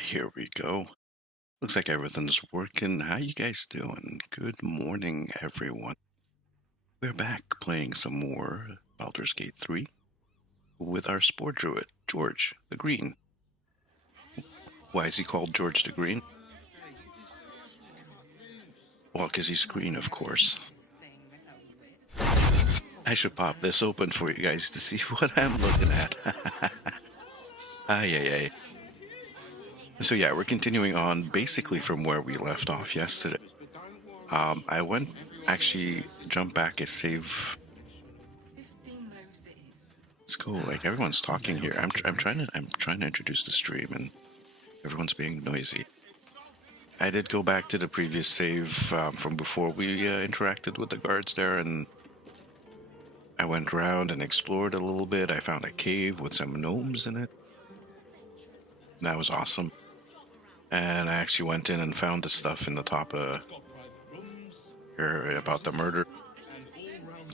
Here we go. Looks like everything's working. How you guys doing? Good morning, everyone. We're back playing some more Baldur's Gate 3 with our Spore Druid, George the Green. Why is he called George the Green? Well, because he's green, of course. I should pop this open for you guys to see what I'm looking at. Ay, ay, ay. So yeah, we're continuing on basically from where we left off yesterday. I went actually jump back and save. It's cool. Like everyone's talking here. I'm trying to introduce the stream and everyone's being noisy. I did go back to the previous save from before we interacted with the guards there, and I went around and explored a little bit. I found a cave with some gnomes in it. That was awesome. And I actually went in and found the stuff in the top here about the murder.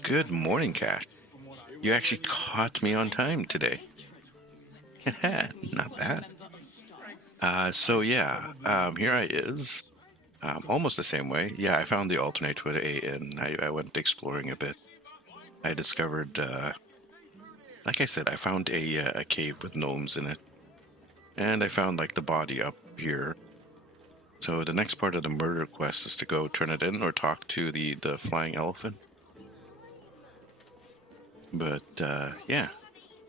Good morning, Cash. You actually caught me on time today. Not bad. So yeah, here I is. Almost the same way. Yeah, I found the alternate way in. I went exploring a bit. I discovered, like I said, I found a cave with gnomes in it, and I found like the body up here. So the next part of the murder quest is to go turn it in or talk to the flying elephant. But yeah,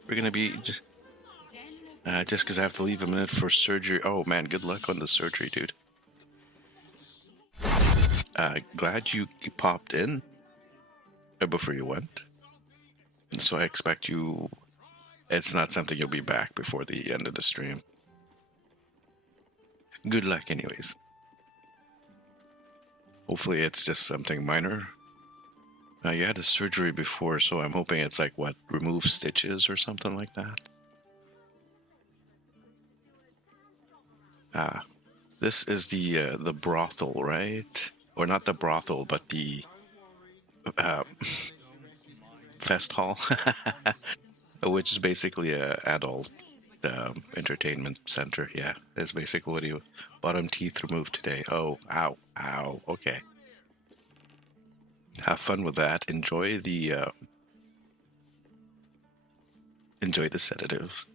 we're gonna be just because I have to leave a minute for surgery. Oh man, good luck on the surgery, dude. Glad you popped in before you went. So I expect you. It's not something you'll be back before the end of the stream. Good luck, anyways. Hopefully, it's just something minor. You had a surgery before, so I'm hoping it's like what, remove stitches or something like that. This is the brothel, right? Or not the brothel, but the fest hall, which is basically a adult entertainment center. Yeah, is basically what you bottom teeth removed today. Oh, ow, ow. Okay. Have fun with that. Enjoy the sedatives.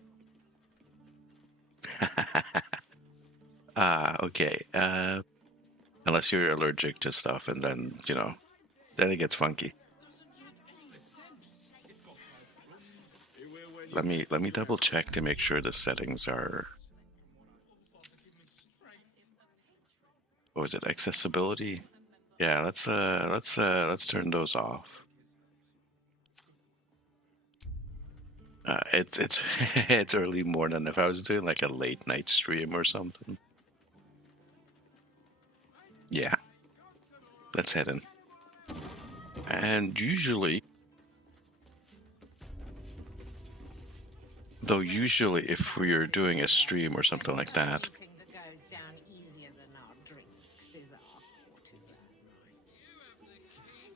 Okay. Unless you're allergic to stuff, and then then it gets funky. Let me double check to make sure the settings are. What was it? Accessibility. Yeah, let's turn those off. It's it's early morning. If I was doing like a late night stream or something. Yeah. Let's head in. And usually, if we are doing a stream or something like that,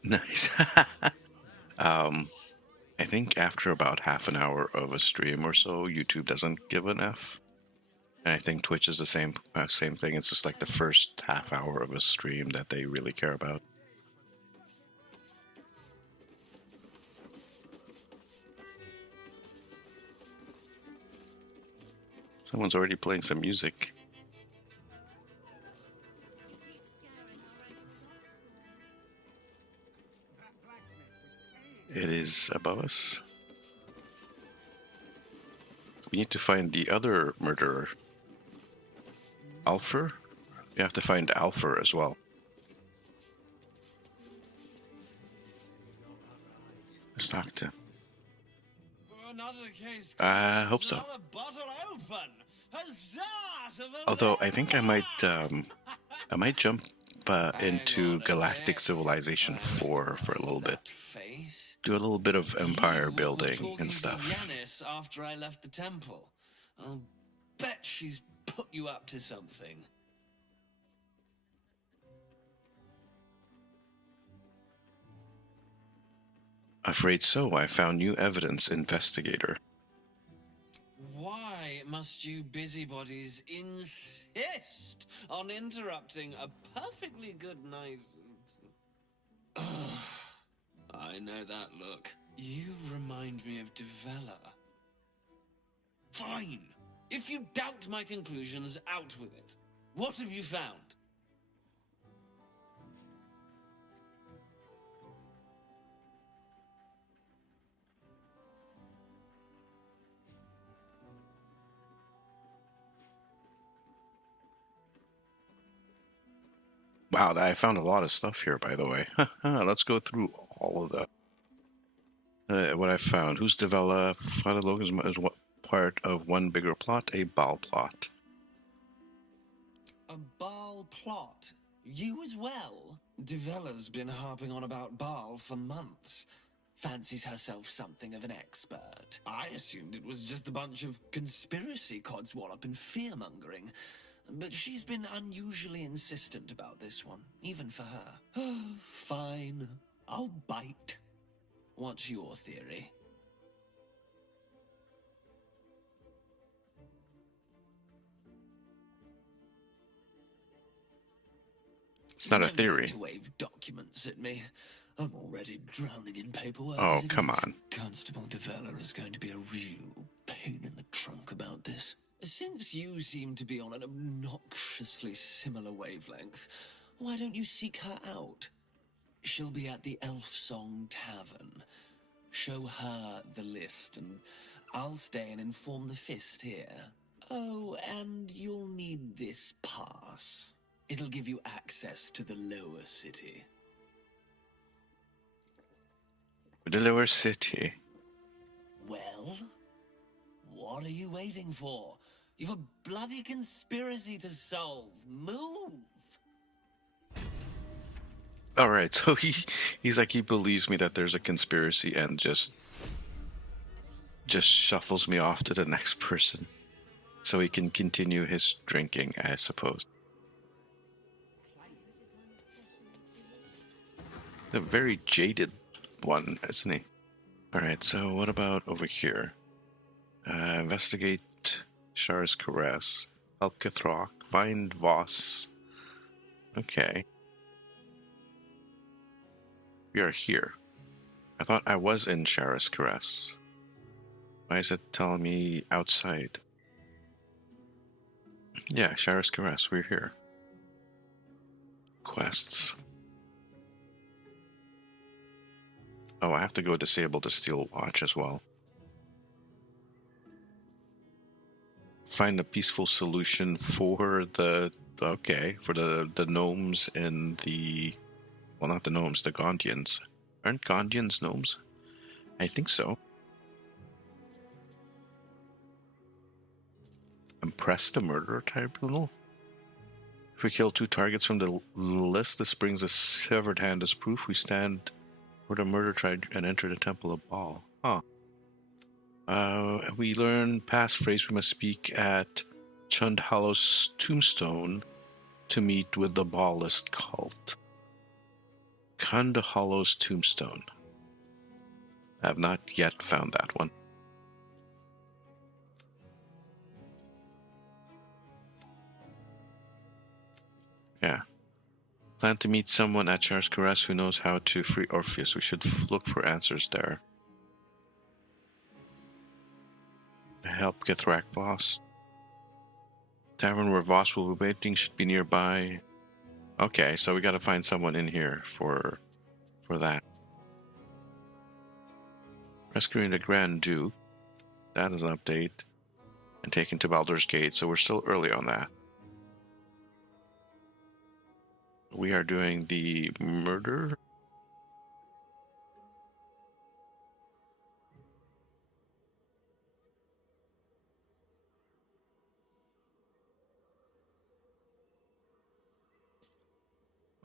nice. I think after about half an hour of a stream or so, YouTube doesn't give an F. And I think Twitch is the same thing. It's just like the first half hour of a stream that they really care about. Someone's already playing some music. It is above us. We need to find the other murderer. Alfer? We have to find Alfer as well. Let's talk to him. I hope so. Although I think I might jump into Galactic Civilization 4 for a little bit. Do a little bit of empire building and stuff. After I left the temple, I'll bet she's put you up to something. Afraid so. I found new evidence, investigator. Why must you busybodies insist on interrupting a perfectly good night? I know that look. You remind me of Devella. Fine. If you doubt my conclusions, out with it. What have you found? Wow, I found a lot of stuff here, by the way. Let's go through all of the what I found. Who's developed? Father Logan is what part of one bigger plot? A Baal plot. A Baal plot? You as well? Devella's been harping on about Baal for months. Fancies herself something of an expert. I assumed it was just a bunch of conspiracy codswallop and fear-mongering. But she's been unusually insistent about this one, even for her. Fine. I'll bite. What's your theory? It's not a Never going theory. to wave documents at me. I'm already drowning in paperwork. Oh, as it come is. on. Constable Devella is going to be a real pain in the trunk about this. Since you seem to be on an obnoxiously similar wavelength, why don't you seek her out? She'll be at the Elf Song Tavern. Show her the list, and I'll stay and inform the Fist here. Oh, and you'll need this pass. It'll give you access to the lower city. The lower city. Well, what are you waiting for? You've a bloody conspiracy to solve. Move! All right, so he's like he believes me that there's a conspiracy and just shuffles me off to the next person, so he can continue his drinking, I suppose. A very jaded one, isn't he? All right, so what about over here? Investigate Char's Caress, help Kithrock, find Voss. Okay. We are here. I thought I was in Shara's Caress. Why is it telling me outside? Yeah, Shara's Caress, we're here. Quests. Oh, I have to go disable the Steel Watch as well. Find a peaceful solution for the... Okay, for the gnomes in the... Well, not the gnomes, the Gondians. Aren't Gondians gnomes? I think so. Impress the Murderer Tribunal? If we kill 2 targets from the list, this brings a severed hand as proof. We stand for the murder tried and enter the Temple of Baal. Huh. We learn past phrase we must speak at Chundhallow's tombstone to meet with the Baalist cult. Chundhallow's tombstone. I have not yet found that one. Yeah. Plan to meet someone at Char's Caress who knows how to free Orpheus. We should look for answers there. Help Githrak Voss. Tavern where Voss will be waiting should be nearby. Okay, so we gotta find someone in here for that. Rescuing the Grand Duke. That is an update. And taken to Baldur's Gate, so we're still early on that. We are doing the murder.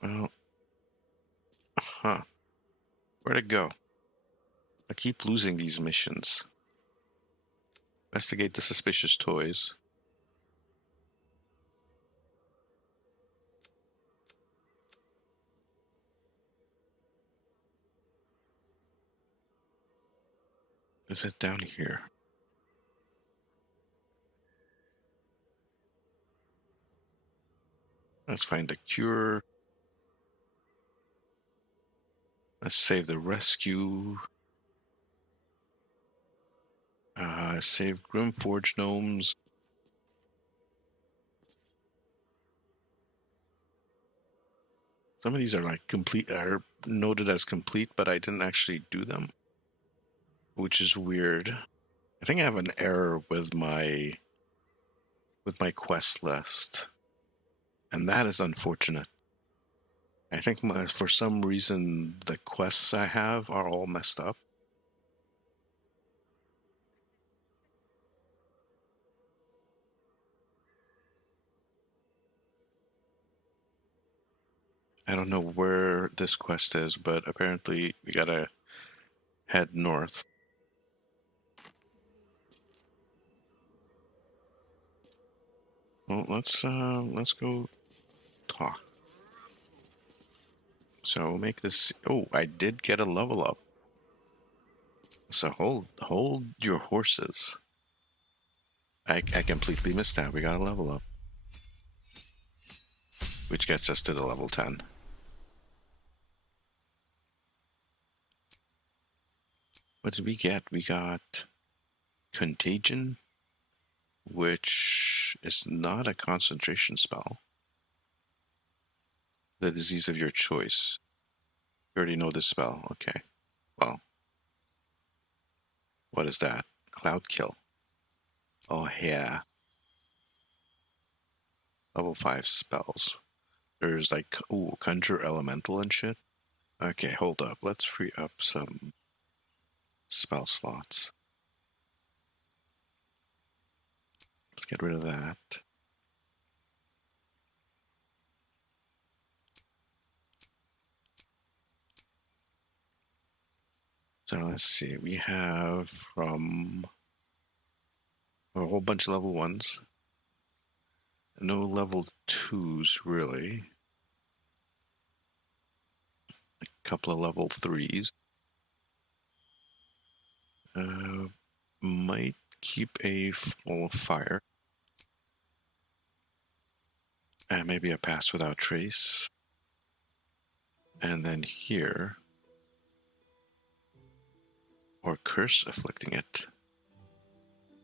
Well, huh. Where'd it go? I keep losing these missions. Investigate the suspicious toys. Is it down here? Let's find a cure. Let's save the rescue. Save Grimforge gnomes. Some of these are like complete, are noted as complete, but I didn't actually do them, which is weird. I think I have an error with my quest list, and that is unfortunate. I think for some reason the quests I have are all messed up. I don't know where this quest is, but apparently we gotta head north. Well, let's go talk. So make this. Oh, I did get a level up. So hold your horses. I completely missed that. We got a level up, which gets us to the level 10. What did we get? We got Contagion, which is not a concentration spell. The disease of your choice. You already know this spell. Okay. Well, what is that? Cloud Kill. Oh, yeah. Level 5 spells. There's like, ooh, Conjure Elemental and shit. Okay, hold up. Let's free up some spell slots. Let's get rid of that. So let's see. We have from a whole bunch of level 1s. No level 2s, really. A couple of level 3s. Might keep a Wall of Fire. And maybe a Pass Without Trace. And then here, or Curse Afflicting it.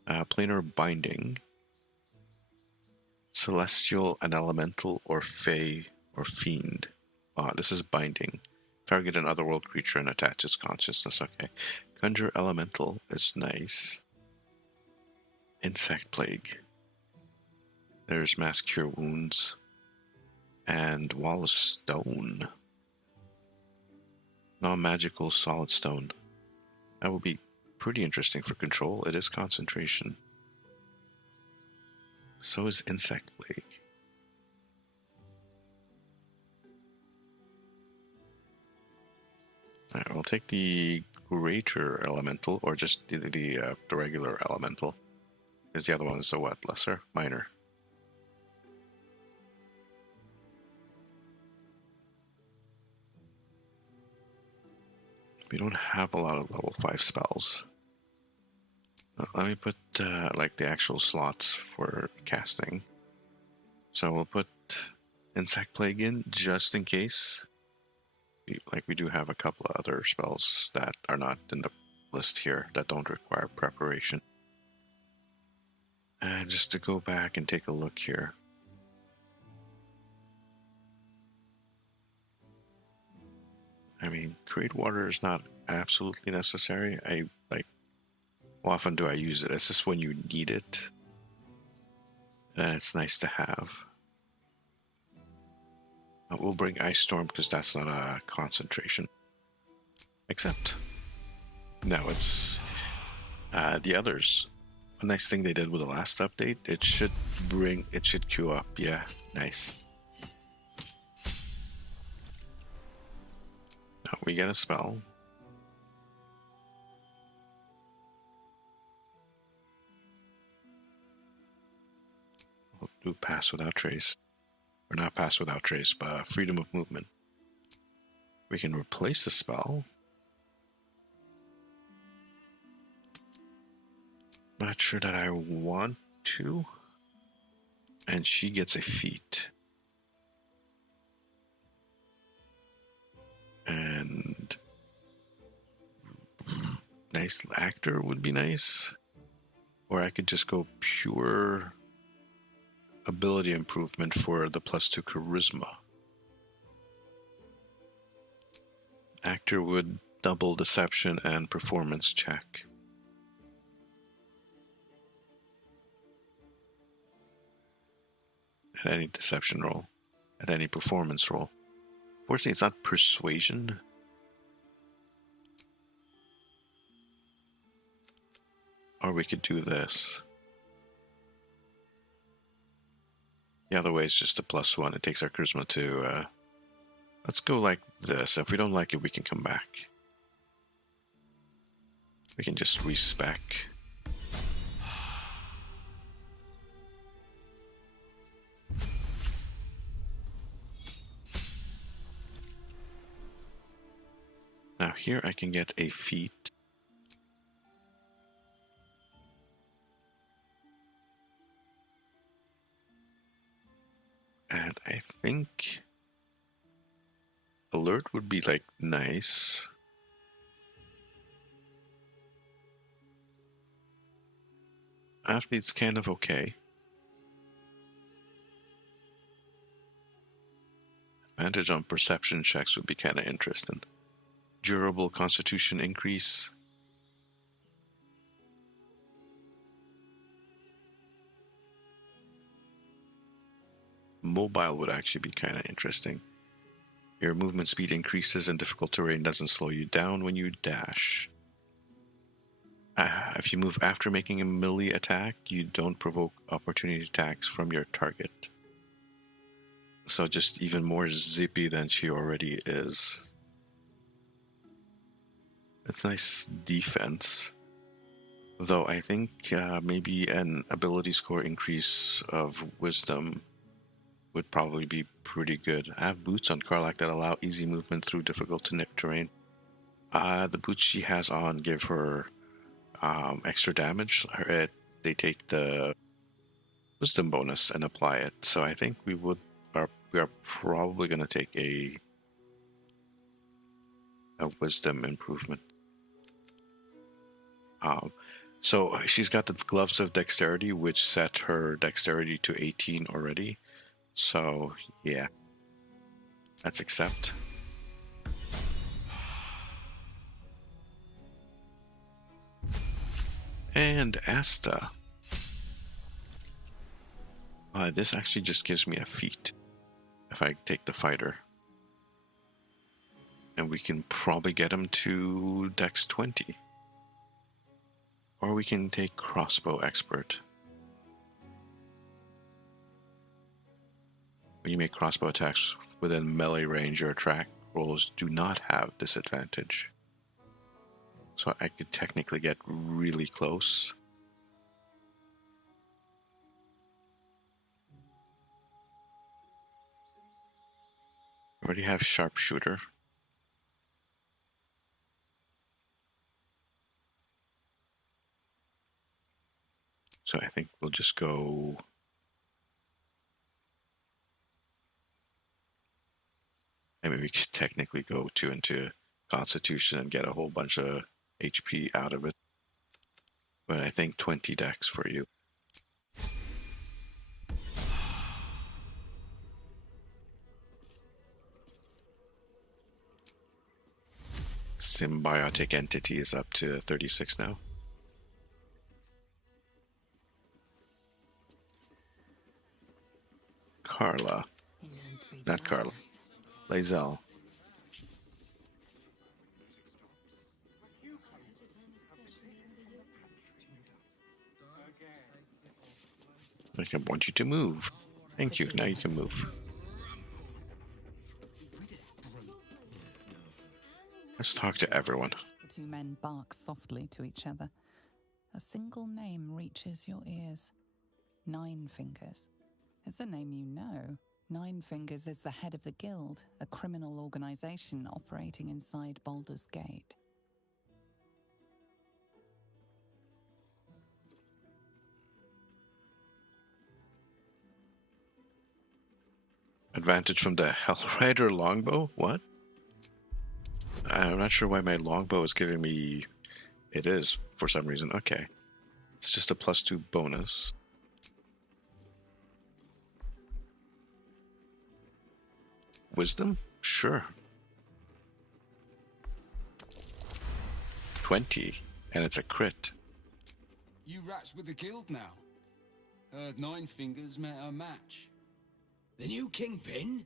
Planar Binding. Celestial, an Elemental, or Fey, or Fiend. This is Binding. Target an otherworld creature and attach its consciousness. Okay. Conjure Elemental is nice. Insect Plague. There's Mass Cure Wounds. And Wall of Stone. Non-magical Solid Stone. That would be pretty interesting for control. It is concentration. So is Insect Plague. Alright, we'll take the Greater Elemental, or just the regular Elemental. Because the other one is a what? Lesser? Minor. We don't have a lot of level 5 spells. Let me put like the actual slots for casting. So we'll put Insect Plague in just in case. Like we do have a couple of other spells that are not in the list here that don't require preparation. And just to go back and take a look here. I mean, Create Water is not absolutely necessary. How often do I use it? It's just when you need it. Then it's nice to have. We'll bring Ice Storm because that's not a concentration. Except, no, it's the others. A nice thing they did with the last update, it should queue up. Yeah, nice. Now we get a spell. We'll do Pass Without Trace. Or not Pass Without Trace, but Freedom of Movement. We can replace the spell. Not sure that I want to. And she gets a feat. And nice actor would be nice. Or I could just go pure ability improvement for the +2 charisma. Actor would double deception and performance check. At any deception roll. At any performance roll. Fortunately, it's not persuasion. Or we could do this. The other way is just a +1. It takes our charisma to... let's go like this. If we don't like it, we can come back. We can just respec. Now here I can get a feat. And I think alert would be like nice. Athlete's kind of okay. Advantage on perception checks would be kind of interesting. Durable constitution increase. Mobile would actually be kind of interesting. Your movement speed increases and difficult terrain doesn't slow you down when you dash. If you move after making a melee attack, you don't provoke opportunity attacks from your target. So just even more zippy than she already is. It's nice defense. Though I think maybe an ability score increase of wisdom would probably be pretty good. I have boots on Karlach that allow easy movement through difficult to nip terrain. The boots she has on give her extra damage. They take the wisdom bonus and apply it. So I think we are probably going to take a wisdom improvement. So she's got the gloves of dexterity, which set her dexterity to 18 already. So yeah, let's accept. And Asta. This actually just gives me a feat if I take the fighter. And we can probably get him to Dex 20. Or we can take Crossbow Expert. When you make crossbow attacks within melee range, your attack rolls do not have disadvantage. So I could technically get really close. I already have Sharpshooter. So I think we'll just go... I mean, we could technically go into Constitution and get a whole bunch of HP out of it. But I think 20 dex for you. Symbiotic entity is up to 36 now. Carla. Not Carla. Lae'zel. I want you to move. Thank you. Now you can move. Let's talk to everyone. The two men bark softly to each other. A single name reaches your ears. Nine Fingers. It's a name you know. Nine Fingers is the head of the Guild, a criminal organization operating inside Baldur's Gate. Advantage from the Hellrider longbow? What? I'm not sure why my longbow is giving me... It is, for some reason. Okay. It's just a +2 bonus. Wisdom? Sure. 20, and it's a crit. You rats with the guild now. Heard Nine Fingers met a match. The new kingpin?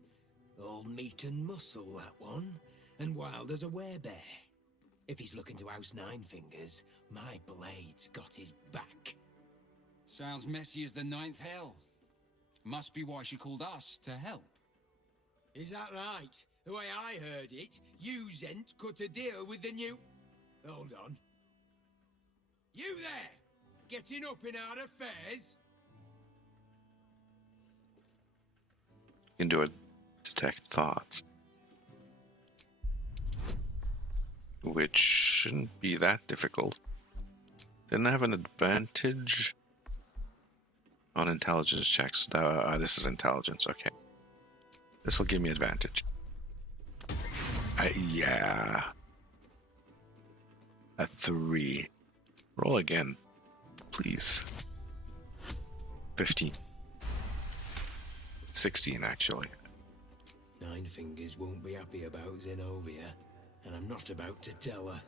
All meat and muscle, that one. And wild as a werebear. If he's looking to oust Nine Fingers, my blade's got his back. Sounds messy as the ninth hell. Must be why she called us to help. Is that right? The way I heard it, you Zent cut a deal with the new... Hold on. You there! Getting up in our affairs? You can do a detect thoughts, which shouldn't be that difficult. Didn't I have an advantage on intelligence checks? This is intelligence, okay. This will give me advantage. Yeah. A 3. Roll again, please. 15. 16, actually. Nine Fingers won't be happy about Zenobia, and I'm not about to tell her.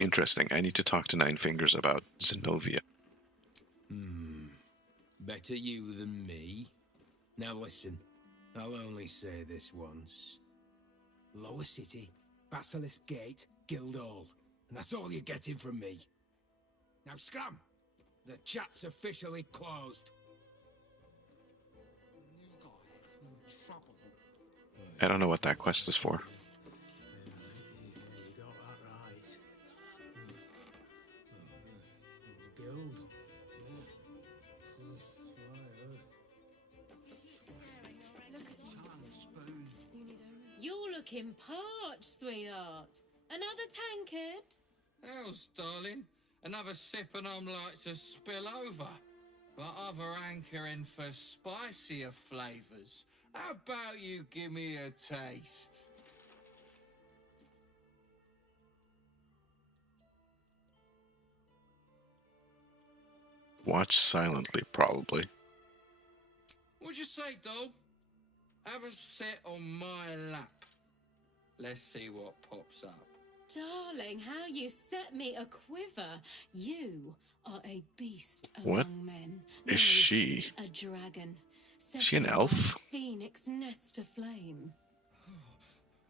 Interesting. I need to talk to Nine Fingers about Zenobia. Better you than me. Now listen, I'll only say this once. Lower City, Basilisk Gate, Guildhall. And that's all you're getting from me. Now scram! The chat's officially closed. I don't know what that quest is for. You got that right. Guild. You're looking parched, sweetheart. Another tankard? Hell's darling. Another sip and I'm like to spill over. But other hankering for spicier flavours. How about you give me a taste? Watch silently, probably. What'd you say, doll? Have a sit on my lap. Let's see what pops up. Darling, how you set me a quiver. You are a beast What among men. is No, she? A dragon. Is she an elf? Phoenix nest aflame.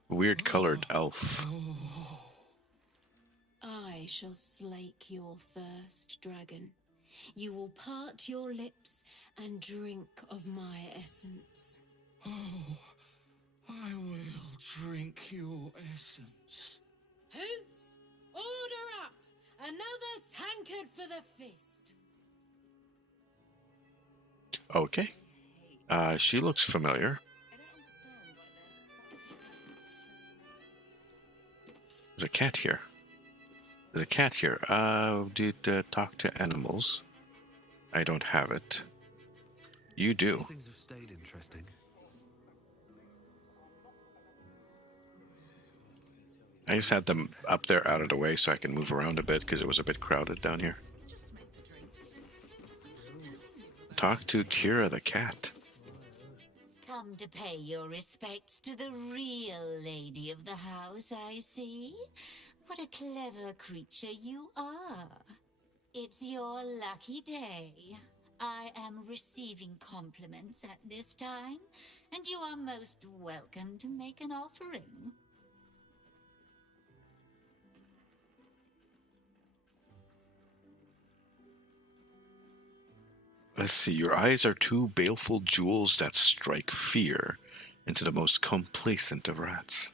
Weird colored elf. I shall slake your thirst, dragon. You will part your lips and drink of my essence. Oh, I will drink your essence. Hoots, order up! Another tankard for the fist. Okay. She looks familiar. There's a cat here. There's a cat here. Did talk to animals. I don't have it. You do. These things have stayed interesting. I just had them up there out of the way so I can move around a bit because it was a bit crowded down here. Talk to Kira the cat. Come to pay your respects to the real lady of the house, I see. What a clever creature you are. It's your lucky day. I am receiving compliments at this time, and you are most welcome to make an offering. Let's see. Your eyes are two baleful jewels that strike fear into the most complacent of rats.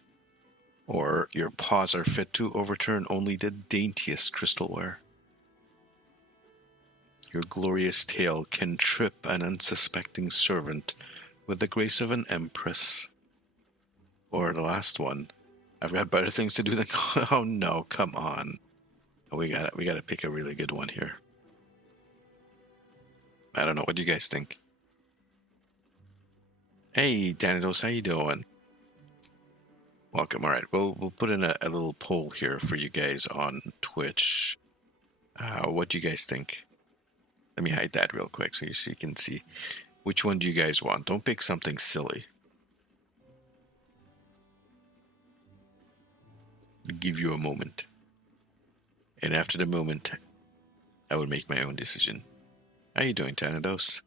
Or your paws are fit to overturn only the daintiest crystalware. Your glorious tail can trip an unsuspecting servant with the grace of an empress. Or the last one. I've got better things to do than... Oh no, come on. We gotta pick a really good one here. I don't know. What do you guys think? Hey, Danidos, how you doing? Welcome. All right, we'll put in a little poll here for you guys on Twitch. What do you guys think? Let me hide that real quick so you can see. Which one do you guys want? Don't pick something silly. I'll give you a moment. And after the moment, I will make my own decision. How you doing, Tanados?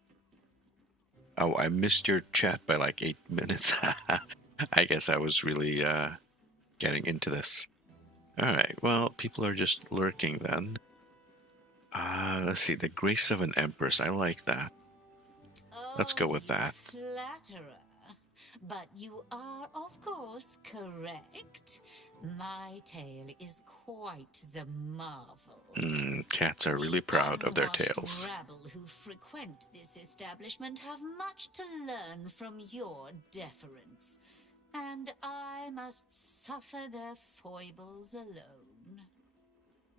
Oh, I missed your chat by like 8 minutes. I guess I was really getting into this. All right, well, people are just lurking then. Let's see, the Grace of an Empress. I like that. Let's go with that. Flatterer. But you are, of course, correct. My tale is quite the marvel. Cats are really proud of their tails. Rabble who frequent this establishment have much to learn from your deference, and I must suffer their foibles alone.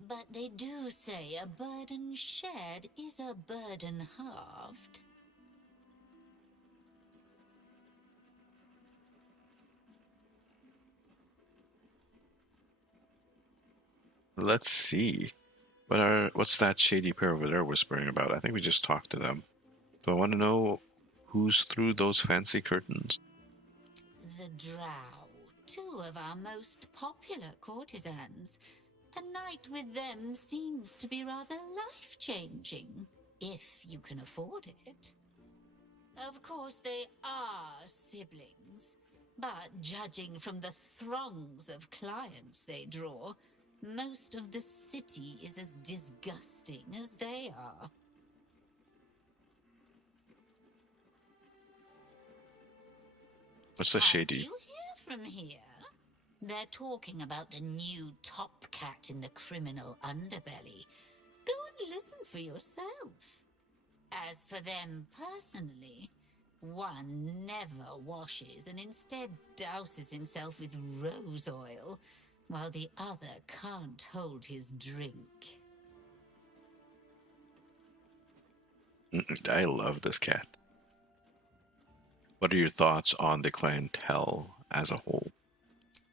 But they do say a burden shared is a burden halved. Let's see. What's that shady pair over there whispering about? I think we just talked to them. Do I want to know who's through those fancy curtains? The Drow, two of our most popular courtesans. A night with them seems to be rather life-changing, if you can afford it. Of course, they are siblings, but judging from the throngs of clients they draw, most of the city is as disgusting as they are. What's the shady? Can't you hear from here? They're talking about the new top cat in the criminal underbelly. Go and listen for yourself. As for them personally, one never washes and instead douses himself with rose oil, while the other can't hold his drink. I love this cat. What are your thoughts on the clientele as a whole?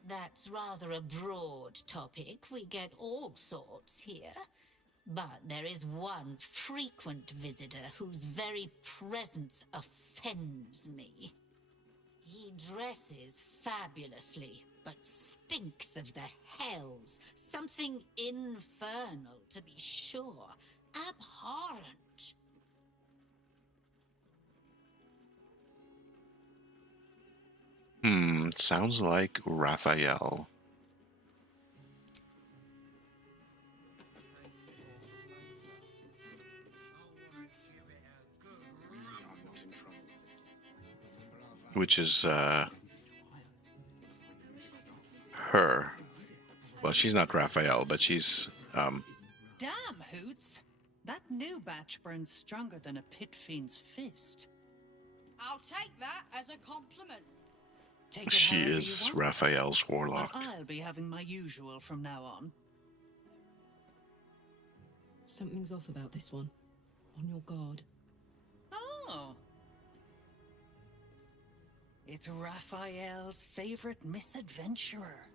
That's rather a broad topic. We get all sorts here. But there is one frequent visitor whose very presence offends me. He dresses fabulously, but stinks of the hells. Something infernal, to be sure. Abhorrent. Sounds like Raphael. Which is, her. Well, she's not Raphael, but she's, Damn, Hoots! That new batch burns stronger than a pit fiend's fist. I'll take that as a compliment. Take it she however is you want, Raphael's warlock. but I'll be having my usual from now on. Something's off about this one. On your guard. Oh. It's Raphael's favorite misadventurer.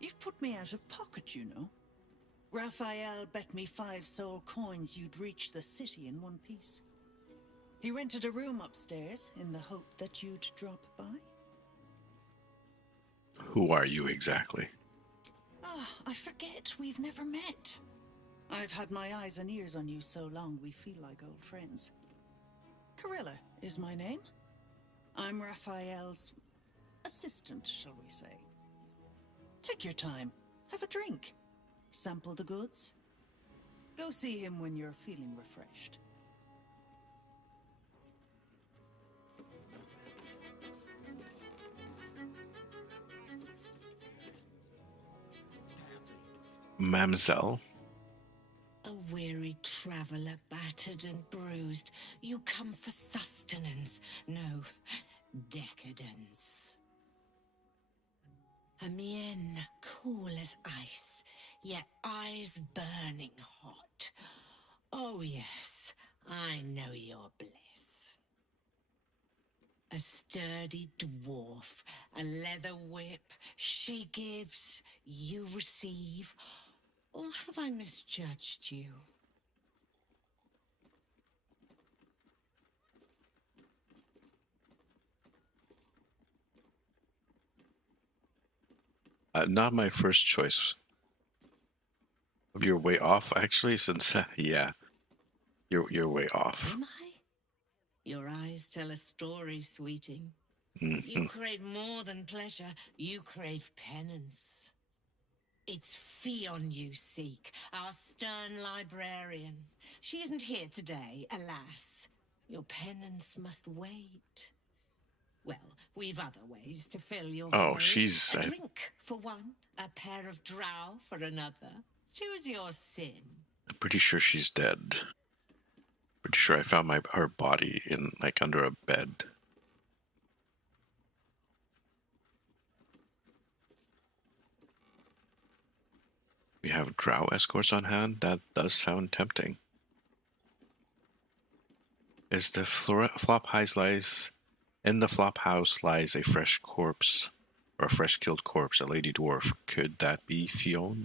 You've put me out of pocket, you know. Raphael bet me 5 soul coins you'd reach the city in one piece. He rented a room upstairs in the hope that you'd drop by. Who are you exactly? Ah, I forget we've never met. I've had my eyes and ears on you so long we feel like old friends. Carilla is my name. I'm Raphael's assistant, shall we say. Take your time. Have a drink. Sample the goods. Go see him when you're feeling refreshed. Mamselle? A weary traveller, battered and bruised, you come for sustenance, no, decadence. A mien cool as ice, yet eyes burning hot. Oh yes, I know your bliss. A sturdy dwarf, a leather whip. She gives, you receive. Or have I misjudged you? Not my first choice. You're way off, actually, since, yeah, you're way off. Am I? Your eyes tell a story, sweeting. Mhm. You crave more than pleasure. You crave penance. It's Fion you seek, our stern librarian. She isn't here today, alas. Your penance must wait. Well, we've other ways to fill your Oh, void. she's... A drink for one, a pair of drow for another. Choose your sin. I'm pretty sure she's dead. Pretty sure I found her body in, like, under a bed. We have drow escorts on hand. That does sound tempting. Is the flop house lies... In the flop house lies a fresh corpse, or a fresh killed corpse, a lady dwarf. Could that be Fionn?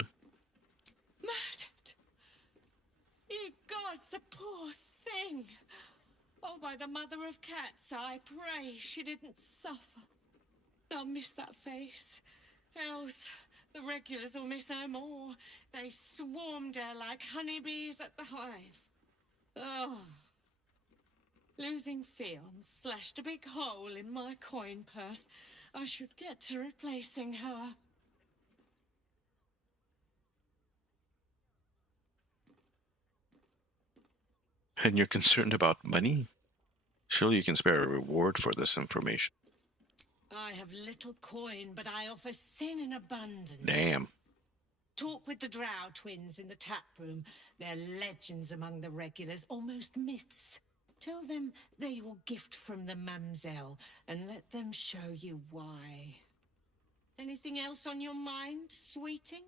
Murdered! Ye gods, the poor thing! Oh, by the mother of cats, I pray she didn't suffer. I'll miss that face. Else, the regulars will miss her more. They swarmed her like honeybees at the hive. Oh. Losing Fionn slashed a big hole in my coin purse. I should get to replacing her. And you're concerned about money? Surely you can spare a reward for this information. I have little coin, but I offer sin in abundance. Damn. Talk with the Drow twins in the tap room. They're legends among the regulars, almost myths. Tell them they're your gift from the Mamselle, and let them show you why. Anything else on your mind, sweeting?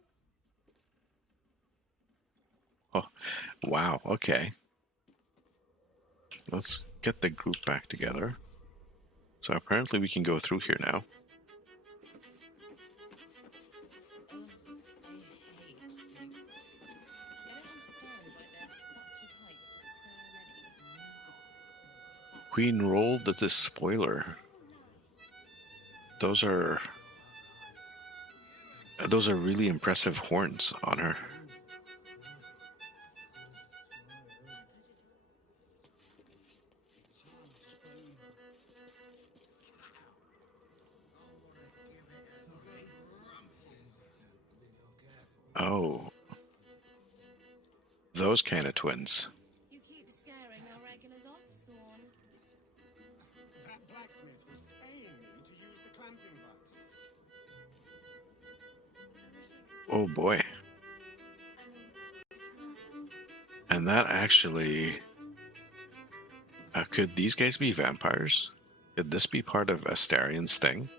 Oh, wow, okay. Let's get the group back together. So apparently we can go through here now. Queen rolled this spoiler. Those are really impressive horns on her. Oh. Those kind of twins. You keep scaring our regulars off, Thorn. That blacksmith was paying me to use the clamping device. Oh boy. And that actually... could these guys be vampires? Could this be part of Astarion's thing?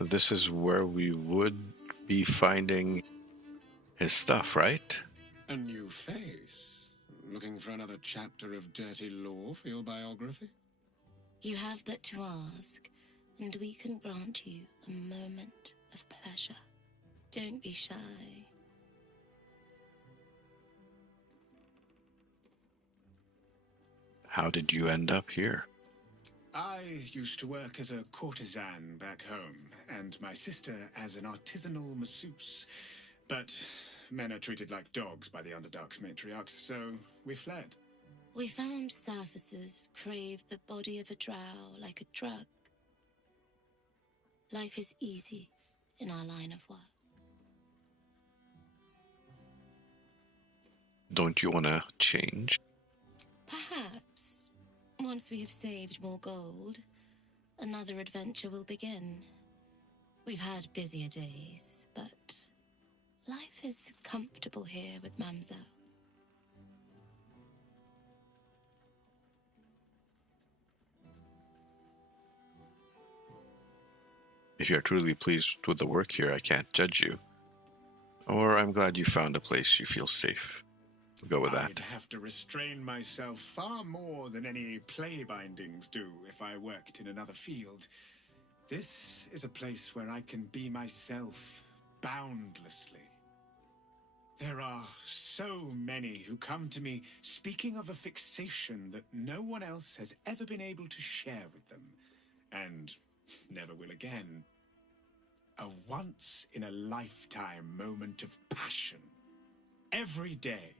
This is where we would be finding his stuff, right? A new face. Looking for another chapter of dirty lore for your biography? You have but to ask, and we can grant you a moment of pleasure. Don't be shy. How did you end up here? I used to work as a courtesan back home, and my sister as an artisanal masseuse. But men are treated like dogs by the Underdark's matriarchs, so we fled. We found surfacers crave the body of a drow like a drug. Life is easy in our line of work. Don't you want to change? Perhaps, once we have saved more gold, another adventure will begin. We've had busier days, but life is comfortable here with Mamselle. If you're truly pleased with the work here, I can't judge you. Or I'm glad you found a place you feel safe. We'll go with I'd that. have to restrain myself far more than any play bindings do if I worked in another field. This is a place where I can be myself boundlessly. There are so many who come to me speaking of a fixation that no one else has ever been able to share with them, and never will again. A once-in-a-lifetime moment of passion. Every day.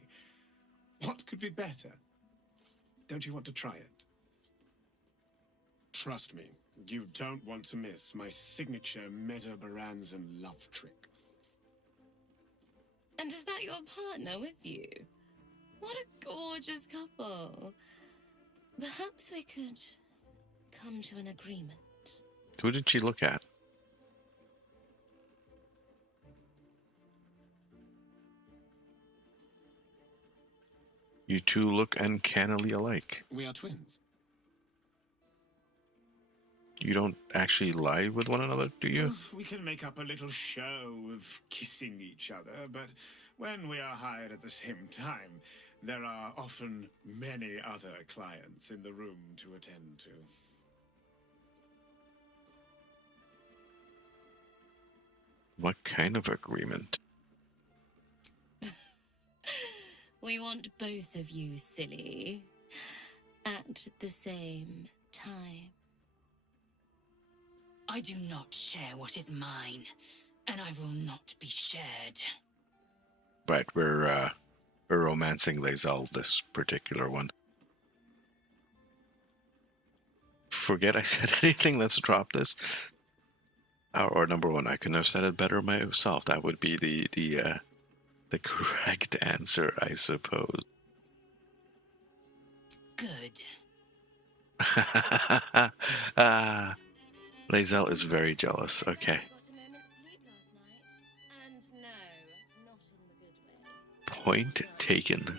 What could be better? Don't you want to try it? Trust me, you don't want to miss my signature Mesobaranzan love trick. And is that your partner with you? What a gorgeous couple. Perhaps we could come to an agreement. Who did she look at? You two look uncannily alike. We are twins. You don't actually lie with one another, do you? Well, we can make up a little show of kissing each other, but when we are hired at the same time, there are often many other clients in the room to attend to. What kind of agreement? We want both of you, silly, at the same time. I do not share what is mine, and I will not be shared. Right, we're romancing Lae'zel, this particular one. Forget I said anything, let's drop this. Or number one, I couldn't have said it better myself. That would be the correct answer, I suppose. Good. Lae'zel is very jealous. Okay. Point taken.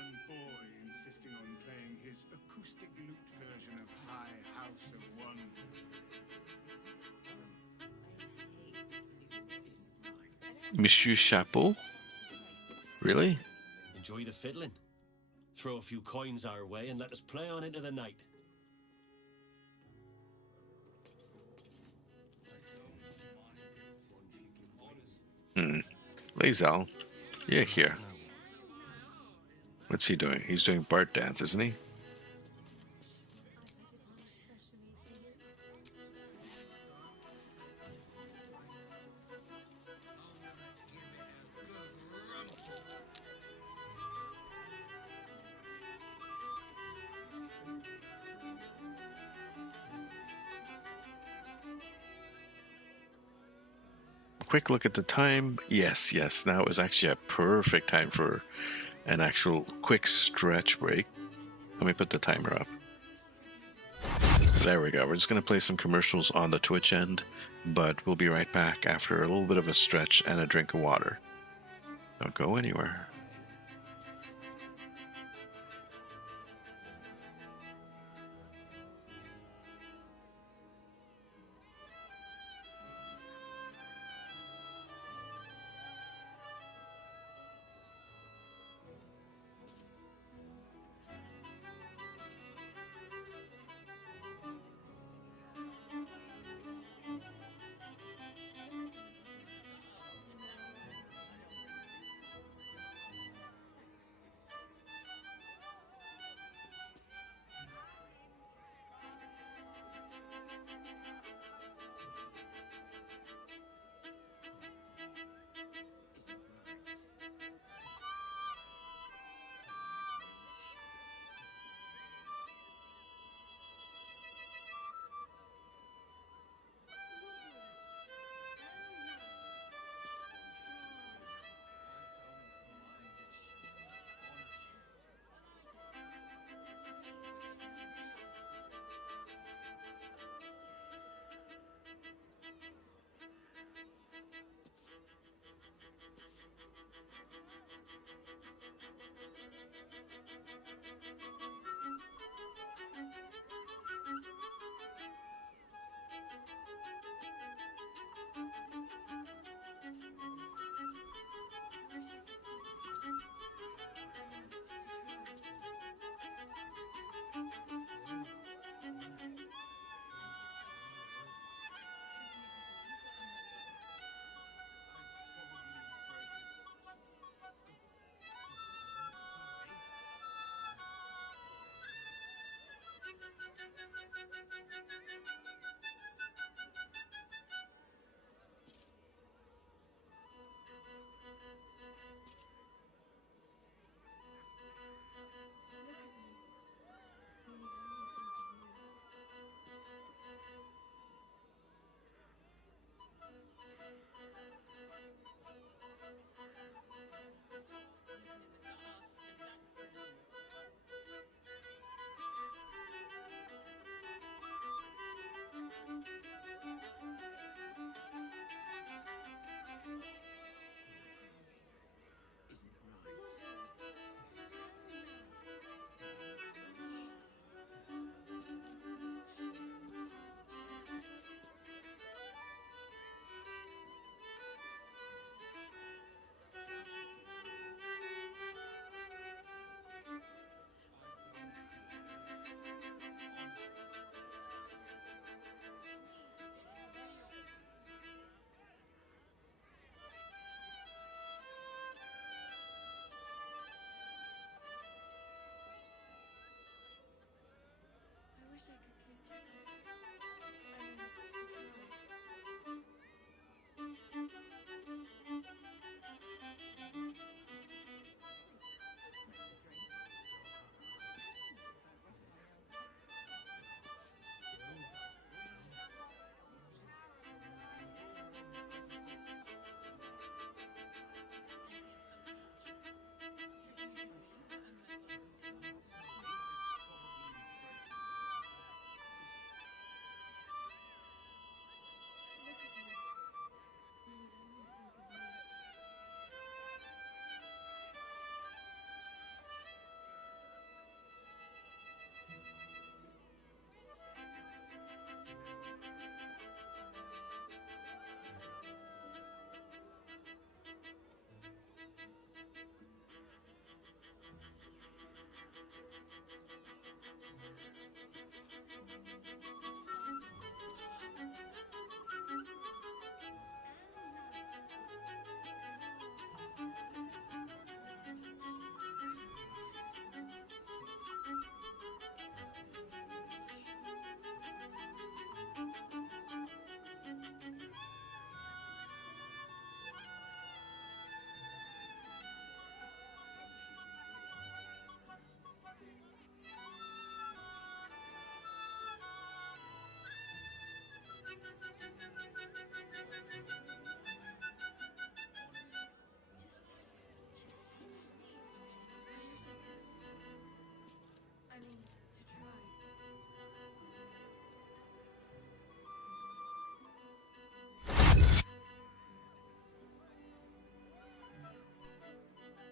Monsieur Chapeau? Really? Enjoy the fiddling. Throw a few coins our way and let us play on into the night. Lae'zel, you're here. What's he doing? He's doing Bart dance, isn't he? Quick look at the time. Yes, now is actually a perfect time for an actual quick stretch break. Let me put the timer up. There we go. We're just going to play some commercials on the Twitch end, but we'll be right back after a little bit of a stretch and a drink of water. Don't go anywhere.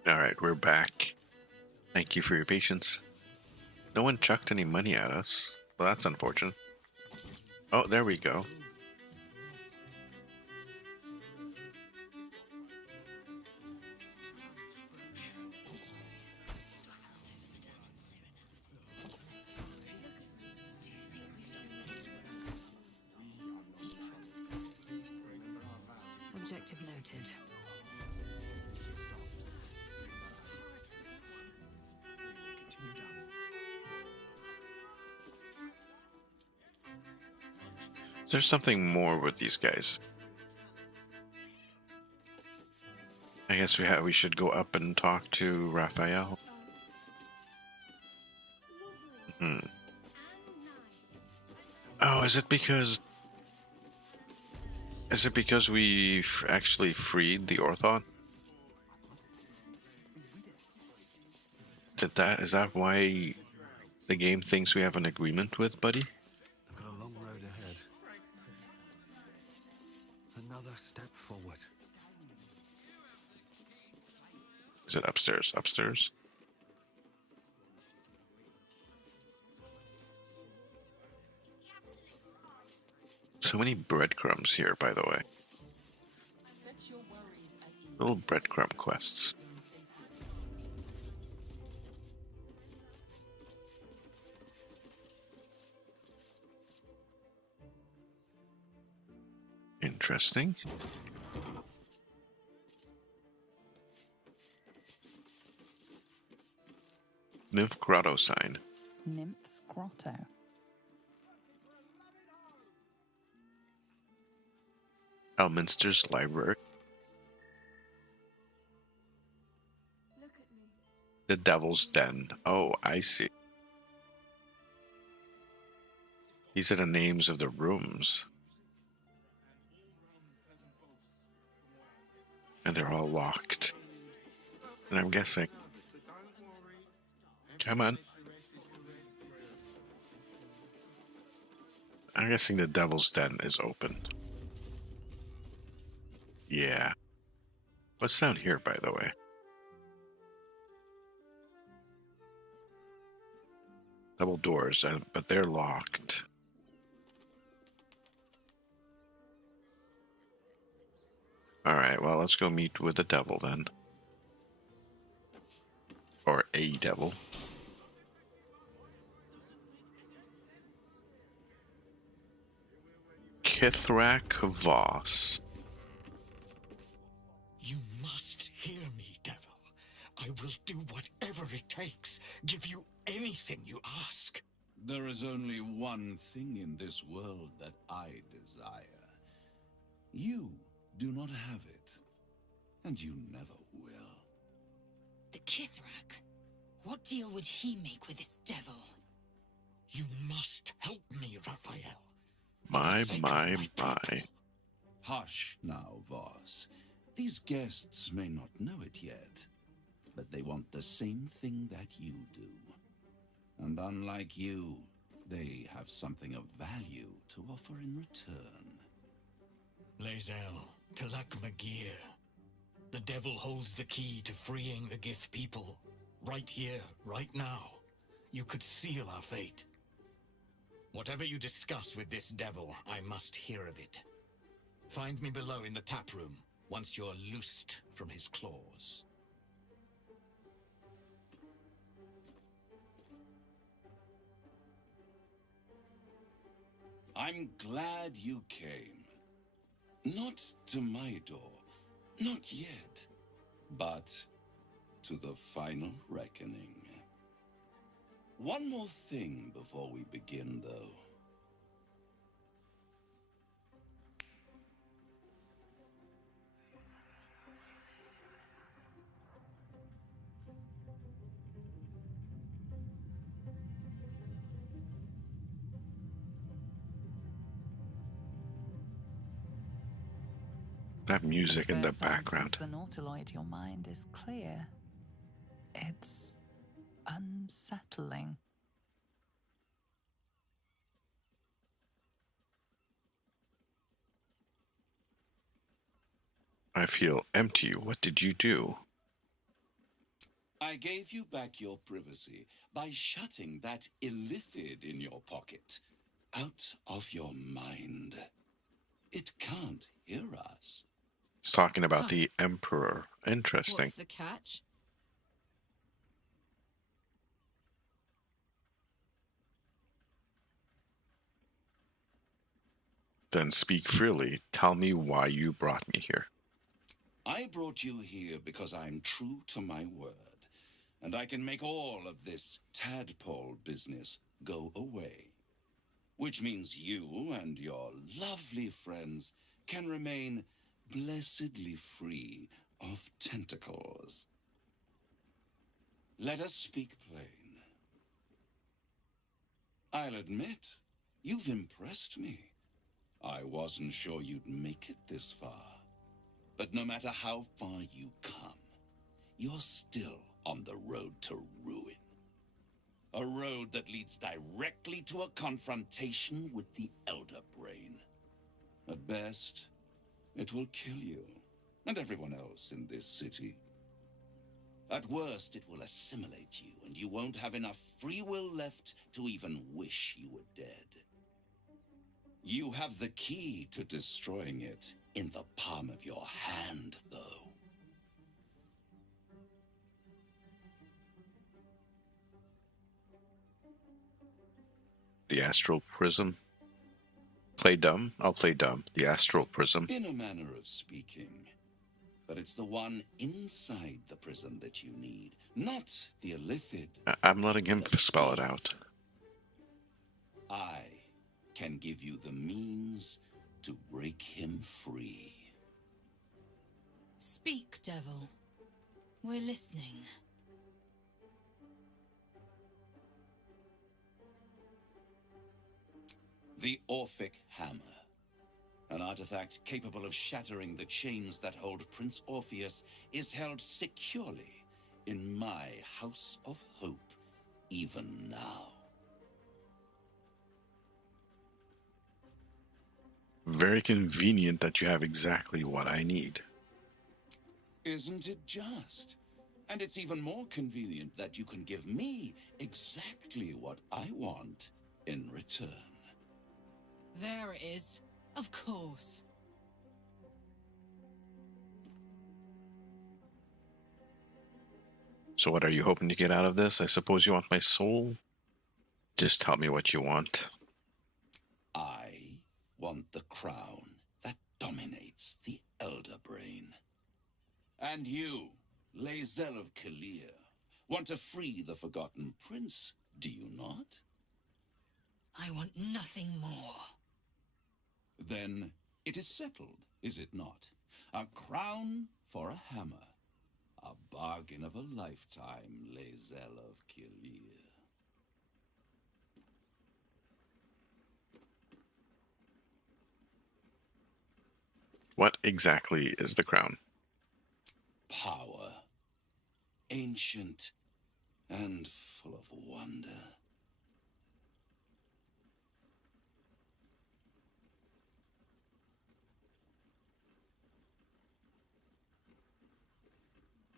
Alright, we're back. Thank you for your patience. No one chucked any money at us. Well, that's unfortunate. Oh, there we go. Objective noted. There's something more with these guys. I guess we should go up and talk to Raphael. Hmm. Oh, is it because we actually freed the Orthon? Is that why the game thinks we have an agreement with Buddy? I've got a long road ahead. Another step forward. Is it upstairs? Upstairs? So many breadcrumbs here, by the way. Little breadcrumb quests. Interesting. Nymph Grotto sign. Nymph's Grotto. Elminster's library. The Devil's Den. Oh, I see. These are the names of the rooms. And they're all locked. And I'm guessing... Come on. I'm guessing the Devil's Den is open. Yeah. What's down here, by the way? Double doors, but they're locked. Alright, well, let's go meet with the devil then. Or a devil. Kithrak Voss. You must hear me, devil. I will do whatever it takes. Give you anything you ask. There is only one thing in this world that I desire. You do not have it, and you never will. The Kithrak? What deal would he make with this devil? You must help me, Raphael. My. Hush now, Voss. These guests may not know it yet, but they want the same thing that you do. And unlike you, they have something of value to offer in return. Lae'zel, Talak Magir. The devil holds the key to freeing the Gith people. Right here, right now. You could seal our fate. Whatever you discuss with this devil, I must hear of it. Find me below in the tap room, once you're loosed from his claws. I'm glad you came. Not to my door, not yet, but to the final reckoning. One more thing before we begin, though. That music in the First time background. since the Nautiloid, your mind is clear. It's unsettling. I feel empty. What did you do? I gave you back your privacy by shutting that illithid in your pocket out of your mind. It can't hear us. He's talking about Huh. the Emperor. Interesting. What's the catch? Then speak freely. Tell me why you brought me here. I brought you here because I'm true to my word, and I can make all of this tadpole business go away. Which means you and your lovely friends can remain blessedly free of tentacles. Let us speak plain. I'll admit, you've impressed me. I wasn't sure you'd make it this far. But no matter how far you come, you're still on the road to ruin. A road that leads directly to a confrontation with the Elder Brain. At best, it will kill you and everyone else in this city. At worst, it will assimilate you, and you won't have enough free will left to even wish you were dead. You have the key to destroying it in the palm of your hand, though. The Astral Prism. Play dumb? I'll play dumb. The Astral Prism. In a manner of speaking. But it's the one inside the prism that you need, not the illithid. I'm letting him spell it out. I can give you the means to break him free. Speak, devil. We're listening. The Orphic Hammer. An artifact capable of shattering the chains that hold Prince Orpheus is held securely in my House of Hope, even now. Very convenient that you have exactly what I need. Isn't it just? And it's even more convenient that you can give me exactly what I want in return. There it is. Of course. So what are you hoping to get out of this? I suppose you want my soul? Just tell me what you want. I want the crown that dominates the Elder Brain. And you, Lae'zel of Kalir, want to free the Forgotten Prince, do you not? I want nothing more. Then it is settled, is it not? A crown for a hammer. A bargain of a lifetime, Lae'zel of Kalir. What exactly is the crown? Power. Ancient and full of wonder.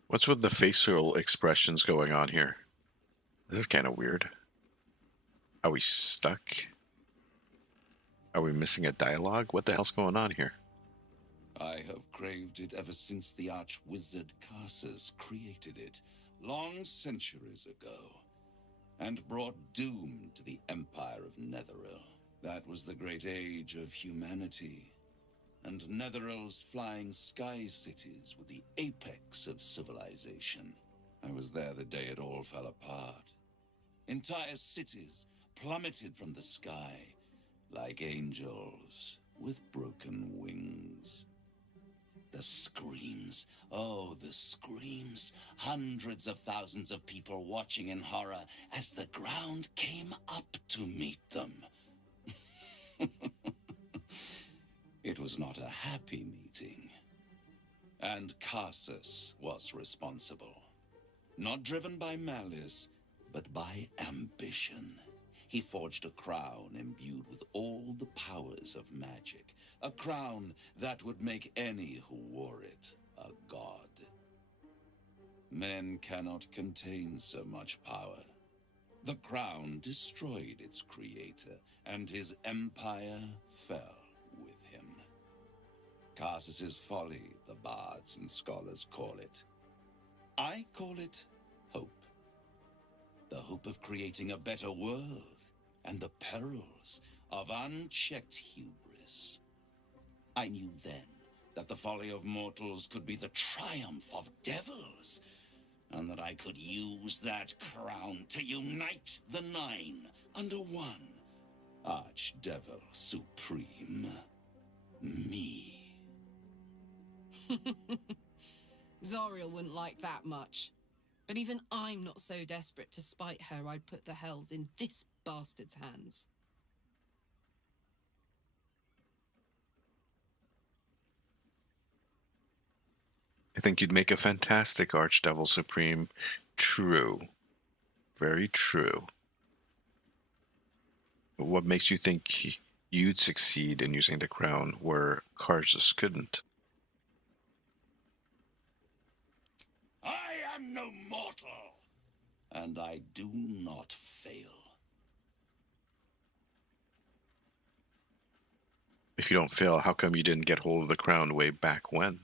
What's with the facial expressions going on here? This is kind of weird. Are we stuck? Are we missing a dialogue? What the hell's going on here? I have craved it ever since the arch-wizard Karsus created it, long centuries ago, and brought doom to the Empire of Netheril. That was the great age of humanity, and Netheril's flying sky cities were the apex of civilization. I was there the day it all fell apart. Entire cities plummeted from the sky, like angels with broken wings. The screams, oh, the screams. Hundreds of thousands of people watching in horror as the ground came up to meet them. It was not a happy meeting. And Karsus was responsible. Not driven by malice, but by ambition. He forged a crown imbued with all the powers of magic. A crown that would make any who wore it a god. Men cannot contain so much power. The crown destroyed its creator, and his empire fell with him. Karsus's folly, the bards and scholars call it. I call it hope. The hope of creating a better world, and the perils of unchecked hubris. I knew then that the folly of mortals could be the triumph of devils, and that I could use that crown to unite the Nine under one Archdevil Supreme. Me. Zariel wouldn't like that much. But even I'm not so desperate to spite her I'd put the hells in this bastard's hands. I think you'd make a fantastic Archdevil Supreme. True. Very true. But what makes you think you'd succeed in using the crown where Karsus couldn't? I am no mortal, and I do not fail. If you don't fail, how come you didn't get hold of the crown way back when?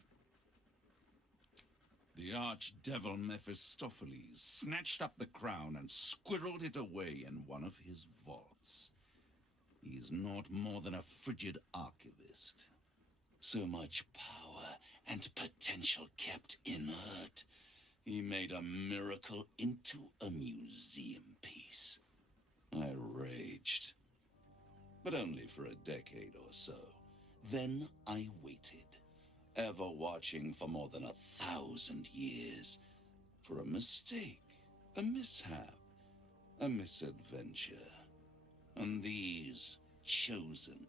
The archdevil Mephistopheles snatched up the crown and squirreled it away in one of his vaults. He is not more than a frigid archivist. So much power and potential kept inert. He made a miracle into a museum piece. I raged. But only for a decade or so. Then I waited, ever watching for more than 1,000 years, for a mistake, a mishap, a misadventure. And these chosen,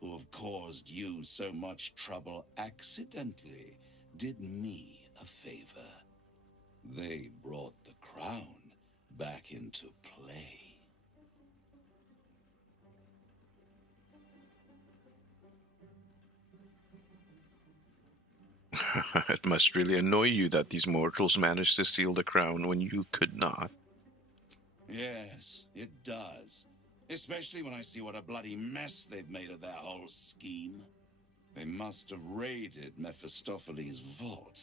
who have caused you so much trouble accidentally, did me a favor. They brought the crown back into play. It must really annoy you that these mortals managed to steal the crown when you could not. Yes, it does. Especially when I see what a bloody mess they've made of their whole scheme. They must have raided Mephistopheles' vault.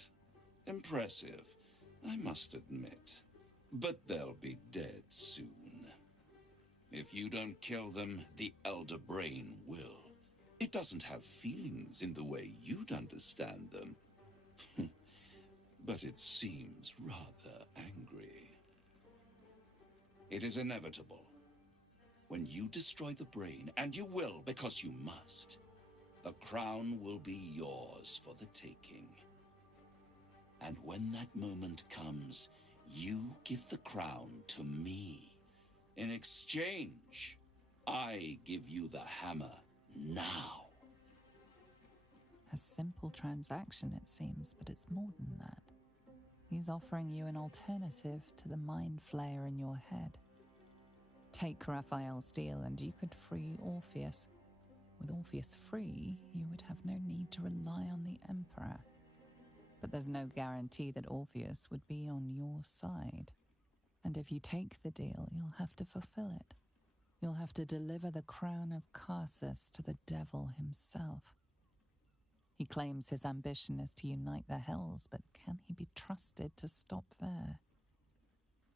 Impressive, I must admit. But they'll be dead soon. If you don't kill them, the Elder Brain will. It doesn't have feelings in the way you'd understand them. But it seems rather angry. It is inevitable. When you destroy the brain, and you will because you must, the crown will be yours for the taking. And when that moment comes, you give the crown to me. In exchange, I give you the hammer now. A simple transaction, it seems, but it's more than that. He's offering you an alternative to the mind flayer in your head. Take Raphael's deal and you could free Orpheus. With Orpheus free, you would have no need to rely on the Emperor. But there's no guarantee that Orpheus would be on your side. And if you take the deal, you'll have to fulfill it. You'll have to deliver the crown of Karsus to the devil himself. He claims his ambition is to unite the hells, but can he be trusted to stop there?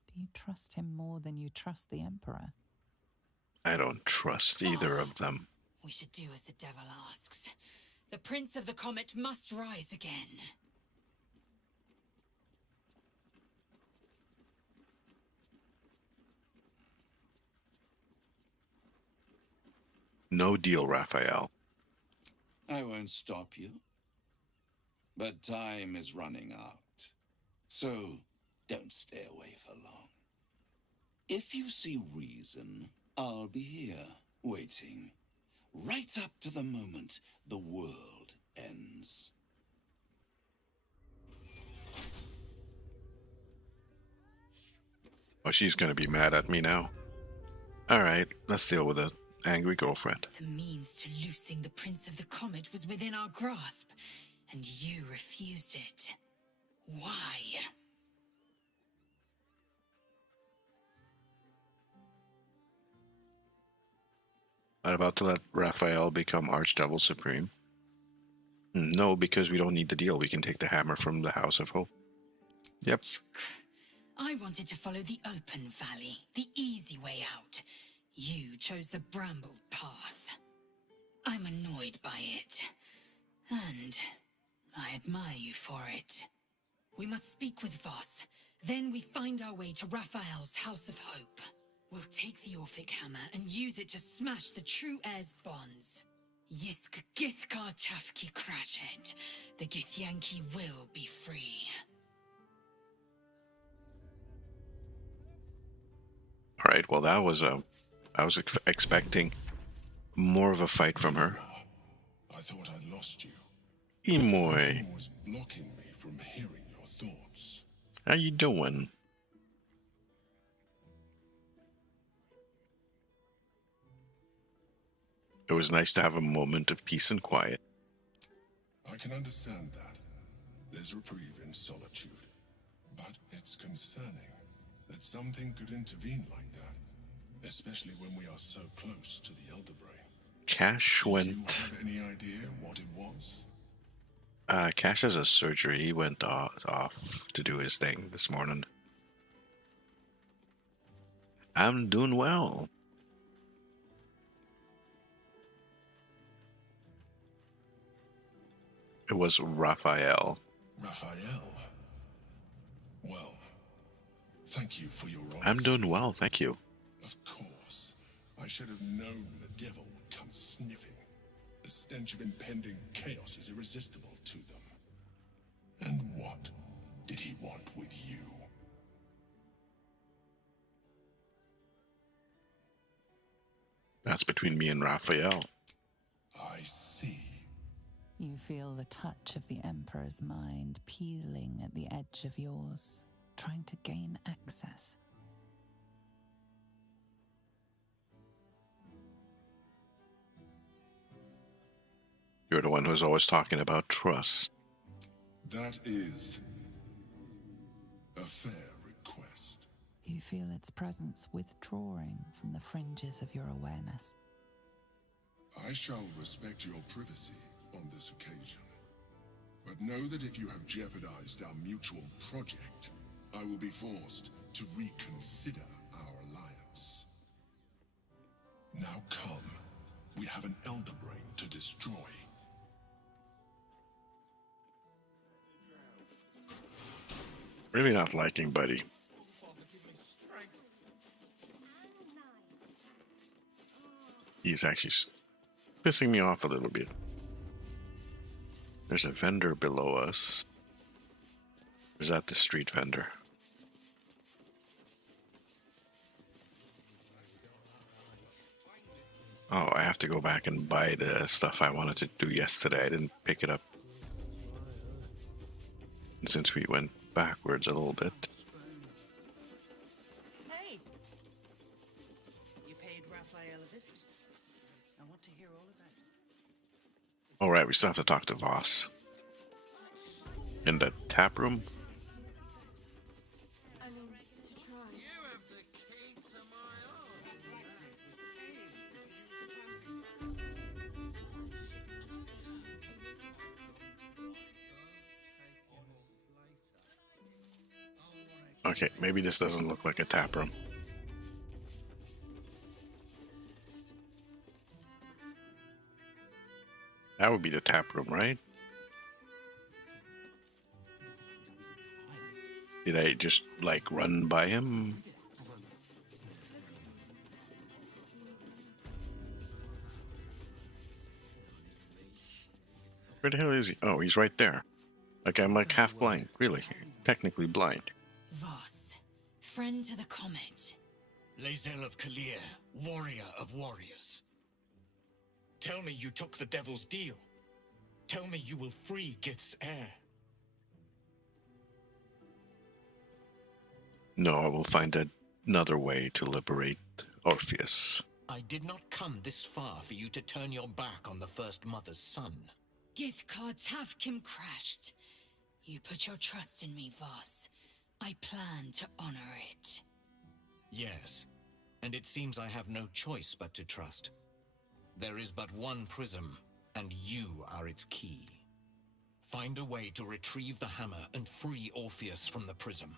Do you trust him more than you trust the Emperor? I don't trust either of them. We should do as the devil asks. The Prince of the Comet must rise again. No deal, Raphael. I won't stop you. But time is running out. So, don't stay away for long. If you see reason, I'll be here, waiting. Right up to the moment the world ends. Oh, she's gonna be mad at me now. Alright, let's deal with it. Angry girlfriend. The means to loosing the Prince of the Comet was within our grasp, and you refused it. Why? about to let Raphael become Archdevil Supreme? No, because we don't need the deal. We can take the hammer from the House of Hope. Yep. I wanted to follow the open valley, the easy way out. You chose the brambled path. I'm annoyed by it. And I admire you for it. We must speak with Voss. Then we find our way to Raphael's House of Hope. We'll take the Orphic hammer and use it to smash the true heir's bonds. Yisk Githkar Tafki Crashet. The Githyanki will be free. All right, well, that was I was expecting more of a fight from her. I thought I'd lost you. Imoy. Something was blocking me from hearing your thoughts. How you doing? It was nice to have a moment of peace and quiet. I can understand that. There's reprieve in solitude. But it's concerning that something could intervene like that, especially when we are so close to the Elder Brain. Cash went... Do you have any idea what it was? Cash has a surgery. He went off to do his thing this morning. I'm doing well. It was Raphael. Raphael? Well, thank you for your honesty. I'm doing well, thank you. Of course. I should have known the devil would come sniffing. The stench of impending chaos is irresistible to them. And what did he want with you? That's between me and Raphael. I see. You feel the touch of the Emperor's mind peeling at the edge of yours, trying to gain access. You're the one who's always talking about trust. That is a fair request. You feel its presence withdrawing from the fringes of your awareness. I shall respect your privacy on this occasion. But know that if you have jeopardized our mutual project, I will be forced to reconsider our alliance. Now come. We have an Elder Brain to destroy. Really not liking Buddy. He's actually pissing me off a little bit. There's a vendor below us. Or is that the street vendor? Oh, I have to go back and buy the stuff I wanted to do yesterday. I didn't pick it up. And since we went backwards a little bit. Hey! You paid Raphael a visit. I want to hear all about it. All right, we still have to talk to Voss. In the tap room? Okay, maybe this doesn't look like a tap room. That would be the tap room, right? Did I just, like, run by him? Where the hell is he? Oh, he's right there. Like, I'm like half blind. Really, technically blind. Voss, friend to the comet. Lae'zel of Kalir, warrior of warriors. Tell me you took the devil's deal. Tell me you will free Gith's heir. No, I will find another way to liberate Orpheus. I did not come this far for you to turn your back on the First Mother's son. Githkar Tafkim crashed. You put your trust in me, Voss. I plan to honor it. Yes, and it seems I have no choice but to trust. There is but one prism, and you are its key. Find a way to retrieve the hammer and free Orpheus from the prism.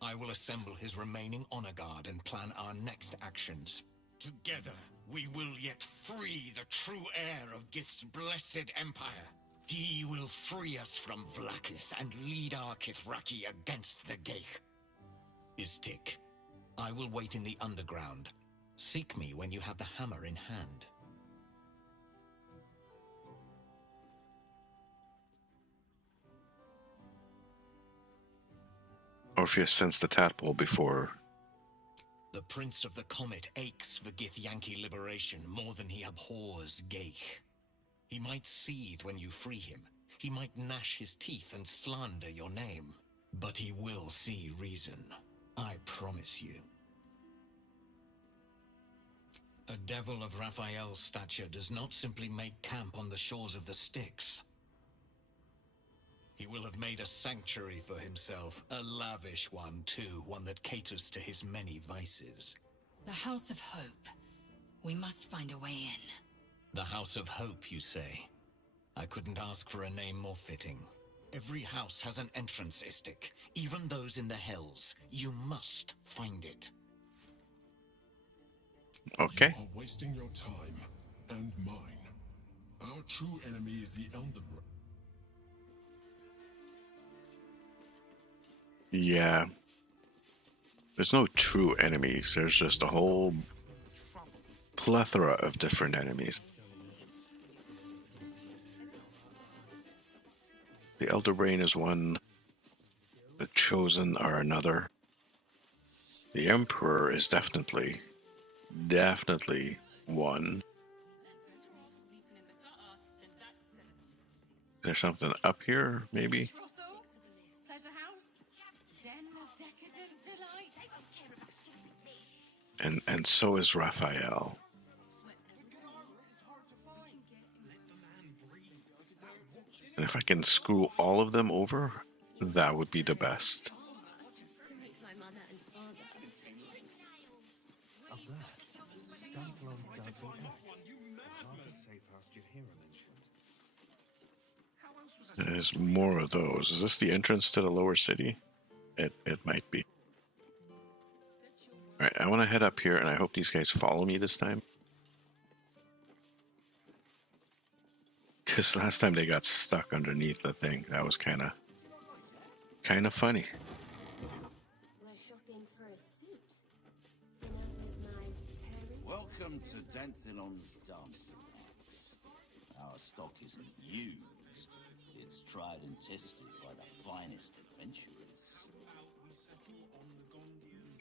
I will assemble his remaining honor guard and plan our next actions. Together, we will yet free the true heir of Gith's blessed empire. He will free us from Vlaakith and lead our Kithraki against the Geich. Istik, I will wait in the underground. Seek me when you have the hammer in hand. Orpheus sensed the tadpole before. The Prince of the Comet aches for Githyanki liberation more than he abhors Geich. He might seethe when you free him. He might gnash his teeth and slander your name. But he will see reason. I promise you. A devil of Raphael's stature does not simply make camp on the shores of the Styx. He will have made a sanctuary for himself, a lavish one too, one that caters to his many vices. The House of Hope. We must find a way in. The House of Hope, you say? I couldn't ask for a name more fitting. Every house has an entrance, Istik. Even those in the Hells. You must find it. Okay. You are wasting your time and mine. Our true enemy is the Elder Brain. Yeah. There's no true enemies. There's just a whole plethora of different enemies. The Elder Brain is one. The Chosen are another. The Emperor is definitely one. Is there something up here, maybe? And so is Raphael. And if I can screw all of them over, that would be the best. Up there. Danthron's dancing axe. Harbour safe house Jahira mentioned. There's more of those. Is this the entrance to the lower city? It might be. Alright, I want to head up here, and I hope these guys follow me this time. Because last time they got stuck underneath the thing. That was kind of funny. We're shopping for a suit. Dinner with my parents. Welcome to Danthinon's dancing acts. Our stock isn't used. It's tried and tested by the finest adventurers.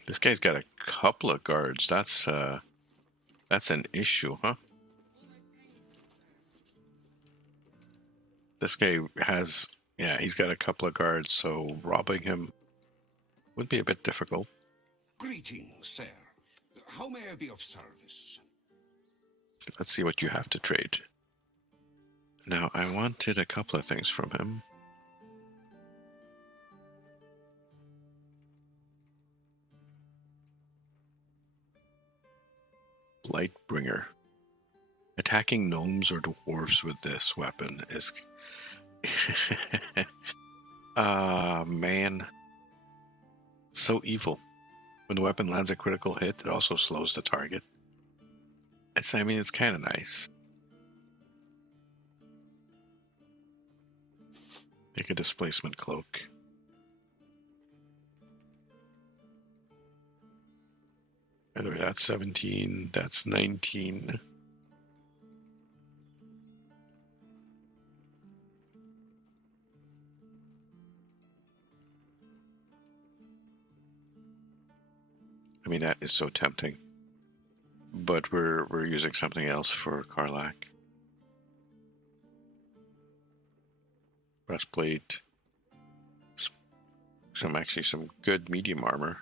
This guy's got a couple of guards. That's an issue, huh? This guy has, yeah, he's got a couple of guards, so robbing him would be a bit difficult. Greetings, sir. How may I be of service? Let's see what you have to trade. Now, I wanted a couple of things from him. Lightbringer. Attacking gnomes or dwarves with this weapon is... man. So evil. When the weapon lands a critical hit, it also slows the target. It's kind of nice. Take a displacement cloak. By the way, that's 17, that's 19. That is so tempting. But we're using something else for Karlach. Breastplate. Some good medium armor.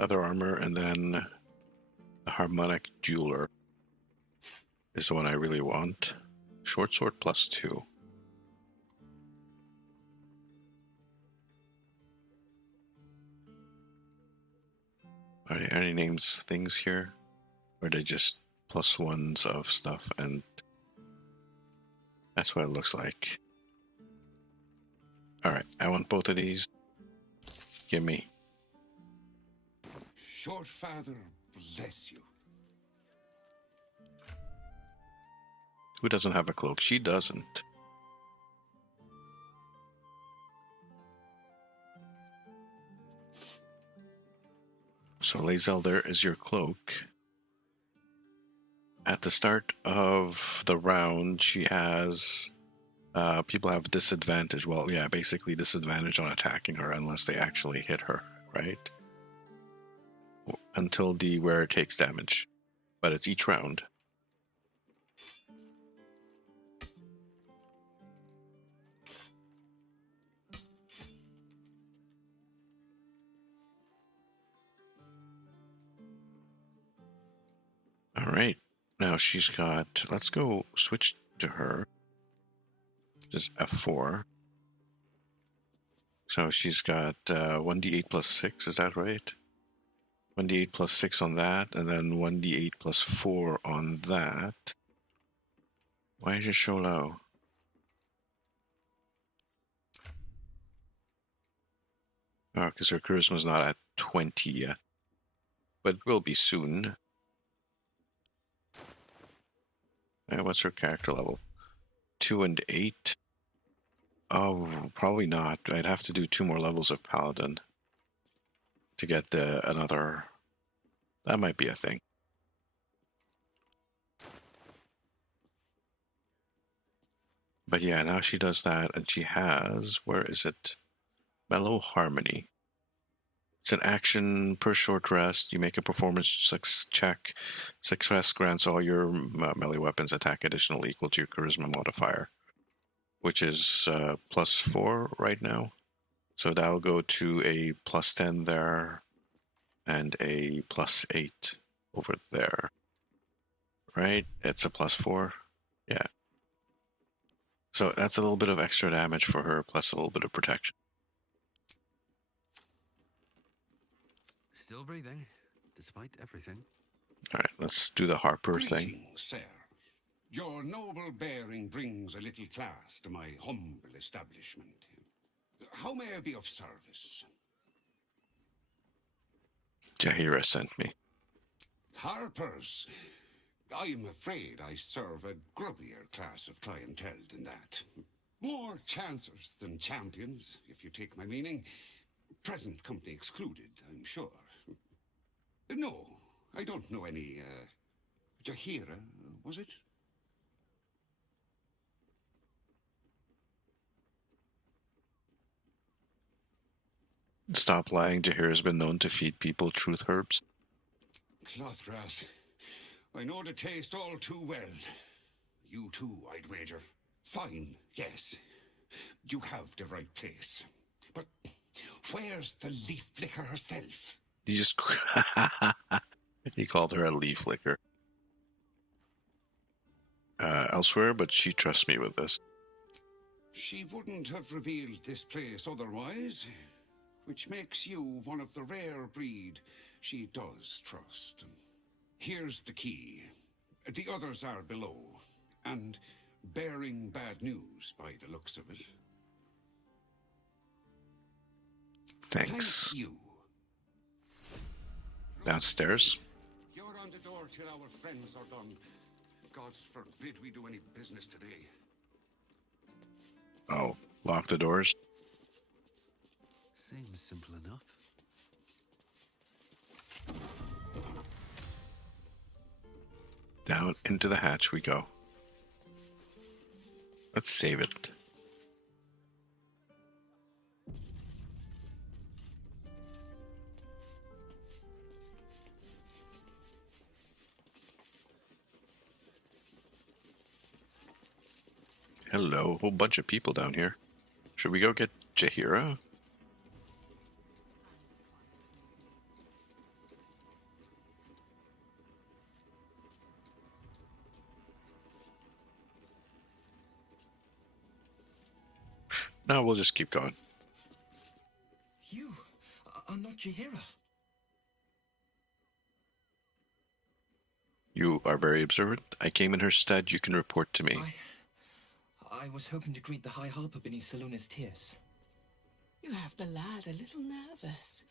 Leather armor, and then the Harmonic Jeweler is the one I really want. Short sword +2. Are there any names things here? Or are they just +1s of stuff, and that's what it looks like. Alright, I want both of these. Give me. Short Father bless you. Who doesn't have a cloak? She doesn't. So Lae'zel, there is your cloak. At the start of the round, she has... people have disadvantage. Well, yeah, basically disadvantage on attacking her unless they actually hit her, right? Until the wearer takes damage. But it's each round. Alright, now she's got, let's go switch to her. Just F4. So she's got 1d8 plus 6, is that right? 1d8 plus 6 on that, and then 1d8 plus 4 on that. Why is it so low? Oh, because her charisma's not at 20 yet. But will be soon. What's her character level? 2 and 8? Oh, probably not. I'd have to do 2 more levels of Paladin to get another... That might be a thing. But yeah, now she does that, and she has... Where is it? Mellow Harmony. It's an action per short rest. You make a performance check. Success grants all your melee weapons attack additional equal to your charisma modifier, which is +4 right now. So that'll go to a +10 there and a +8 over there. Right? It's a +4. Yeah. So that's a little bit of extra damage for her, plus a little bit of protection. Still breathing, despite everything. Alright, let's do the Harper thing. Greetings, sir. Your noble bearing brings a little class to my humble establishment. How may I be of service? Jaheira sent me. Harpers. I'm afraid I serve a grubbier class of clientele than that. More chancers than champions, if you take my meaning. Present company excluded, I'm sure. No, I don't know any, Jaheira, was it? Stop lying. Jaheira's been known to feed people truth herbs. Clothgrass. I know the taste all too well. You too, I'd wager. Fine, yes. You have the right place. But where's the leaf flicker herself? He just... he called her a leaf flicker. Elsewhere, but she trusts me with this. She wouldn't have revealed this place otherwise, which makes you one of the rare breed she does trust. Here's the key. The others are below, and bearing bad news by the looks of it. Thanks. Thank you. Downstairs. You're on the door till our friends are done. God forbid we do any business today. Oh, lock the doors. Seems simple enough. Down into the hatch we go. Let's save it. Hello, a whole bunch of people down here. Should we go get Jaheira? No, we'll just keep going. You are not Jaheira. You are very observant. I came in her stead. You can report to me. I was hoping to greet the High Harper beneath Seluna's tears. You have the lad a little nervous.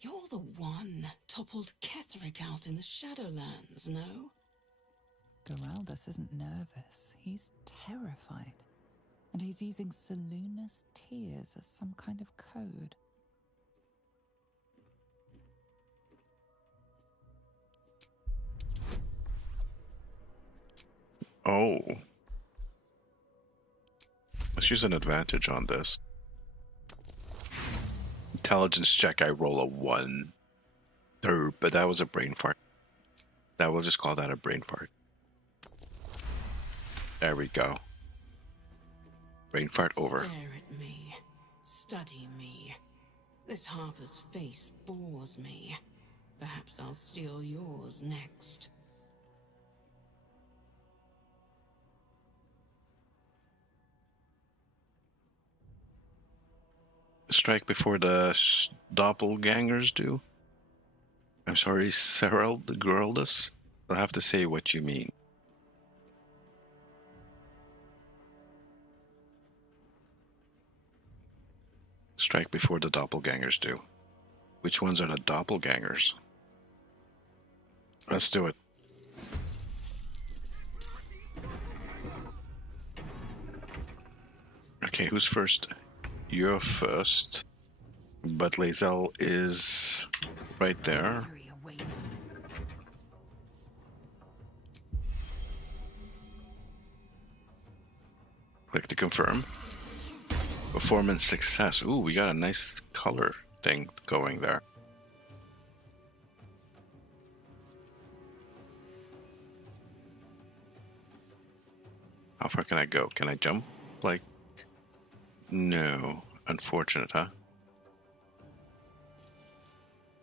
You're the one toppled Ketherick out in the Shadowlands, no? Geraldus isn't nervous. He's terrified. And he's using Seluna's tears as some kind of code. Oh. Let's use an advantage on this. Intelligence check, I roll a 1. But that was a brain fart. That we'll just call that a brain fart. There we go. Brain fart over. Stare at me. Study me. This Harper's face bores me. Perhaps I'll steal yours next. Strike before the doppelgangers do? I'm sorry, Geraldus. You'll have to say what you mean. Strike before the doppelgangers do. Which ones are the doppelgangers? Let's do it. Okay, who's first? You're first. But Lae'zel is right there. Click to confirm. Performance success. Ooh, we got a nice color thing going there. How far can I go? Can I jump? Like, no. Unfortunate, huh?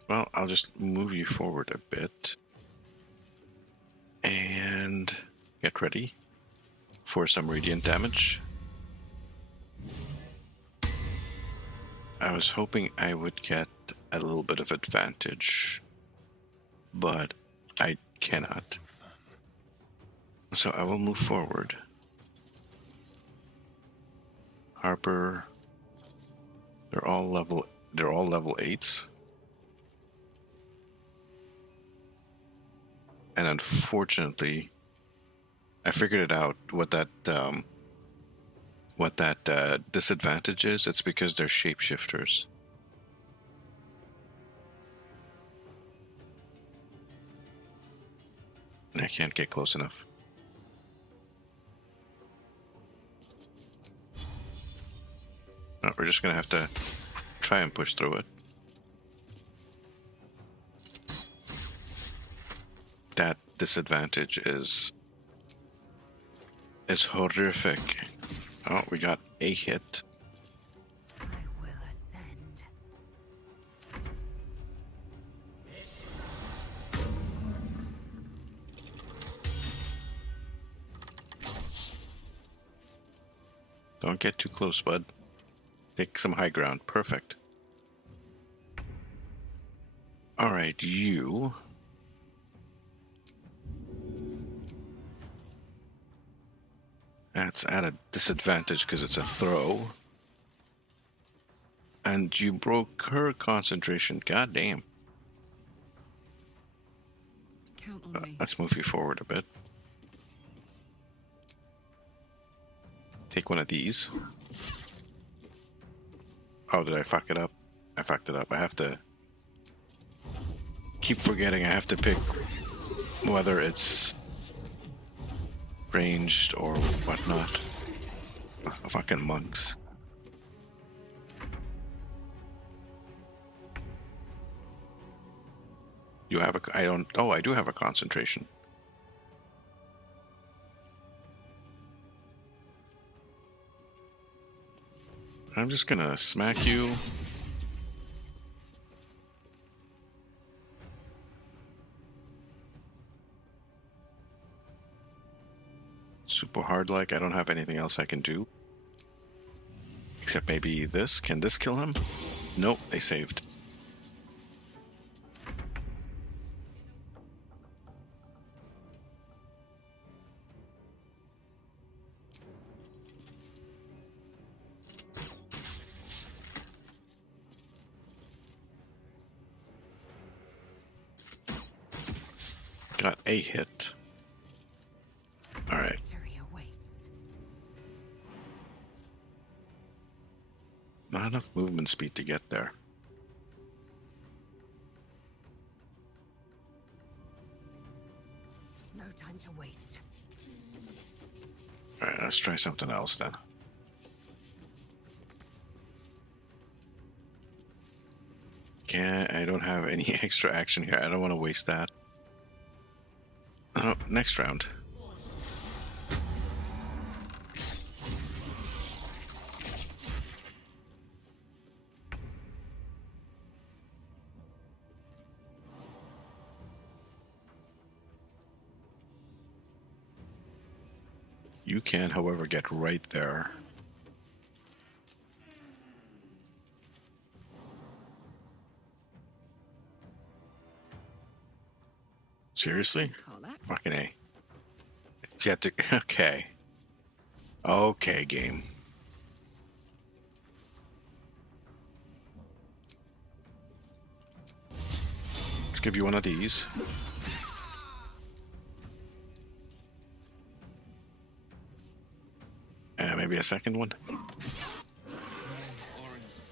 Well, I'll just move you forward a bit. And get ready for some radiant damage. I was hoping I would get a little bit of advantage, but I cannot. So I will move forward. Harper, they're all level 8s. And unfortunately, I figured it out what that disadvantage is. It's because they're shapeshifters. And I can't get close enough. No, we're just gonna have to try and push through it. That disadvantage is horrific. Oh, we got a hit. Don't get too close, bud. Take some high ground. Perfect. All right, you. That's at a disadvantage because it's a throw. And you broke her concentration. God damn. Count on me. Let's move you forward a bit. Take one of these. Oh, did I fuck it up? I fucked it up. I have to keep forgetting I have to pick whether it's ranged or whatnot. Fucking monks. You have a... I don't... Oh, I do have a concentration. I'm just gonna smack you. Super hard like. I don't have anything else I can do. Except maybe this. Can this kill him? Nope, they saved. Got a hit. Alright. Not enough movement speed to get there. No time to waste. Alright, let's try something else then. I don't have any extra action here. I don't want to waste that. Oh, next round. You can, however, get right there. Seriously? Fucking A. You have to. Okay. Okay, game. Let's give you one of these. Maybe a second one. Orin's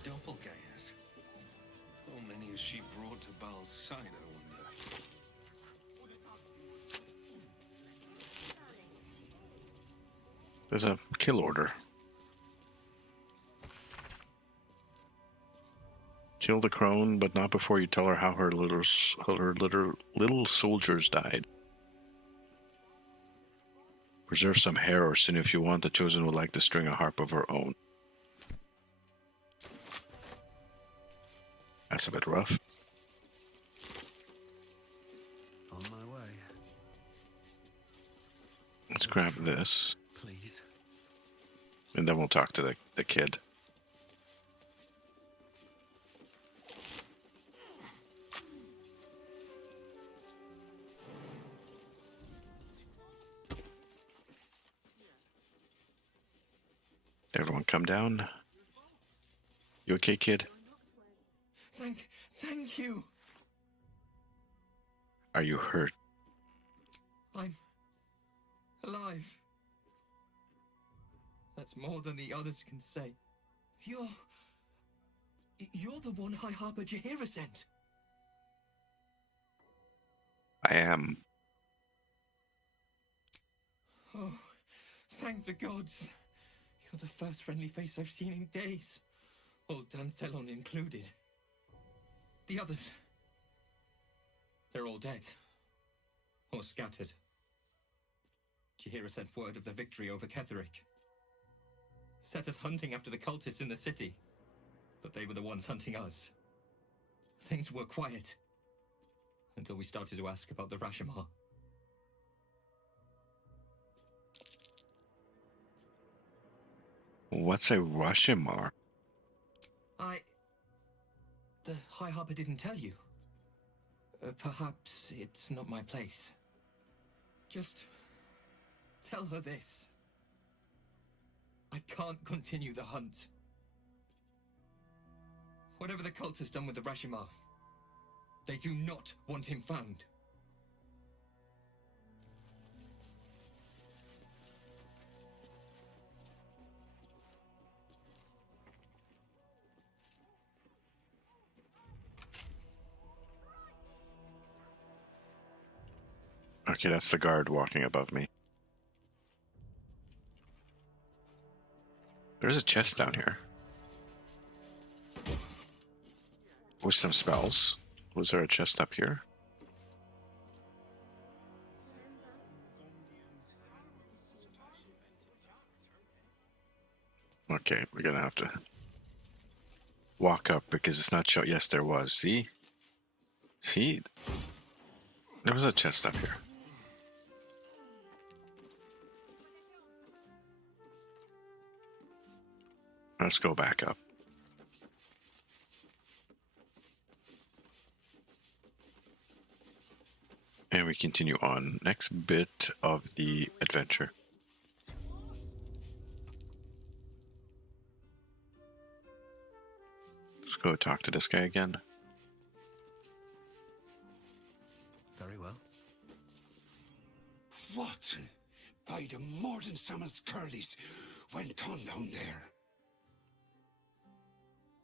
doppelgangers. How many has she brought to Bal's side, I wonder? There's a kill order. Kill the crone, but not before you tell her how her little soldiers died. Preserve some hair or sin if you want. The chosen would like to string a harp of her own. That's a bit rough. On my way. Let's grab this. Please. And then we'll talk to the kid. Everyone come down. You okay, kid? Thank you. Are you hurt? I'm alive. That's more than the others can say. You're the one High Harper Jaheira sent. I am. Oh, thank the gods. You're the first friendly face I've seen in days. Old Danthelon included. The others. They're all dead. Or scattered. Jaheira sent word of the victory over Ketheric. Set us hunting after the cultists in the city. But they were the ones hunting us. Things were quiet. Until we started to ask about the Rashomar. What's a Rashomar? The High Harper didn't tell you. Perhaps it's not my place. Just tell her this. I can't continue the hunt. Whatever the cult has done with the Rashomar, they do not want him found. Okay, that's the guard walking above me. There's a chest down here. With some spells. Was there a chest up here? Okay, we're gonna have to walk up because it's not showing. Yes, there was. See? See? There was a chest up here. Let's go back up. And we continue on. Next bit of the adventure. Let's go talk to this guy again. Very well. What? By the Morden Summons Curlies went on down there?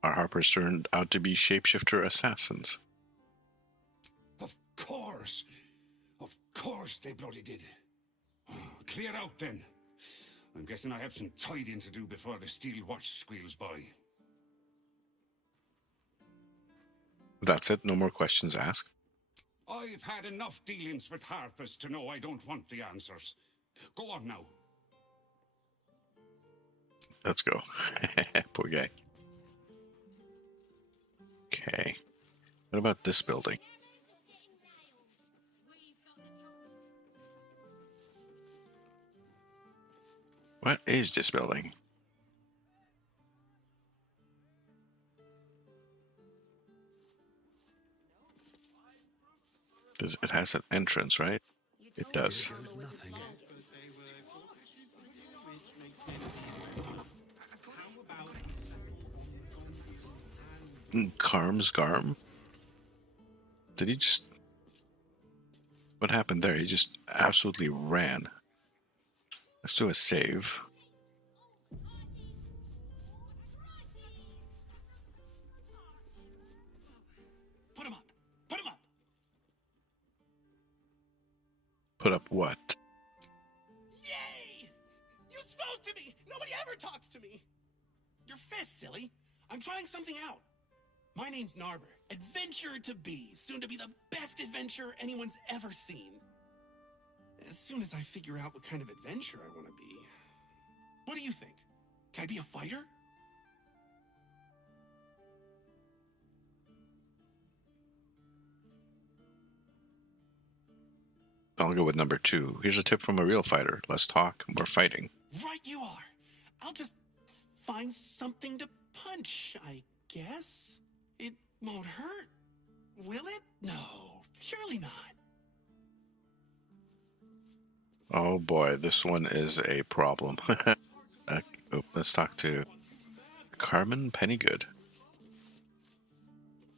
Our Harpers turned out to be shapeshifter assassins. Of course! Of course they bloody did. Clear out then. I'm guessing I have some tidying to do before the steel watch squeals by. That's it, no more questions asked. I've had enough dealings with Harpers to know I don't want the answers. Go on now. Let's go. Poor guy. Okay. What about this building? What is this building? It has an entrance, right? It does. Carm's Garm? Did he just... What happened there? He just absolutely ran. Let's do a save. Put him up! Put him up! Put up what? Yay! You spoke to me! Nobody ever talks to me! Your fist, silly. I'm trying something out. My name's Narber, adventurer to be, soon to be the best adventurer anyone's ever seen. As soon as I figure out what kind of adventurer I want to be. What do you think? Can I be a fighter? I'll go with number 2. Here's a tip from a real fighter. Less talk, more fighting. Right you are. I'll just find something to punch, I guess. It won't hurt, will it? No, surely not. Oh boy, this one is a problem. Let's talk to Carmen Pennygood.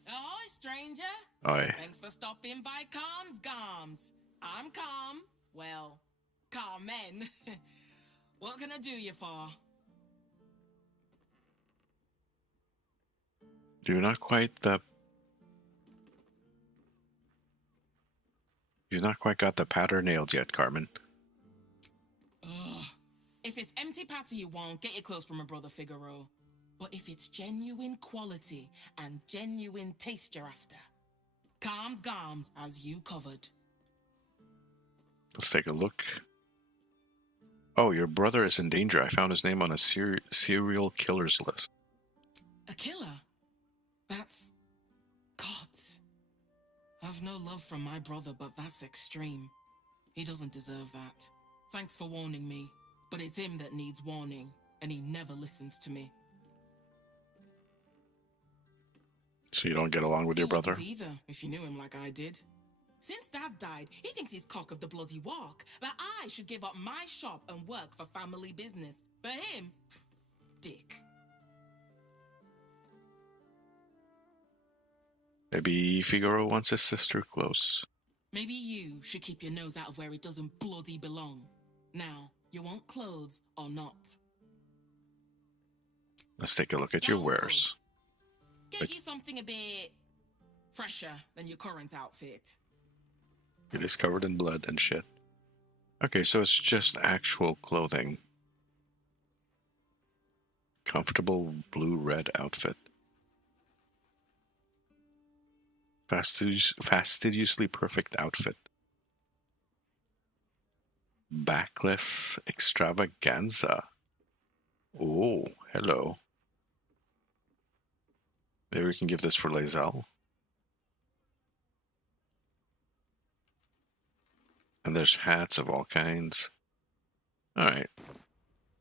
Ahoy, stranger. Oi. Thanks for stopping by Calm's Garms. I'm Calm. Well, Carmen. What can I do you for? You're not quite You've not quite got the pattern nailed yet, Carmen. Ugh. If it's empty patter you want, get your clothes from my brother Figaro. But if it's genuine quality and genuine taste you're after, Calm's Garms has you covered. Let's take a look. Oh, your brother is in danger. I found his name on a serial killers list. A killer? That's... gods. I've no love from my brother, but that's extreme. He doesn't deserve that. Thanks for warning me, but it's him that needs warning, and he never listens to me. So you don't get along with your brother? You wouldn't either, if you knew him like I did. Since Dad died, he thinks he's cock of the bloody walk, that I should give up my shop and work for family business. For him, dick. Maybe Figaro wants his sister close. Maybe you should keep your nose out of where it doesn't bloody belong. Now, you want clothes or not? Let's take a look at your wares. Get you something a bit fresher than your current outfit. It is covered in blood and shit. Okay, so it's just actual clothing. Comfortable blue-red outfit. Fastidiously perfect outfit. Backless extravaganza. Oh, hello. Maybe we can give this for Lae'zel. And there's hats of all kinds. Alright.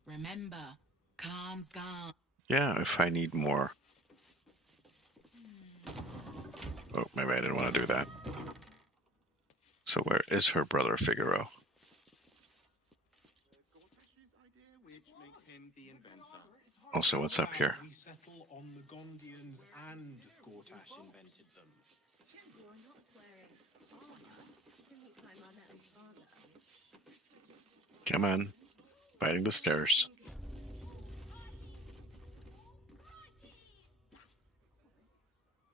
Remember, Calm's gone. Yeah, if I need more. Oh, maybe I didn't want to do that. So where is her brother Figaro? Also, what's up here? We settle on the Gondians and Gortash invented them. You're not wearing armor. Didn't my mother and father? Come on. Fighting the stairs.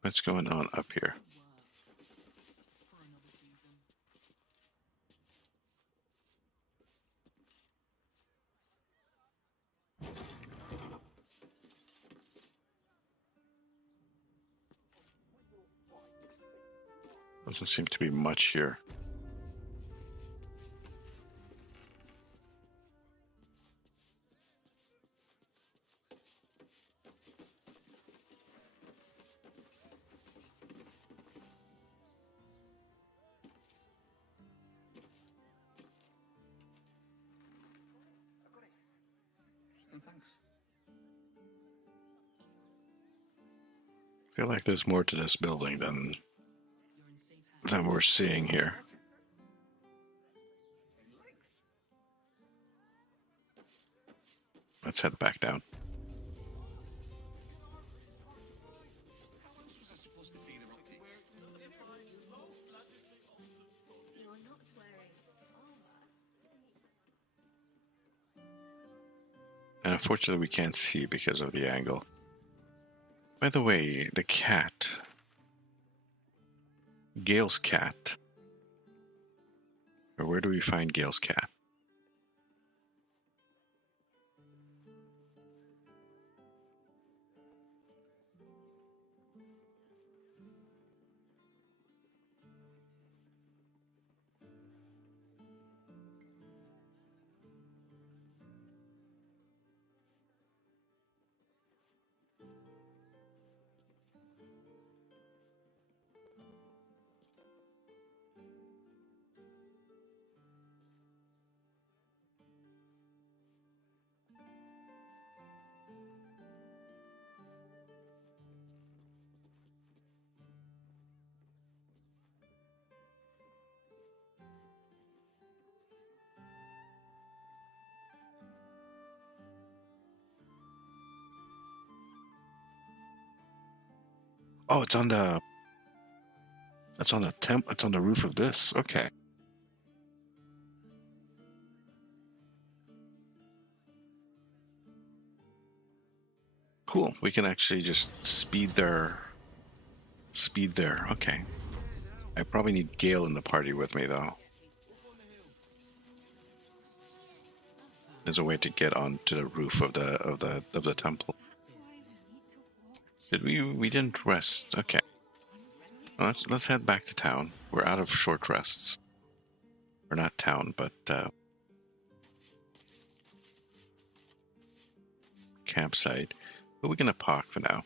What's going on up here? Doesn't seem to be much here. Thanks. I feel like there's more to this building than we're seeing here. Let's head back down. And unfortunately, we can't see because of the angle. By the way, the cat. Gale's cat. Or where do we find Gale's cat? Oh, it's on the. It's on the It's on the roof of this. Okay. Cool. We can actually just speed there. Speed there. Okay. I probably need Gale in the party with me, though. There's a way to get onto the roof of the temple. Did we didn't rest? Okay. Well, let's head back to town. We're out of short rests. Or not town, but campsite. But we're gonna park for now.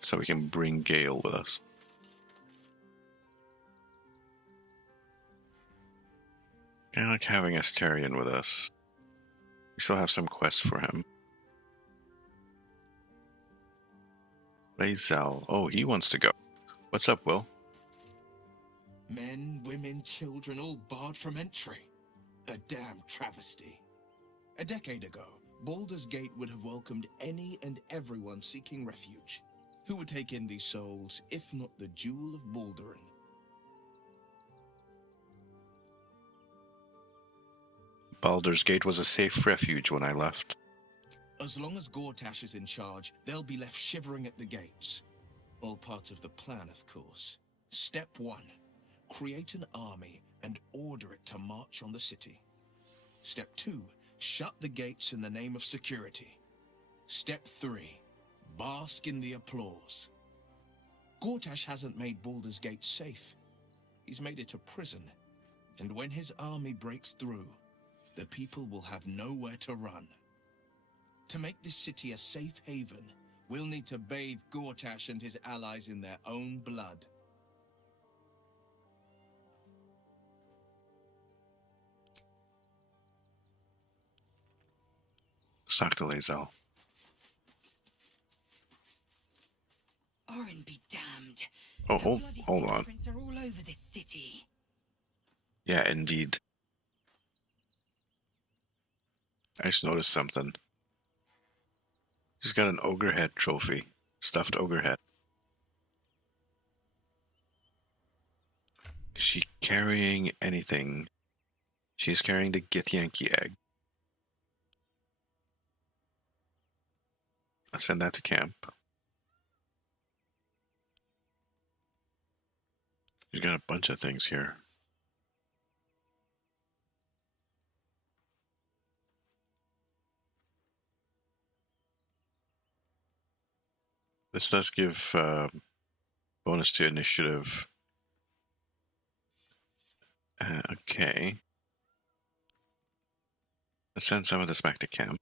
So we can bring Gale with us. I like having Asterion with us. We still have some quests for him. Lae'zel. Oh, he wants to go. What's up, Will? Men, women, children, all barred from entry. A damn travesty. A decade ago, Baldur's Gate would have welcomed any and everyone seeking refuge. Who would take in these souls, if not the Jewel of Baldurin? Baldur's Gate was a safe refuge when I left. As long as Gortash is in charge, they'll be left shivering at the gates. All part of the plan, of course. Step 1. Create an army and order it to march on the city. Step 2. Shut the gates in the name of security. Step 3. Bask in the applause. Gortash hasn't made Baldur's Gate safe. He's made it a prison. And when his army breaks through, the people will have nowhere to run. To make this city a safe haven, we'll need to bathe Gortash and his allies in their own blood. Talk to Lae'zel. Orin be damned. Oh, The bloody hold on. footprints are all over this city. Yeah, indeed. I just noticed something. He's got an ogre head trophy. Stuffed ogre head. she carrying anything? She's carrying the Githyanki egg. Let's send that to camp. She's got a bunch of things here. This does give bonus to initiative. Okay. Let's send some of this back to camp.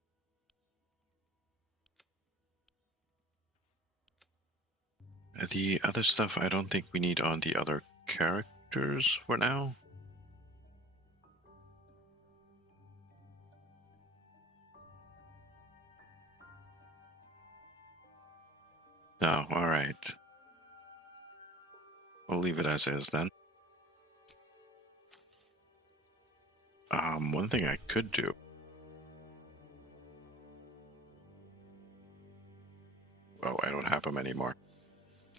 The other stuff I don't think we need on the other characters for now. No, alright. We'll leave it as is then. One thing I could do. Oh, I don't have them anymore.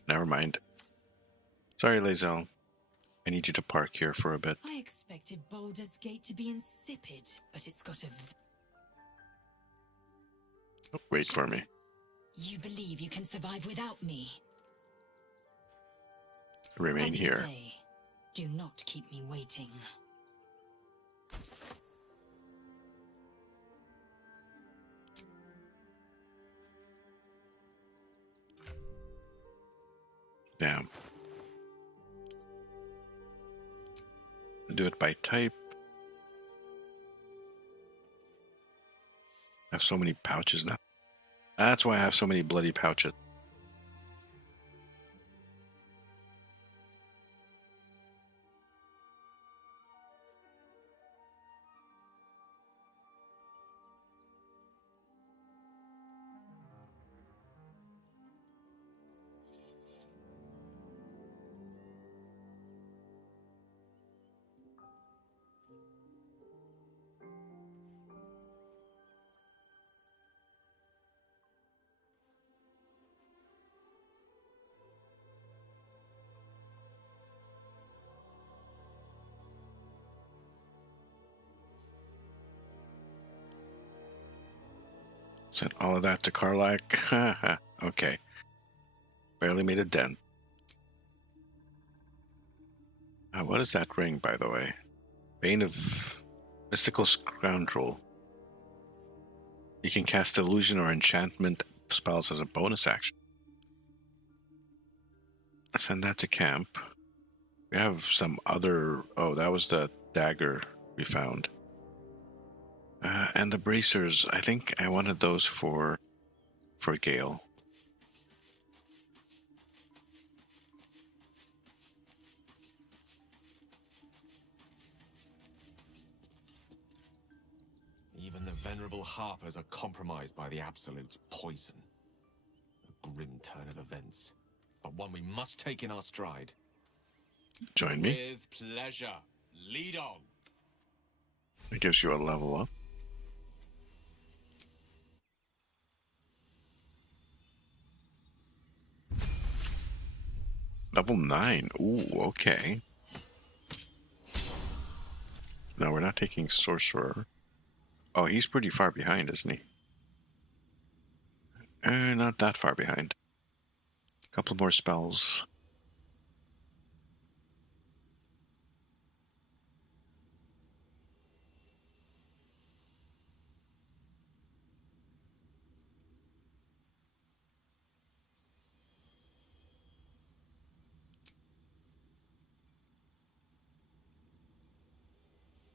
Never mind. Sorry, Lae'zel. I need you to park here for a bit. I expected Baldur's Gate to be insipid, but it's got a... Oh, wait for me. You believe you can survive without me? Remain As you here. say, do not keep me waiting. Damn. Do it by type. I have so many pouches now. That's why I have so many bloody pouches. Sent all of that to Karlak. Okay. Barely made a dent. What is that ring, by the way? Bane of Mystical Scoundrel. You can cast illusion or enchantment spells as a bonus action. Send that to camp. We have some other... Oh, that was the dagger we found. And the bracers, I think I wanted those for Gale. Even the venerable harpers are compromised by the Absolute's poison. A grim turn of events, but one we must take in our stride. Join me. With pleasure. Lead on. It gives you a level up. Level 9. Ooh, okay. No, we're not taking Sorcerer. Oh, he's pretty far behind, isn't he? Not that far behind. A couple more spells.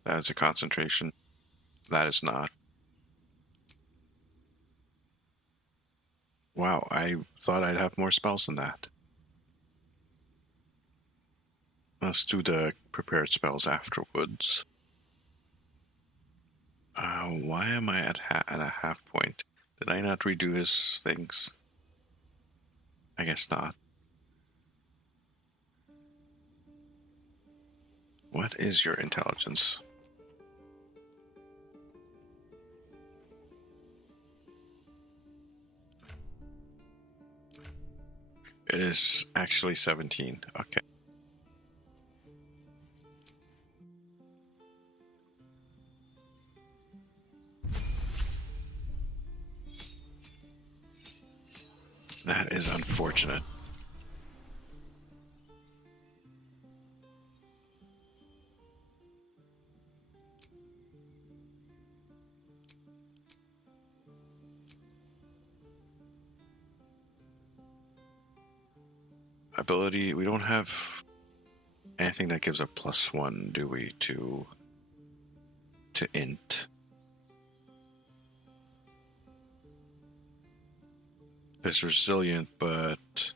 That is a concentration. That is not. Wow, I thought I'd have more spells than that. Let's do the prepared spells afterwards. Why am I at a half point? Did I not redo his things? I guess not. What is your intelligence? It is actually 17. Okay. That is unfortunate. Ability, we don't have anything that gives a +1, do we, to int? It's resilient, but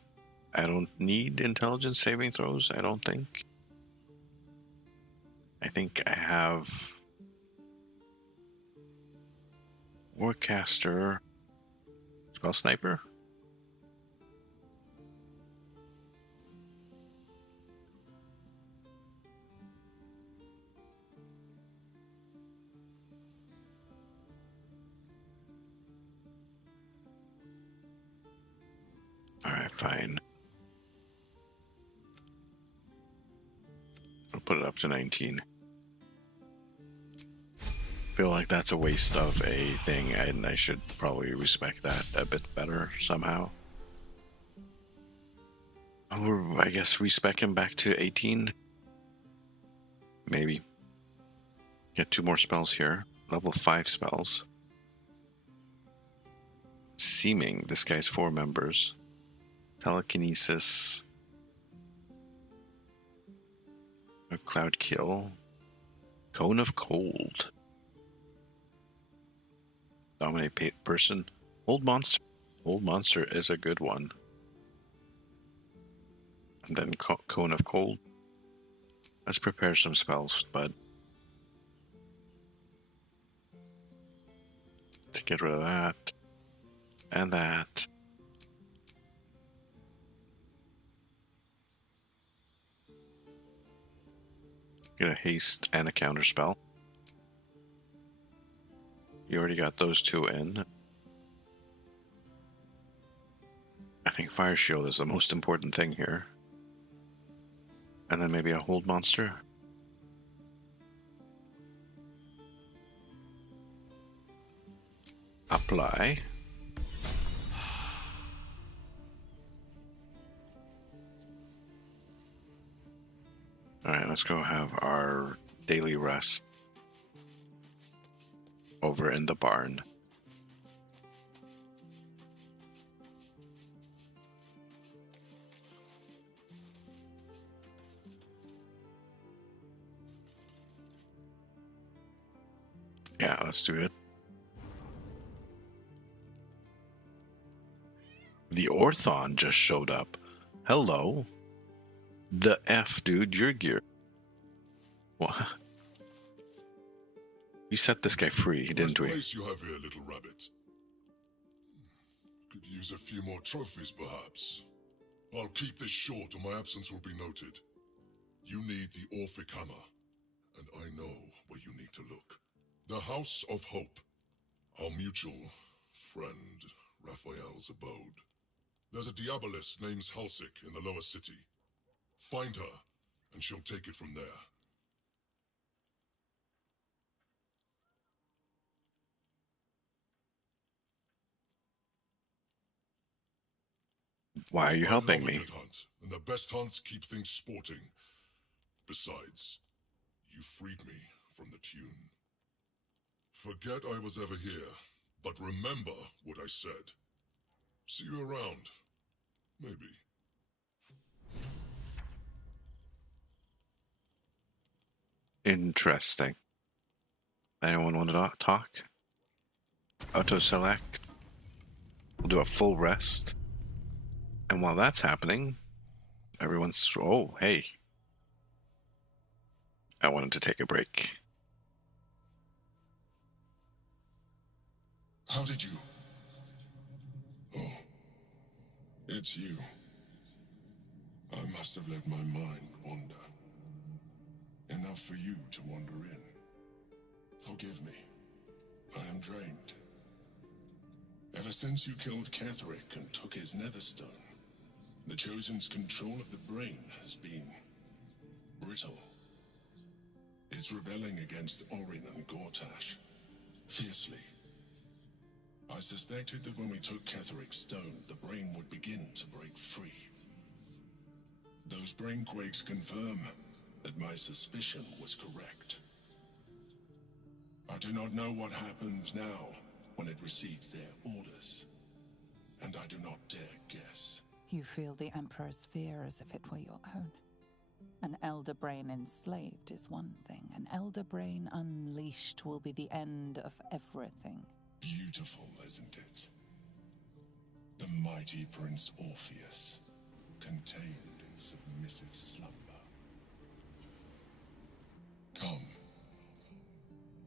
I don't need intelligence saving throws, I don't think. I think I have Warcaster, Spell Sniper. Alright, fine. I'll put it up to 19. Feel like that's a waste of a thing, and I should probably respect that a bit better somehow. Or I guess respec him back to 18. Maybe. Get 2 more spells here. Level 5 spells. Seeming. This guy's 4 members. Telekinesis. A Cloud Kill. Cone of Cold. Dominate person. Old Monster. Old Monster is a good one. And then Cone of Cold. Let's prepare some spells, bud. To get rid of that. And that. Get a haste and a counter spell. You already got those 2 in. I think Fire Shield is the most important thing here. And then maybe a Hold Monster. Apply. Alright, let's go have our daily rest over in the barn. Yeah, let's do it. The Orthon just showed up. Hello. The F, dude, your gear. What? We set this guy free, didn't we? Nice place you have here, little rabbit. Could use a few more trophies, perhaps. I'll keep this short, or my absence will be noted. You need the Orphic Hammer, and I know where you need to look. The House of Hope, our mutual friend Raphael's abode. There's a Diabolist named Halsik in the lower city. Find her, and she'll take it from there. Why are you helping me? I love a good hunt, and the best hunts keep things sporting. Besides, you freed me from the tune. Forget I was ever here, but remember what I said. See you around. Maybe. Interesting. Anyone want to talk? Auto select. We'll do a full rest. And while that's happening, everyone's... Oh, hey. I wanted to take a break. How did you... Oh. It's you. I must have let my mind wander. Enough for you to wander in. Forgive me. I am drained. Ever since you killed Ketherick and took his netherstone, the Chosen's control of the brain has been brittle. It's rebelling against Orin and Gortash fiercely. I suspected that when we took Ketherick's stone, the brain would begin to break free. Those brain quakes confirm that my suspicion was correct. I do not know what happens now when it receives their orders, and I do not dare guess. You feel the Emperor's fear as if it were your own. An elder brain enslaved is one thing. An elder brain unleashed will be the end of everything. Beautiful, isn't it? The mighty Prince Orpheus, contained in submissive slumber. Come.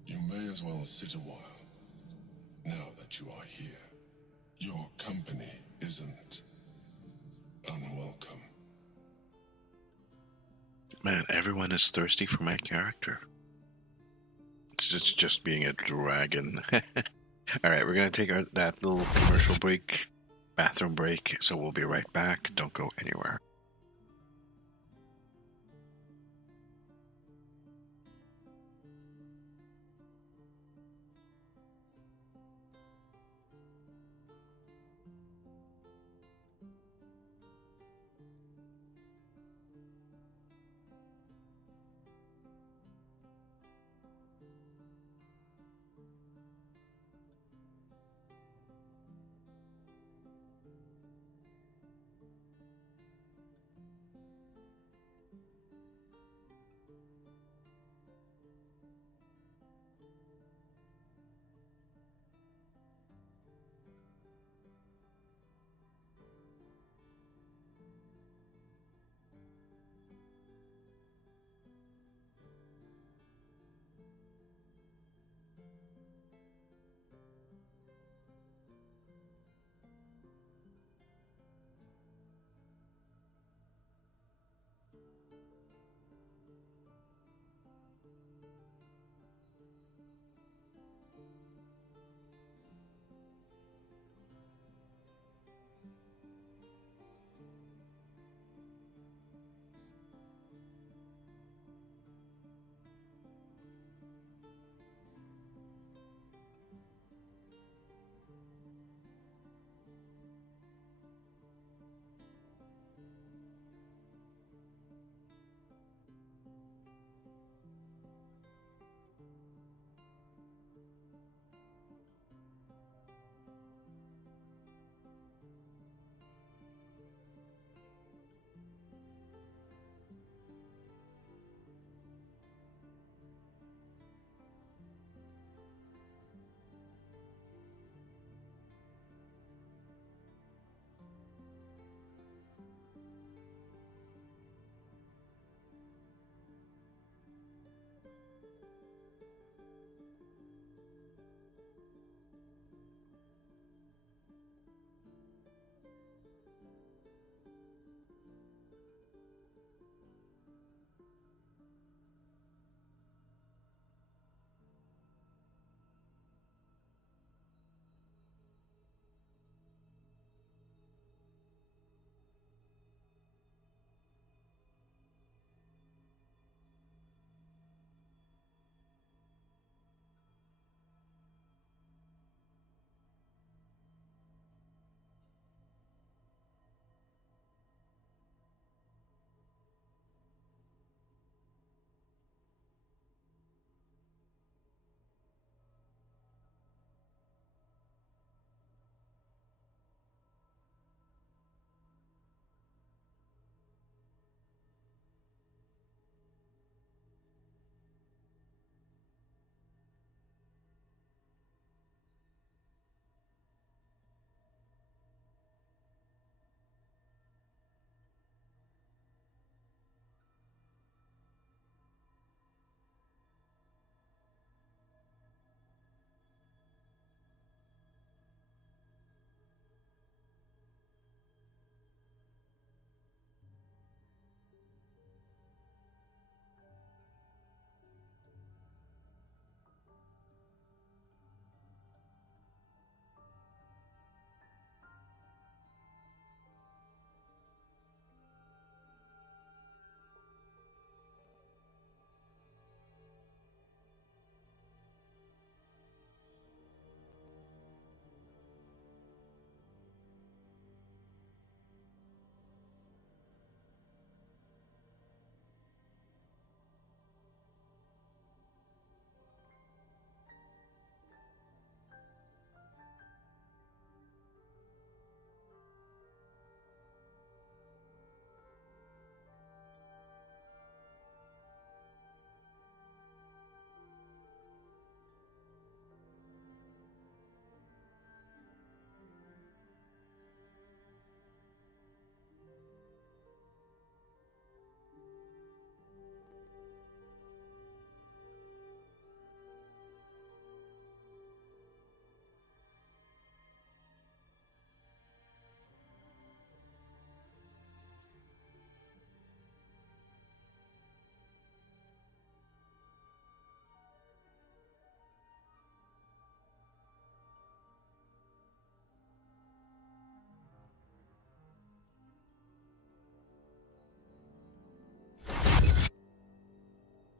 You may as well sit a while, now that you are here. Your company isn't unwelcome. Man, everyone is thirsty for my character. It's just being a dragon. Alright, we're going to take that little commercial break, bathroom break, so we'll be right back. Don't go anywhere.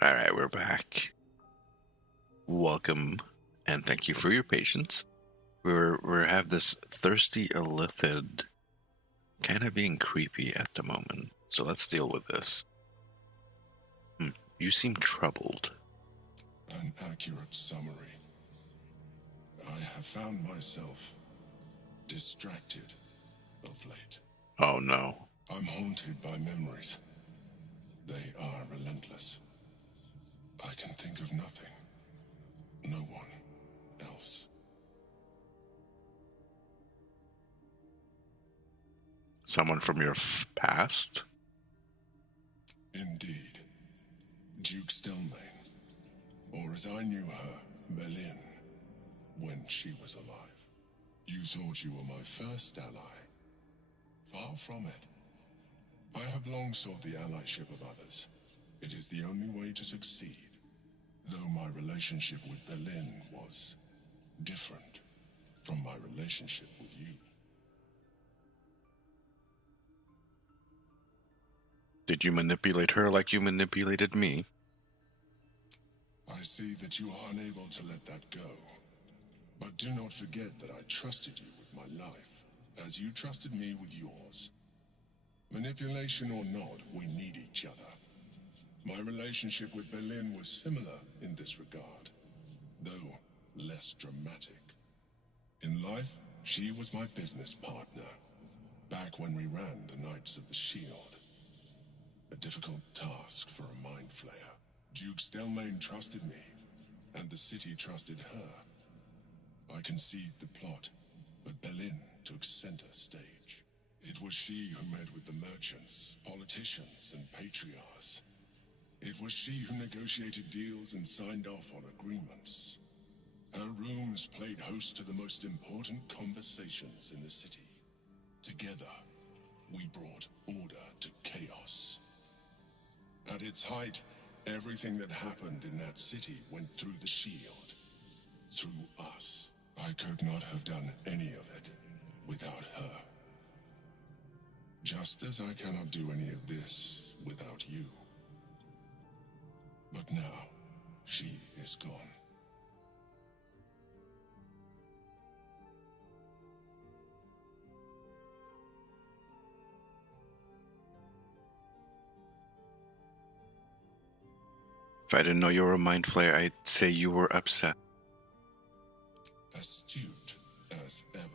All right, we're back. Welcome, and thank you for your patience. We have this thirsty illithid kind of being creepy at the moment, so let's deal with this. You seem troubled. An accurate summary. I have found myself distracted of late. Oh no. I'm haunted by memories. They are relentless. I can think of nothing. No one else. Someone from your past? Indeed. Duke Stelmane. Or as I knew her, Berlin, when she was alive. You thought you were my first ally. Far from it. I have long sought the allyship of others. It is the only way to succeed. Though my relationship with Berlin was different from my relationship with you. Did you manipulate her like you manipulated me? I see that you are unable to let that go. But do not forget that I trusted you with my life, as you trusted me with yours. Manipulation or not, we need each other. My relationship with Berlin was similar in this regard, though less dramatic. In life, she was my business partner, back when we ran the Knights of the Shield. A difficult task for a mind flayer. Duke Stelmane trusted me, and the city trusted her. I conceived the plot, but Berlin took center stage. It was she who met with the merchants, politicians, and patriarchs. It was she who negotiated deals and signed off on agreements. Her rooms played host to the most important conversations in the city. Together, we brought order to chaos. At its height, everything that happened in that city went through the shield. Through us. I could not have done any of it without her. Just as I cannot do any of this without you. But now, she is gone. If I didn't know you were a mind flayer, I'd say you were upset. Astute as ever.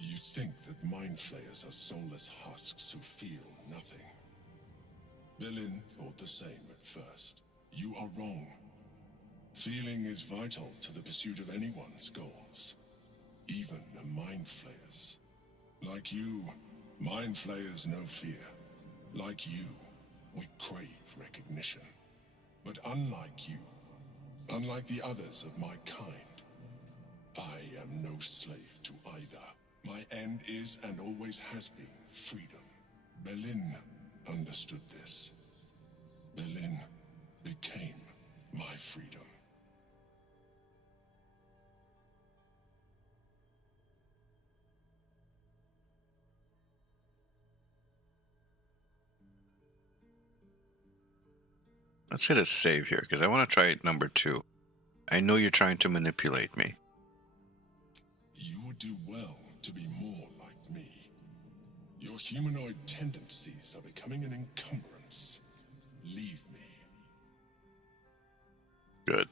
You think that mind flayers are soulless husks who feel nothing. Berlin thought the same at first. You are wrong. Feeling is vital to the pursuit of anyone's goals. Even a mind flayer's. Like you, mind flayers know fear. Like you, we crave recognition. But unlike you, unlike the others of my kind, I am no slave to either. My end is and always has been freedom. Berlin understood this. Berlin became my freedom. Let's hit a save here, because I want to try number 2. I know you're trying to manipulate me. You would do well to be more like me. Your humanoid tendencies are becoming an encumbrance. Leave me. Good.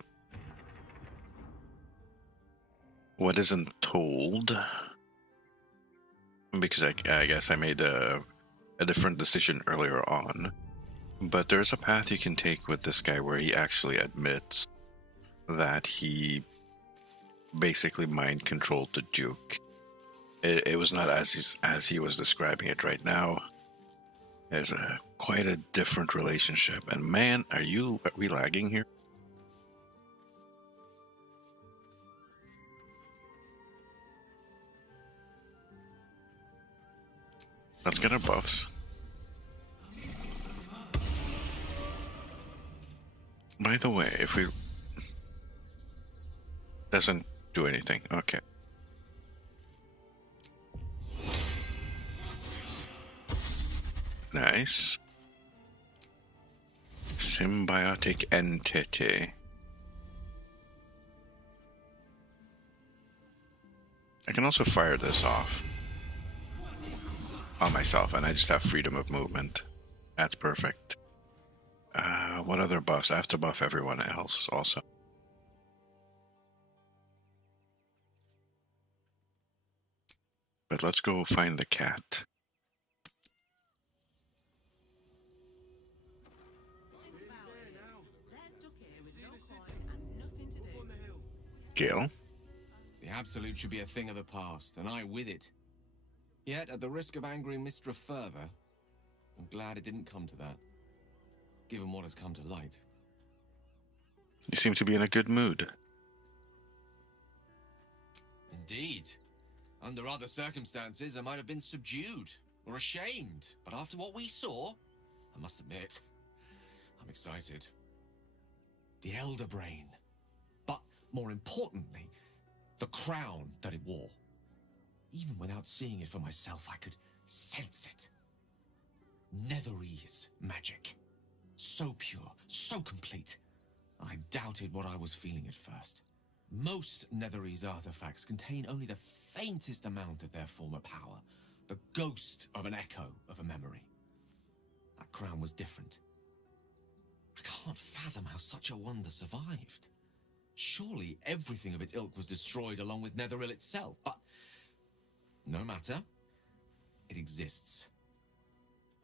What isn't told? Because I guess I made a different decision earlier on. But there's a path you can take with this guy where he actually admits that he basically mind controlled the Duke. It was not as he was describing it right now. There's quite a different relationship. And man, are we lagging here? Let's get our buffs. By the way, if we... Doesn't do anything. Okay. Nice. Symbiotic entity. I can also fire this off on myself, and I just have freedom of movement. That's perfect. What other buffs? I have to buff everyone else also. But let's go find the cat. Gale? The Absolute should be a thing of the past, and I with it. Yet, at the risk of angering Mistra further, I'm glad it didn't come to that, given what has come to light. You seem to be in a good mood. Indeed. Under other circumstances, I might have been subdued or ashamed, but after what we saw, I must admit, I'm excited. The Elder Brain, but more importantly, the crown that it wore. Even without seeing it for myself, I could sense it. Netherese magic. So pure, so complete. I doubted what I was feeling at first. Most Netherese artifacts contain only the faintest amount of their former power, the ghost of an echo of a memory. That crown was different. I can't fathom how such a wonder survived. Surely everything of its ilk was destroyed along with Netheril itself, but no matter. It exists.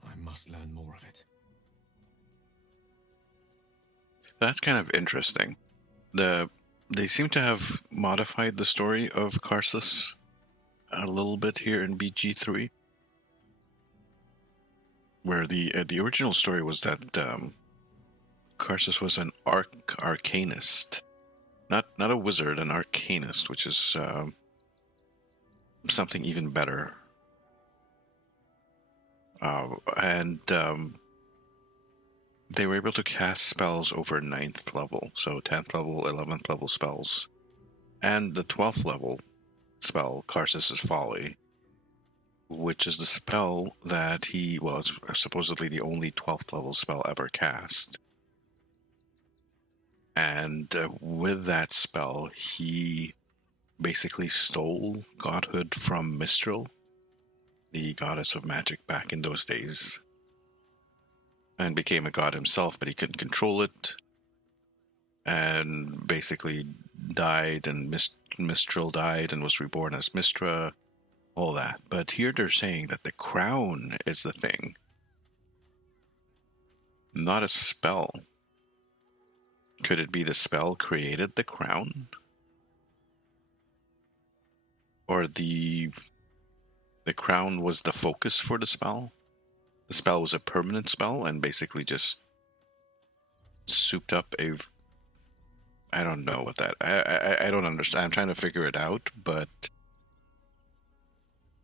I must learn more of it. That's kind of interesting. They seem to have modified the story of Karsus a little bit here in BG3, where the original story was that Karsus was an arcanist, not a wizard, an arcanist, which is something even better. They were able to cast spells over 9th level, so 10th level, 11th level spells. And the 12th level spell, Karsus' Folly, which is the spell that it's supposedly the only 12th level spell ever cast. And with that spell, he basically stole godhood from Mistral, the goddess of magic back in those days, and became a god himself, but he couldn't control it, and basically died, and Mistral died and was reborn as Mistra, all that. But here they're saying that the crown is the thing, not a spell. Could it be the spell created the crown? Or the crown was the focus for the spell? The spell was a permanent spell and basically just souped up I don't know what that... I don't understand. I'm trying to figure it out, but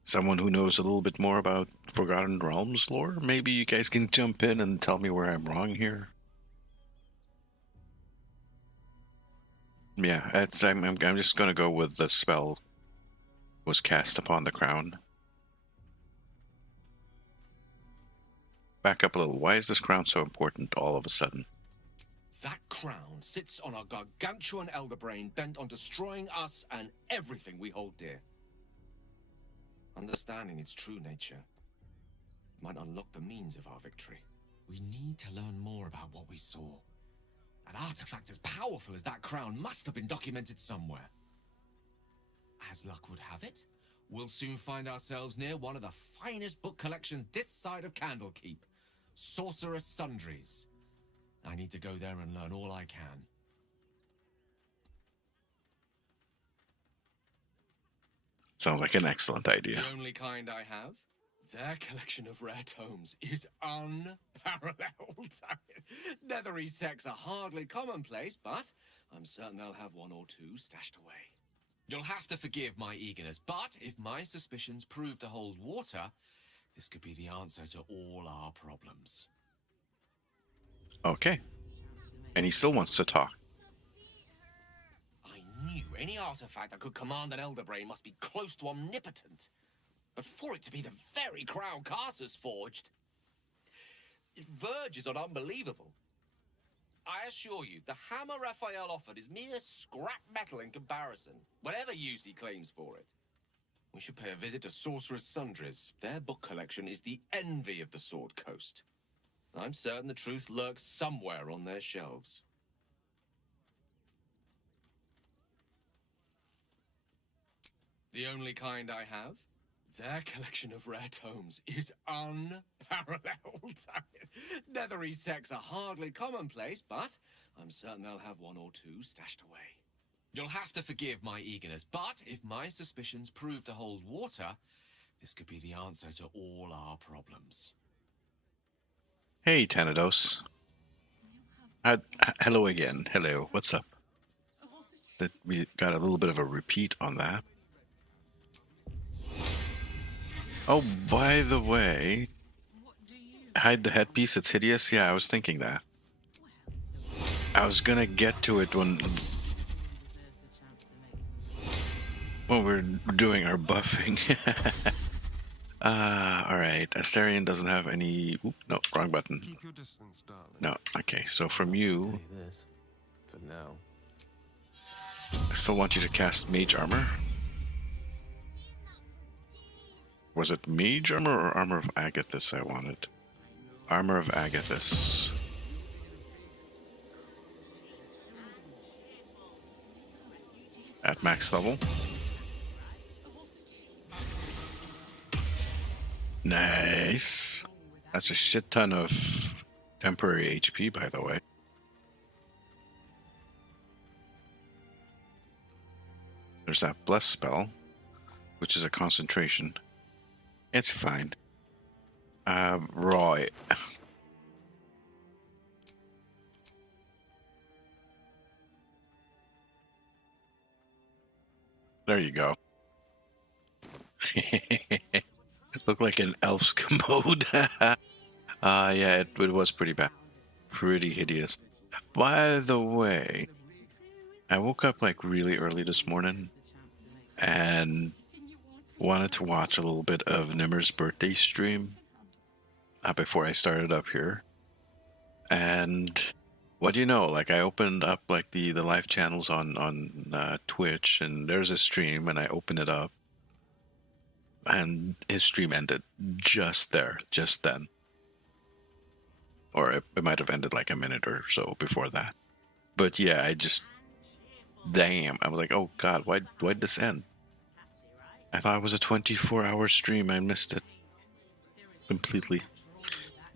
someone who knows a little bit more about Forgotten Realms lore, maybe you guys can jump in and tell me where I'm wrong here. Yeah, I'm just going to go with the spell was cast upon the crown. Back up a little. Why is this crown so important all of a sudden? That crown sits on a gargantuan elder brain bent on destroying us and everything we hold dear. Understanding its true nature might unlock the means of our victory. We need to learn more about what we saw. An artifact as powerful as that crown must have been documented somewhere. As luck would have it, we'll soon find ourselves near one of the finest book collections this side of Candlekeep, Sorcerous Sundries. I need to go there and learn all I can. Sounds like an excellent idea. The only kind I have? Their collection of rare tomes is unparalleled. Netherese texts are hardly commonplace, but I'm certain they'll have one or two stashed away. You'll have to forgive my eagerness, but if my suspicions prove to hold water, this could be the answer to all our problems. Okay. And he still wants to talk. I knew any artifact that could command an Elder Brain must be close to omnipotent. But for it to be the very crown Karsus forged, it verges on unbelievable. I assure you, the hammer Raphael offered is mere scrap metal in comparison, whatever use he claims for it. We should pay a visit to Sorcerer's Sundries. Their book collection is the envy of the Sword Coast. I'm certain the truth lurks somewhere on their shelves. The only kind I have? Their collection of rare tomes is unparalleled. Nethery sects are hardly commonplace, but I'm certain they'll have one or two stashed away. You'll have to forgive my eagerness, but if my suspicions prove to hold water, this could be the answer to all our problems. Hey, Tanados. Hello again. Hello. What's up? That we got a little bit of a repeat on that. Oh, by the way, hide the headpiece. It's hideous. Yeah, I was thinking that. I was gonna get to it when we're doing our buffing. All right. Astarion doesn't have any. Oop, no, wrong button. Keep your distance, darling. No. Okay. So from you, This for now. I still want you to cast Mage Armor. Was it Mage Armor or Armor of Agathis I wanted? Armor of Agathis. At max level. Nice. That's a shit ton of temporary HP, by the way. There's that Bless spell, which is a concentration. It's fine. Right. There you go. Looked like an elf's commode. Yeah, it was pretty bad. Pretty hideous. By the way, I woke up like really early this morning and wanted to watch a little bit of Nimmer's birthday stream before I started up here. And what do you know? Like I opened up like the live channels on Twitch, and there's a stream, and I opened it up, and his stream ended just then. Or it might have ended like a minute or so before that. But yeah, I just, damn, I was like, oh God, why'd this end? I thought it was a 24-hour stream. I missed it completely.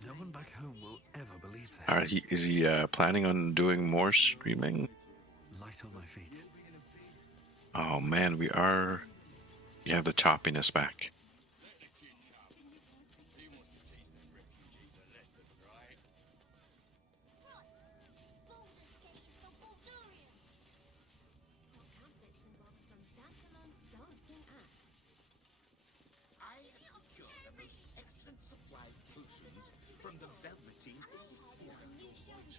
No one back home will ever believe this. All right, is he planning on doing more streaming? Light on my feet. Oh man, we have the choppiness back.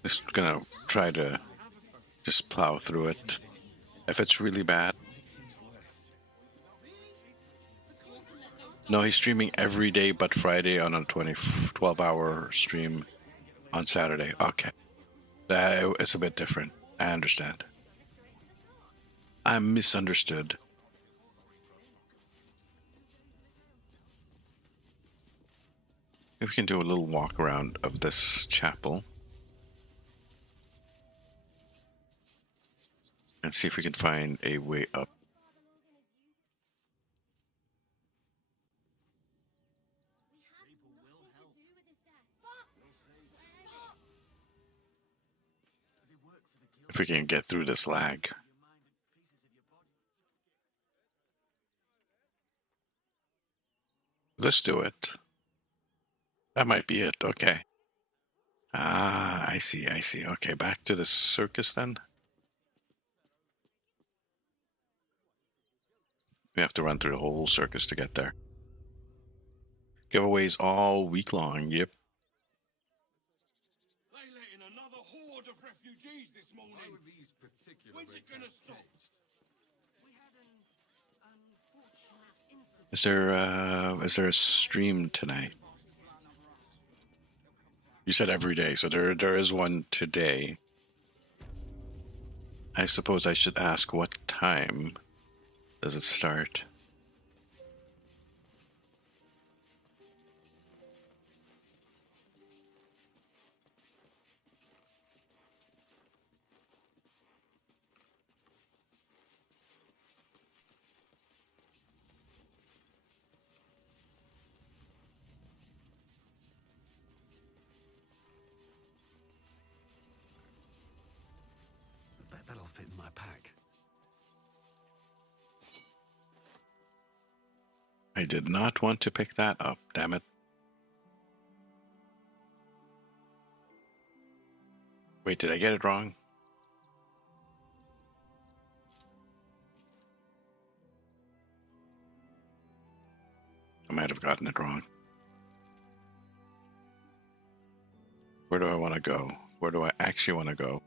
Just gonna try to just plow through it. If it's really bad. No, he's streaming every day but Friday on a 12-hour stream on Saturday. Okay. It's a bit different. I understand. I'm misunderstood. If we can do a little walk around of this chapel. And see if we can find a way up. If we can get through this lag. Let's do it. That might be it. Okay. Ah, I see. Okay, back to the circus then. We have to run through the whole circus to get there. Giveaways all week long, yep. They let in another horde of refugees this morning. Why were these particular When's it gonna stop? Is there a stream tonight? You said every day, so there is one today. I suppose I should ask, what time does it start? I bet that'll fit in my pack. I did not want to pick that up, damn it. Wait, did I get it wrong? I might have gotten it wrong. Where do I want to go? Where do I actually want to go?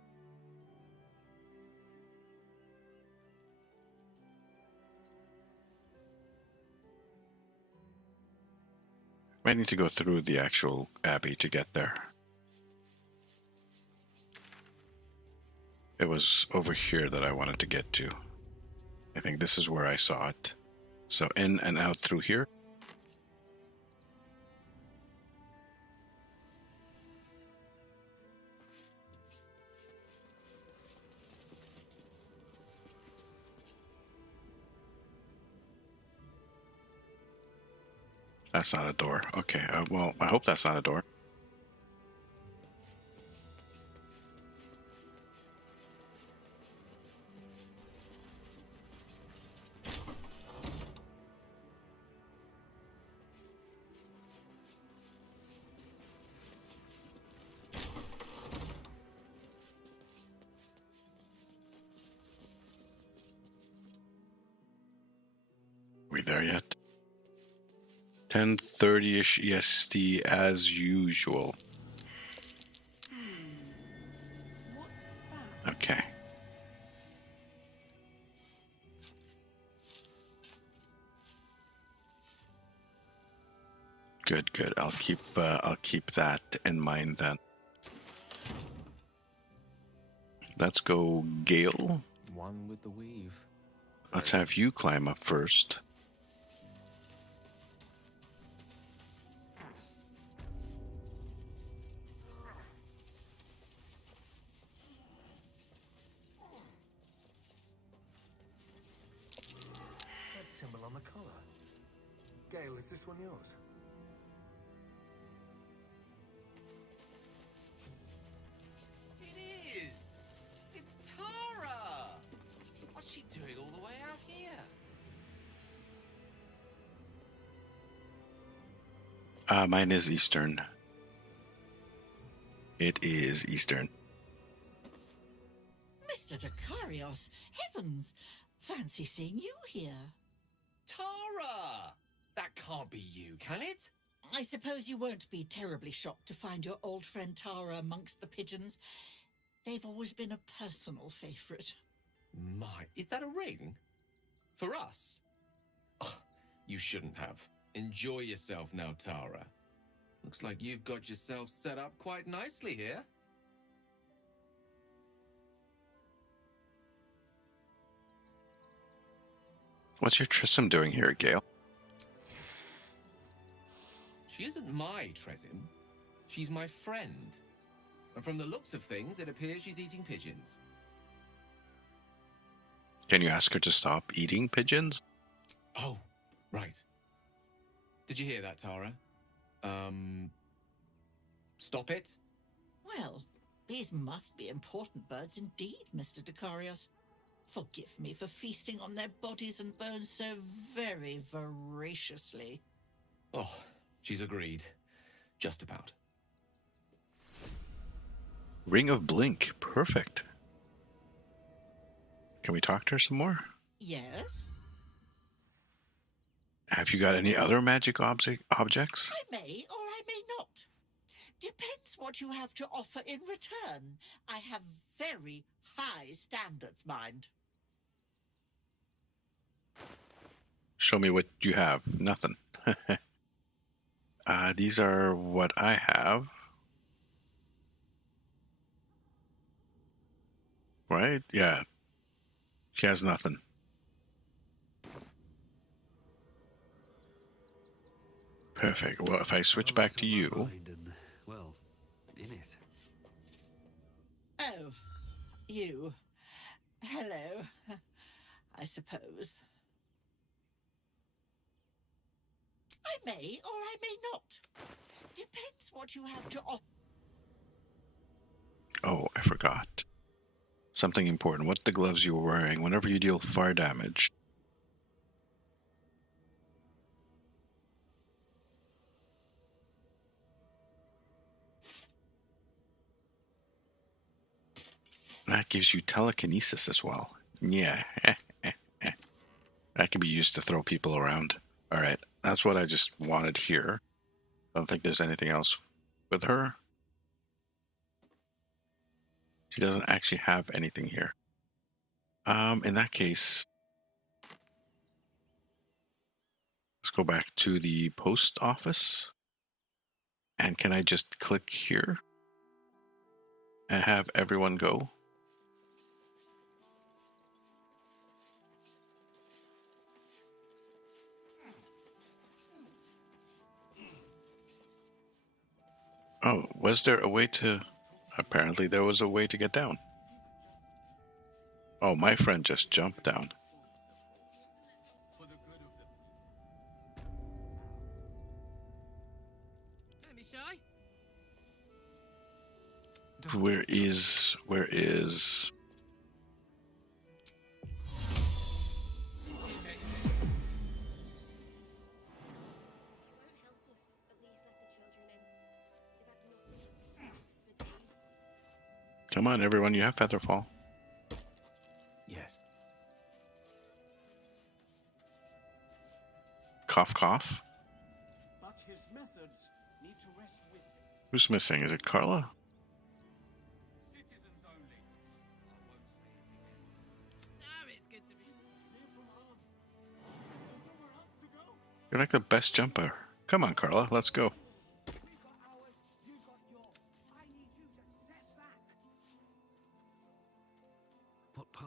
I need to go through the actual abbey to get there. It was over here that I wanted to get to. I think this is where I saw it. So in and out through here. That's not a door. Okay, well, I hope that's not a door. We there yet? 10:30ish EST as usual. Okay. Good, good. I'll keep that in mind then. Let's go, Gale. One with the weave. Let's have you climb up first. That symbol on the collar. Gale, is this one yours? It is! It's Tara! What's she doing all the way out here? Mine is Eastern. It is Eastern. Mr. Dakarios, heavens! Fancy seeing you here. Tara! That can't be you, can it? I suppose you won't be terribly shocked to find your old friend Tara amongst the pigeons. They've always been a personal favourite. My, is that a ring? For us? Oh, you shouldn't have. Enjoy yourself now, Tara. Looks like you've got yourself set up quite nicely here. What's your Tristram doing here, Gale? She isn't my Tresim. She's my friend. And from the looks of things, it appears she's eating pigeons. Can you ask her to stop eating pigeons? Oh, right. Did you hear that, Tara? Stop it? Well, these must be important birds indeed, Mr. Dakarios. Forgive me for feasting on their bodies and bones so very voraciously. Oh, she's agreed. Just about. Ring of Blink. Perfect. Can we talk to her some more? Yes? Have you got any other magic objects? I may or I may not. Depends what you have to offer in return. I have very high standards, mind. Show me what you have. Nothing. These are what I have. Right? Yeah. She has nothing. Perfect. Well, if I switch back to you... Well, in it. Oh, you. Hello. I suppose. I may or I may not. Depends what you have to offer. Oh, I forgot. Something important. What the gloves you were wearing whenever you deal fire damage. That gives you telekinesis as well. Yeah. That can be used to throw people around. Alright, that's what I just wanted here. I don't think there's anything else with her. She doesn't actually have anything here. In that case, let's go back to the post office. And can I just click here and have everyone go? Oh, was there a way to... Apparently there was a way to get down. Oh, my friend just jumped down. Where is... Come on, everyone, you have Featherfall. Yes. Cough, cough. But his methods need to rest with him. Who's missing? Is it Carla? You're like the best jumper. Come on, Carla, let's go.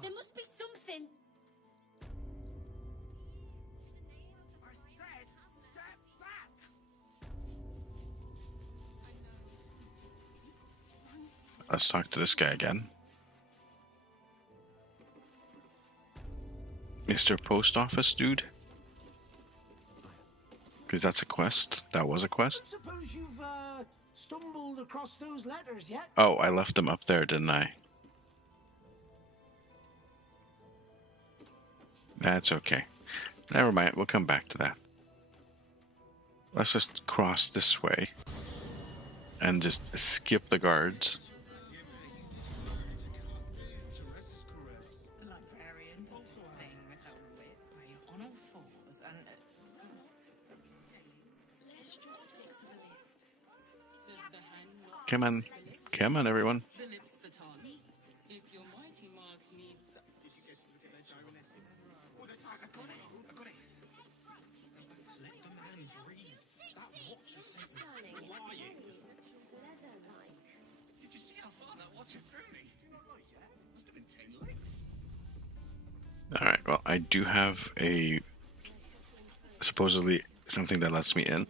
There must be something. I said, step back. Let's talk to this guy again. Mr. Post Office dude? Because that's a quest. That was a quest. Suppose you've stumbled across those letters yet? Oh, I left them up there, didn't I? That's okay. Never mind, we'll come back to that. Let's just cross this way. And just skip the guards. The librarian does this thing with her wit where you're on all fours and... Let's just stick to the list. There's the hand. Come on. Come on, everyone. The lips, the tongue. If your mighty Mars needs... I got it. Let the man breathe. That watch is flying. Did you see how far that watch threw me? Not like yet. Must have been 10 lengths. Alright, well, I do have a... supposedly something that lets me in.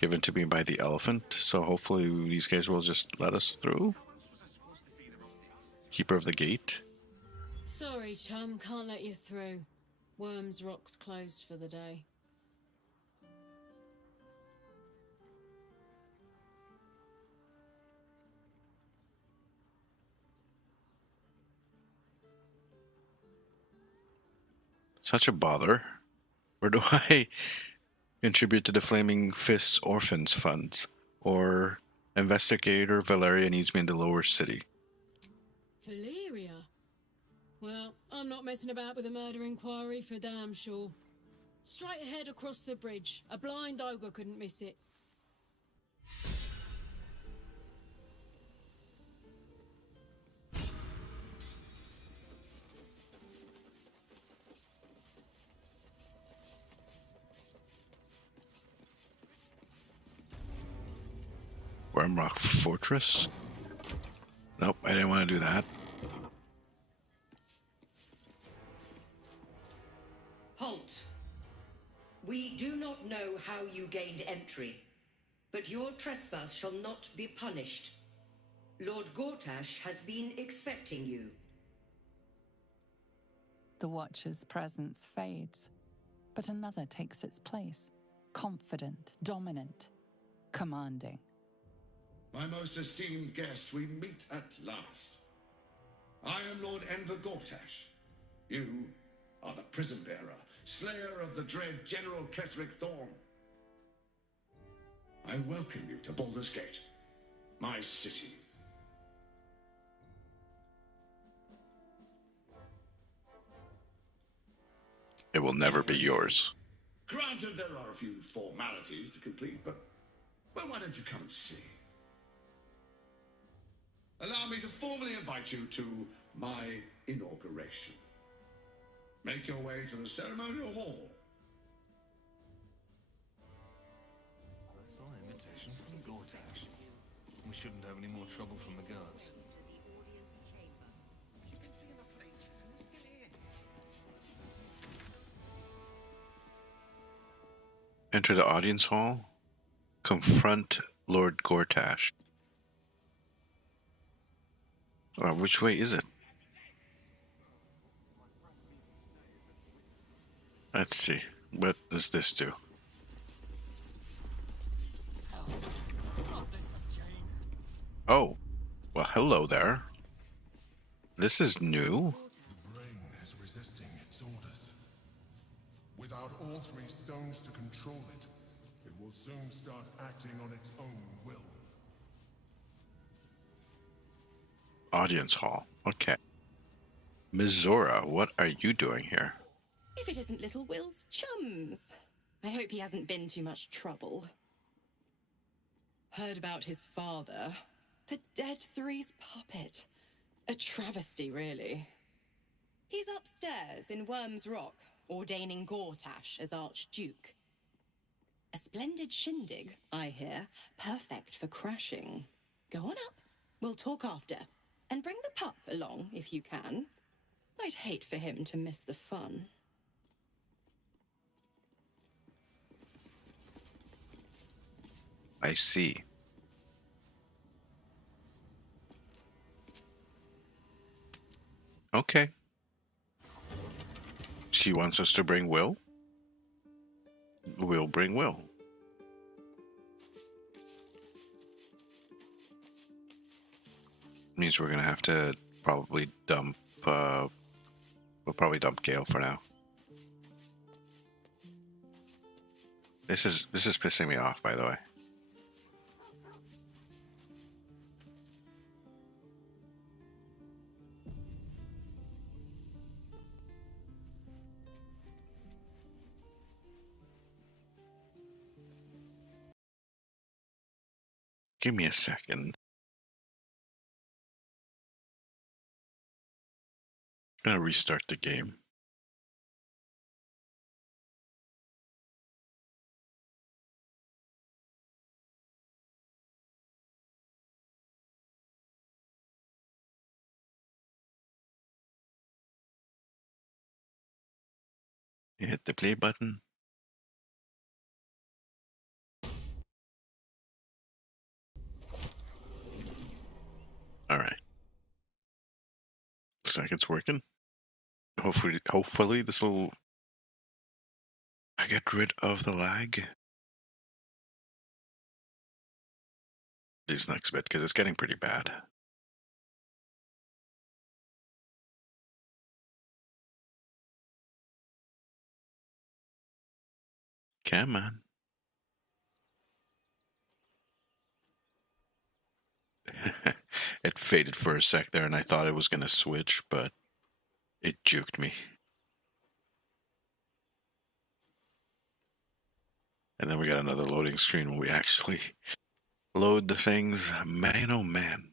Given to me by the elephant. So hopefully these guys will just let us through. Keeper of the gate. Sorry, chum, can't let you through. Worms Rock's closed for the day. Such a bother. Where do I contribute to the Flaming Fists Orphans Funds? Or Investigator Valeria needs me in the lower city. Valeria? Well, I'm not messing about with a murder inquiry for damn sure. Straight ahead across the bridge. A blind ogre couldn't miss it. Wormrock Fortress? Nope, I didn't want to do that. sanctuary, but your trespass shall not be punished. Lord Gortash has been expecting you. The Watcher's presence fades, but another takes its place. Confident, dominant, commanding. My most esteemed guest, we meet at last. I am Lord Enver Gortash. You are the prison bearer, slayer of the dread General Ketheric Thorn. I welcome you to Baldur's Gate, my city. It will never be yours. Granted, there are a few formalities to complete, but well, why don't you come and see? Allow me to formally invite you to my inauguration. Make your way to the ceremonial hall. I saw an invitation from Gortash. We shouldn't have any more trouble from the guards. Enter the audience hall. Confront Lord Gortash. Which way is it? Let's see. What does this do? Oh. Well, hello there. This is new. The brain is resisting its orders. Without all three stones to control it, it will soon start acting on its own will. Audience hall. Okay. Ms. Zora, what are you doing here? If it isn't little Will's chums. I hope he hasn't been too much trouble. Heard about his father. The Dead Three's puppet. A travesty, really. He's upstairs in Worm's Rock, ordaining Gortash as Archduke. A splendid shindig, I hear. Perfect for crashing. Go on up. We'll talk after. And bring the pup along, if you can. I'd hate for him to miss the fun. I see. Okay. She wants us to bring Will? We'll bring Will. Means we're gonna have to probably dump, we'll probably dump Gale for now. This is pissing me off, by the way. Give me a second. I'm gonna restart the game. You hit the play button. All right. Looks like it's working. Hopefully this will get rid of the lag. This next bit, because it's getting pretty bad. Come on. It faded for a sec there, and I thought it was going to switch, but it juked me. And then we got another loading screen when we actually load the things. Man, oh man.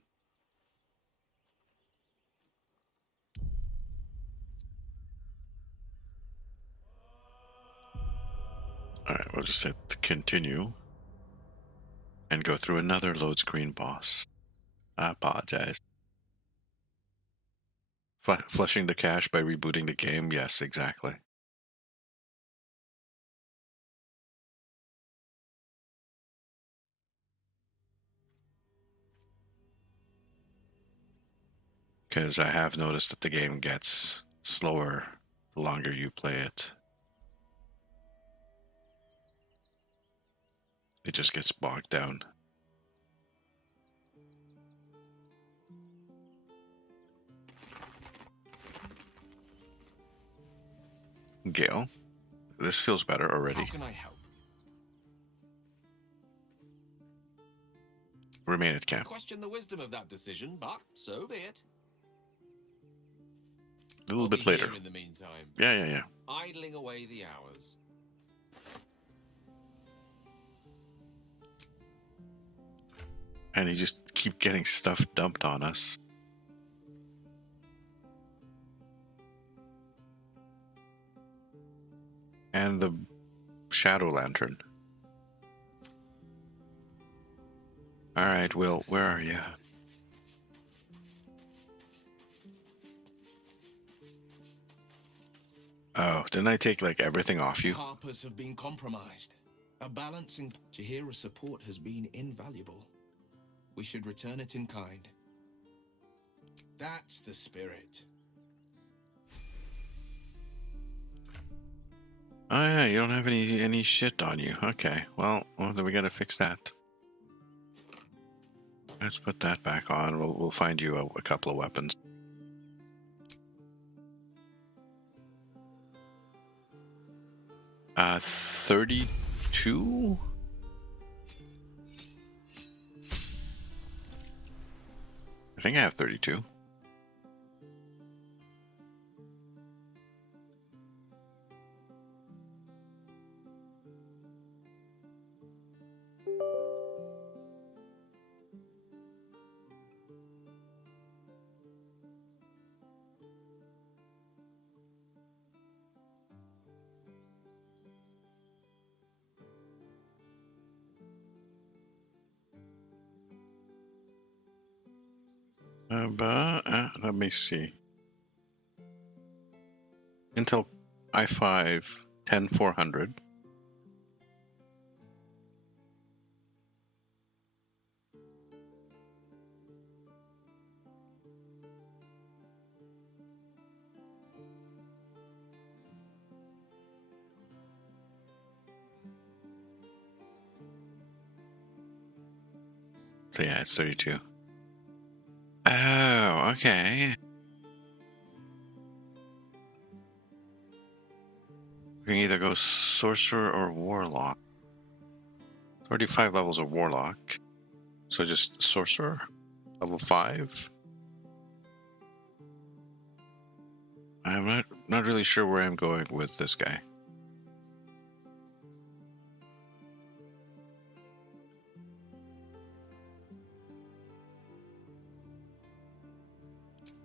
Alright, we'll just hit continue and go through another load screen boss. I apologize. Flushing the cache by rebooting the game? Yes, exactly. Because I have noticed that the game gets slower the longer you play it. It just gets bogged down. Gale, this feels better already. How can I help? Remain at camp. Question the wisdom of that decision, but so be it. A little I'll bit be later. here in the meantime. Yeah. Idling away the hours. And he just keep getting stuff dumped on us. And the Shadow Lantern. Alright, Will, where are you? Oh, didn't I take like everything off you? Harpers have been compromised. A balancing Chihira's support has been invaluable. We should return it in kind. That's the spirit. Oh yeah, you don't have any shit on you. Okay, well then we gotta fix that. Let's put that back on. We'll find you a couple of weapons. Uh, 32? I think I have 32. Let me see. Intel i5 10400. So yeah, it's 32. Oh, okay. We can either go Sorcerer or Warlock. 35 levels of Warlock. So just Sorcerer? Level 5? I'm not really sure where I'm going with this guy.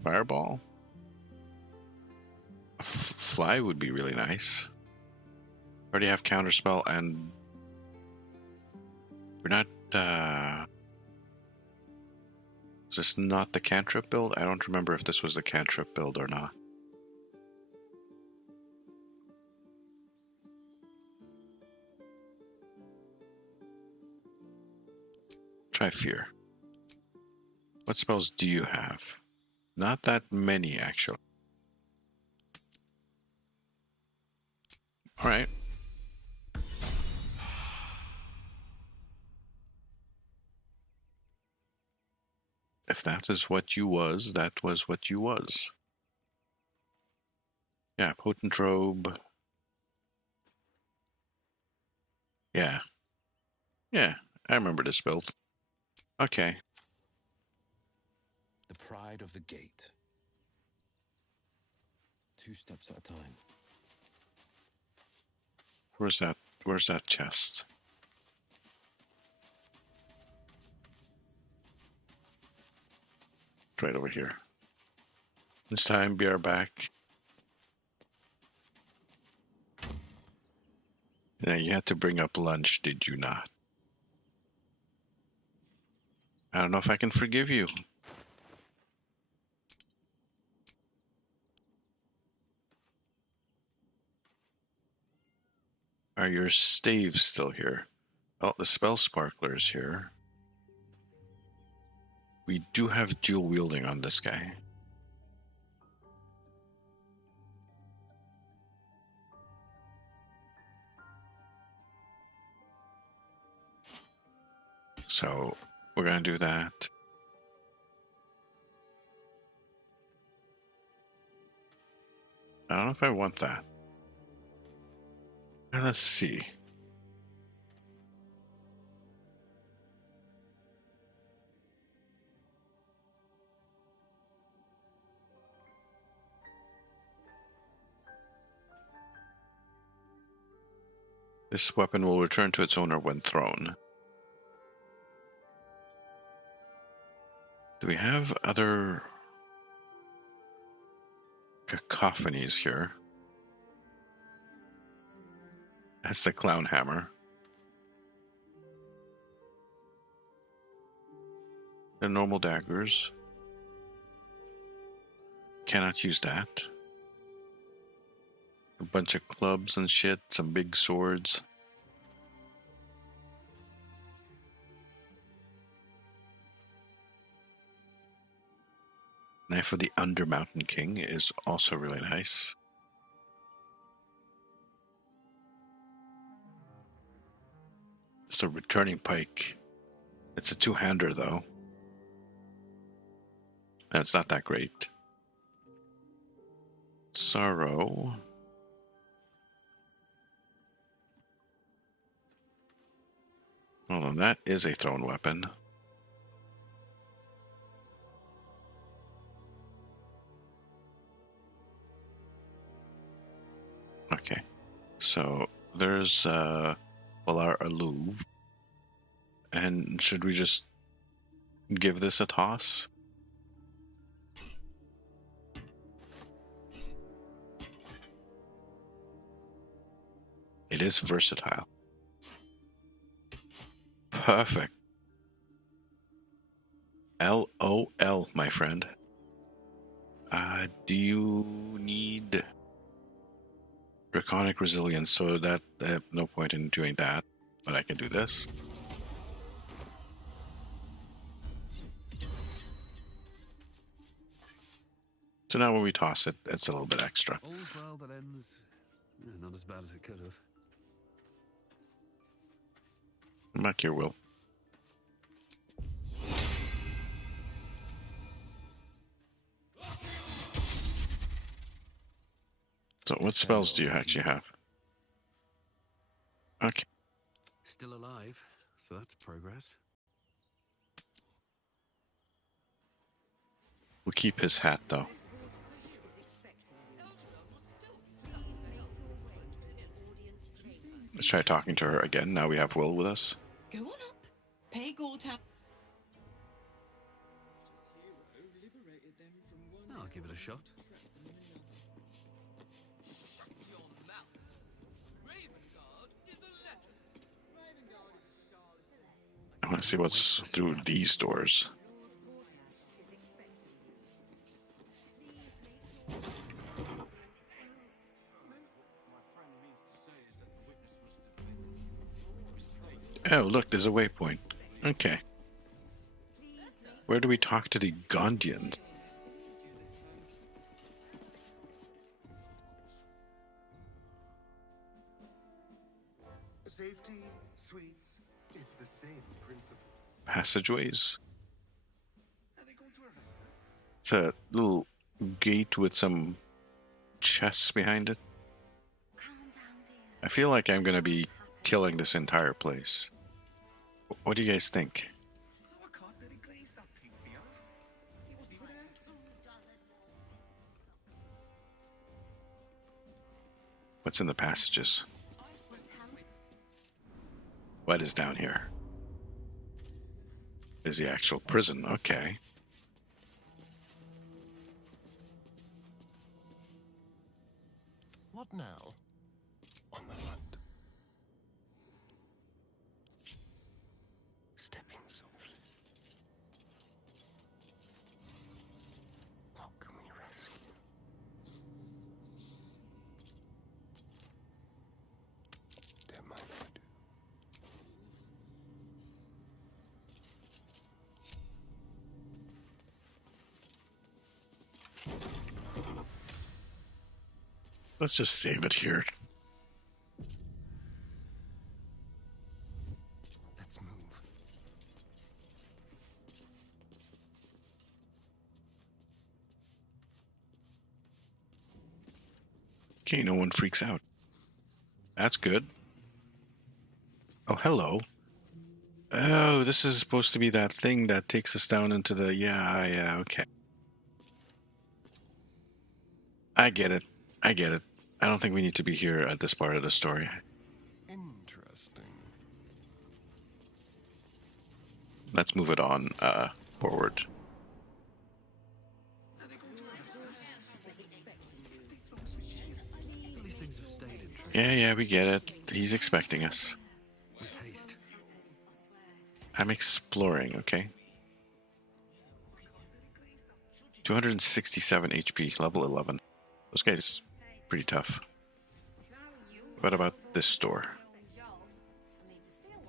Fireball? Fly would be really nice. Already have Counterspell and... We're not... Is this not the cantrip build? I don't remember if this was the cantrip build or not. Try Fear. What spells do you have? Not that many, actually. Alright. If that is what you was, that was what you was. Yeah, Potent Robe. Yeah. Yeah, I remember this build. Okay. The pride of the gate. 2 steps at a time. Where's that chest? It's right over here. This time, be our back. Now, you had to bring up lunch, did you not? I don't know if I can forgive you. Are your staves still here? Oh, the spell sparkler is here. We do have dual wielding on this guy. So we're going to do that. I don't know if I want that. Let's see. This weapon will return to its owner when thrown. Do we have other cacophonies here? That's the clown hammer. The normal daggers. Cannot use that. A bunch of clubs and shit, some big swords. Knife of the Undermountain King is also really nice. It's a returning pike. It's a two-hander though. And it's not that great. Sorrow. Hold on, that is a thrown weapon. Okay, so there's Valar Aluv. And should we just give this a toss? It is versatile. Perfect. LOL, my friend. Do you need Draconic Resilience? So that I have no point in doing that, but I can do this. So now when we toss it, it's a little bit extra. All's well that ends not as bad as it could have. I'm back here, Will. So what spells do you actually have? Okay. Still alive, so that's progress. We'll keep his hat, though. Let's try talking to her again. Now we have Will with us. Go on up. Pay Gortash. I'll give it a shot. I want to see what's through these doors. Oh, look, there's a waypoint. Okay. Where do we talk to the Gondians? Safety, sweets, it's the same principle. Passageways. It's a little gate with some chests behind it. I feel like I'm going to be killing this entire place. What do you guys think? What's in the passages? What is down here? Is the actual prison? Okay. What now? On the hunt. Stepping softly. What can we rescue? Don't mind if I do. Let's just save it here. Let's move. Okay, no one freaks out. That's good. Oh, hello. Oh, this is supposed to be that thing that takes us down into the... Yeah, okay. I get it. I get it. I don't think we need to be here at this part of the story. Interesting. Let's move it on forward. Yeah, we get it. He's expecting us. I'm exploring, okay? 267 HP, level 11. Those guys, pretty tough. What about this door?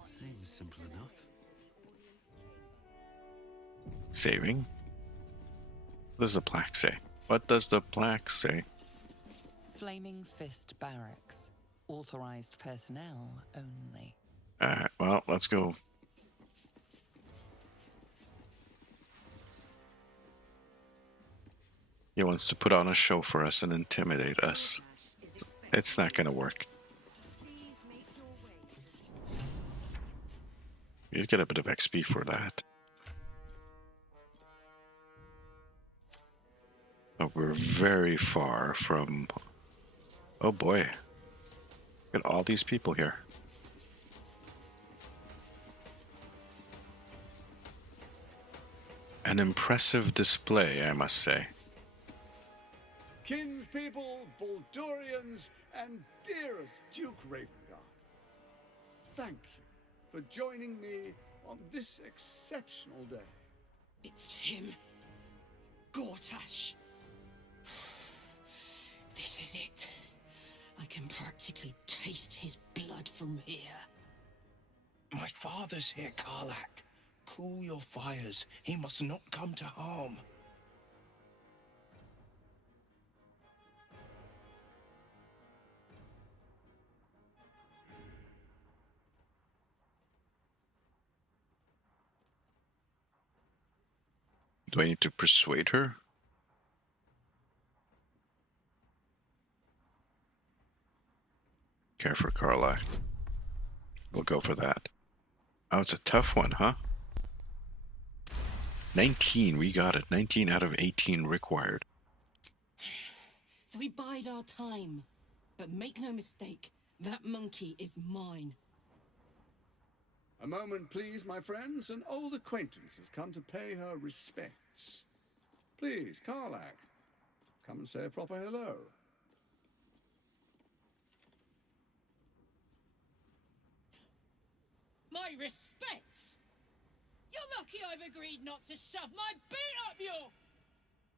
Seems simple enough. Saving. What does the plaque say? What does the plaque say? Flaming Fist Barracks. Authorized personnel only. Alright, well, let's go. He wants to put on a show for us and intimidate us. It's not gonna work. You'd get a bit of XP for that. But we're very far from... Oh boy. Look at all these people here. An impressive display, I must say. Kinspeople, Baldurians, and dearest Duke Ravengard, thank you for joining me on this exceptional day. It's him. Gortash. This is it. I can practically taste his blood from here. My father's here, Karlach. Cool your fires. He must not come to harm. Do I need to persuade her? Care for Karlach. We'll go for that. Oh, it's a tough one, huh? 19, we got it. 19 out of 18 required. So we bide our time. But make no mistake, that monkey is mine. A moment, please, my friends. An old acquaintance has come to pay her respects. Please, Karlach, come and say a proper hello. My respects! You're lucky I've agreed not to shove my boot up your...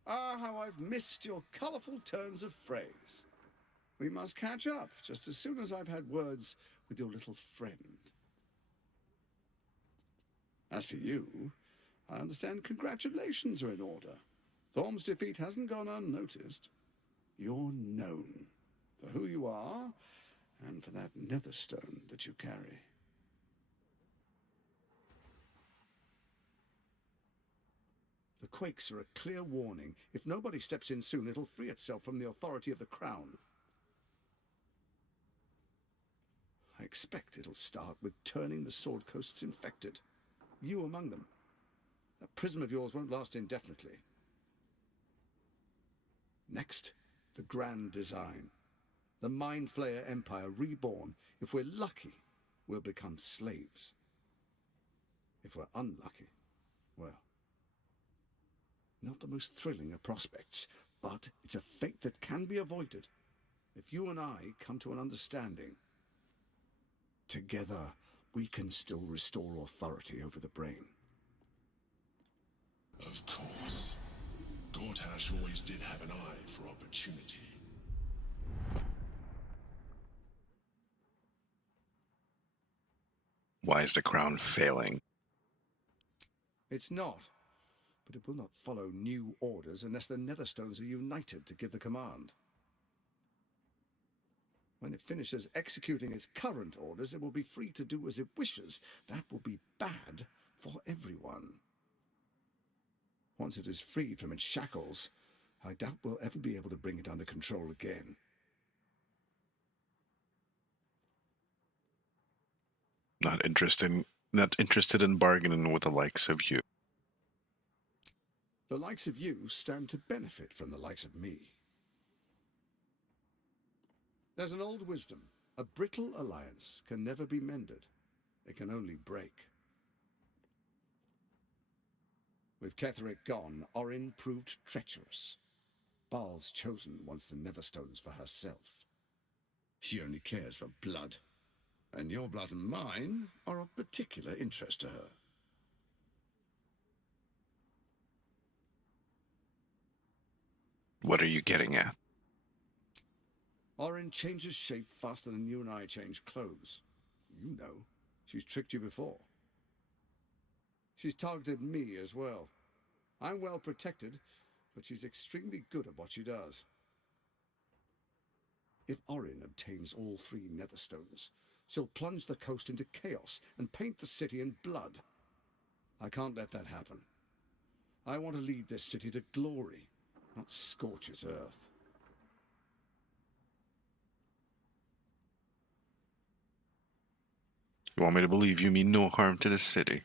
Ah, how I've missed your colourful turns of phrase. We must catch up just as soon as I've had words with your little friend. As for you, I understand congratulations are in order. Thorm's defeat hasn't gone unnoticed. You're known for who you are and for that netherstone that you carry. The quakes are a clear warning. If nobody steps in soon, it'll free itself from the authority of the crown. I expect it'll start with turning the Sword Coasts infected. You among them. That prism of yours won't last indefinitely. Next, the grand design. The Mind Flayer Empire reborn. If we're lucky, we'll become slaves. If we're unlucky, well, not the most thrilling of prospects, but it's a fate that can be avoided if you and I come to an understanding. Together, we can still restore authority over the brain. Of course. Gortash always did have an eye for opportunity. Why is the crown failing? It's not. But it will not follow new orders unless the Netherstones are united to give the command. When it finishes executing its current orders, it will be free to do as it wishes. That will be bad for everyone. Once it is freed from its shackles, I doubt we'll ever be able to bring it under control again. not interested in bargaining with the likes of you. The likes of you stand to benefit from the likes of me. There's an old wisdom. A brittle alliance can never be mended. It can only break. With Ketheric gone, Orin proved treacherous. Baal's chosen wants the Netherstones for herself. She only cares for blood. And your blood and mine are of particular interest to her. What are you getting at? Orin changes shape faster than you and I change clothes. You know, she's tricked you before. She's targeted me as well. I'm well protected, but she's extremely good at what she does. If Orin obtains all 3 Netherstones, she'll plunge the coast into chaos and paint the city in blood. I can't let that happen. I want to lead this city to glory, not scorch its earth. You want me to believe you mean no harm to the city?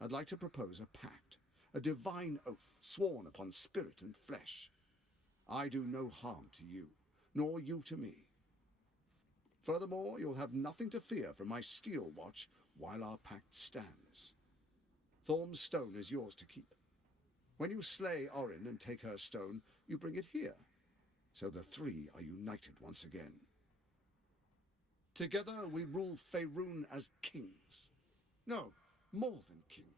I'd like to propose a pact, a divine oath sworn upon spirit and flesh. I do no harm to you, nor you to me. Furthermore, you'll have nothing to fear from my steel watch while our pact stands. Thorm's stone is yours to keep. When you slay Orin and take her stone, you bring it here, so the 3 are united once again. Together we rule Faerun as kings. No, more than kings.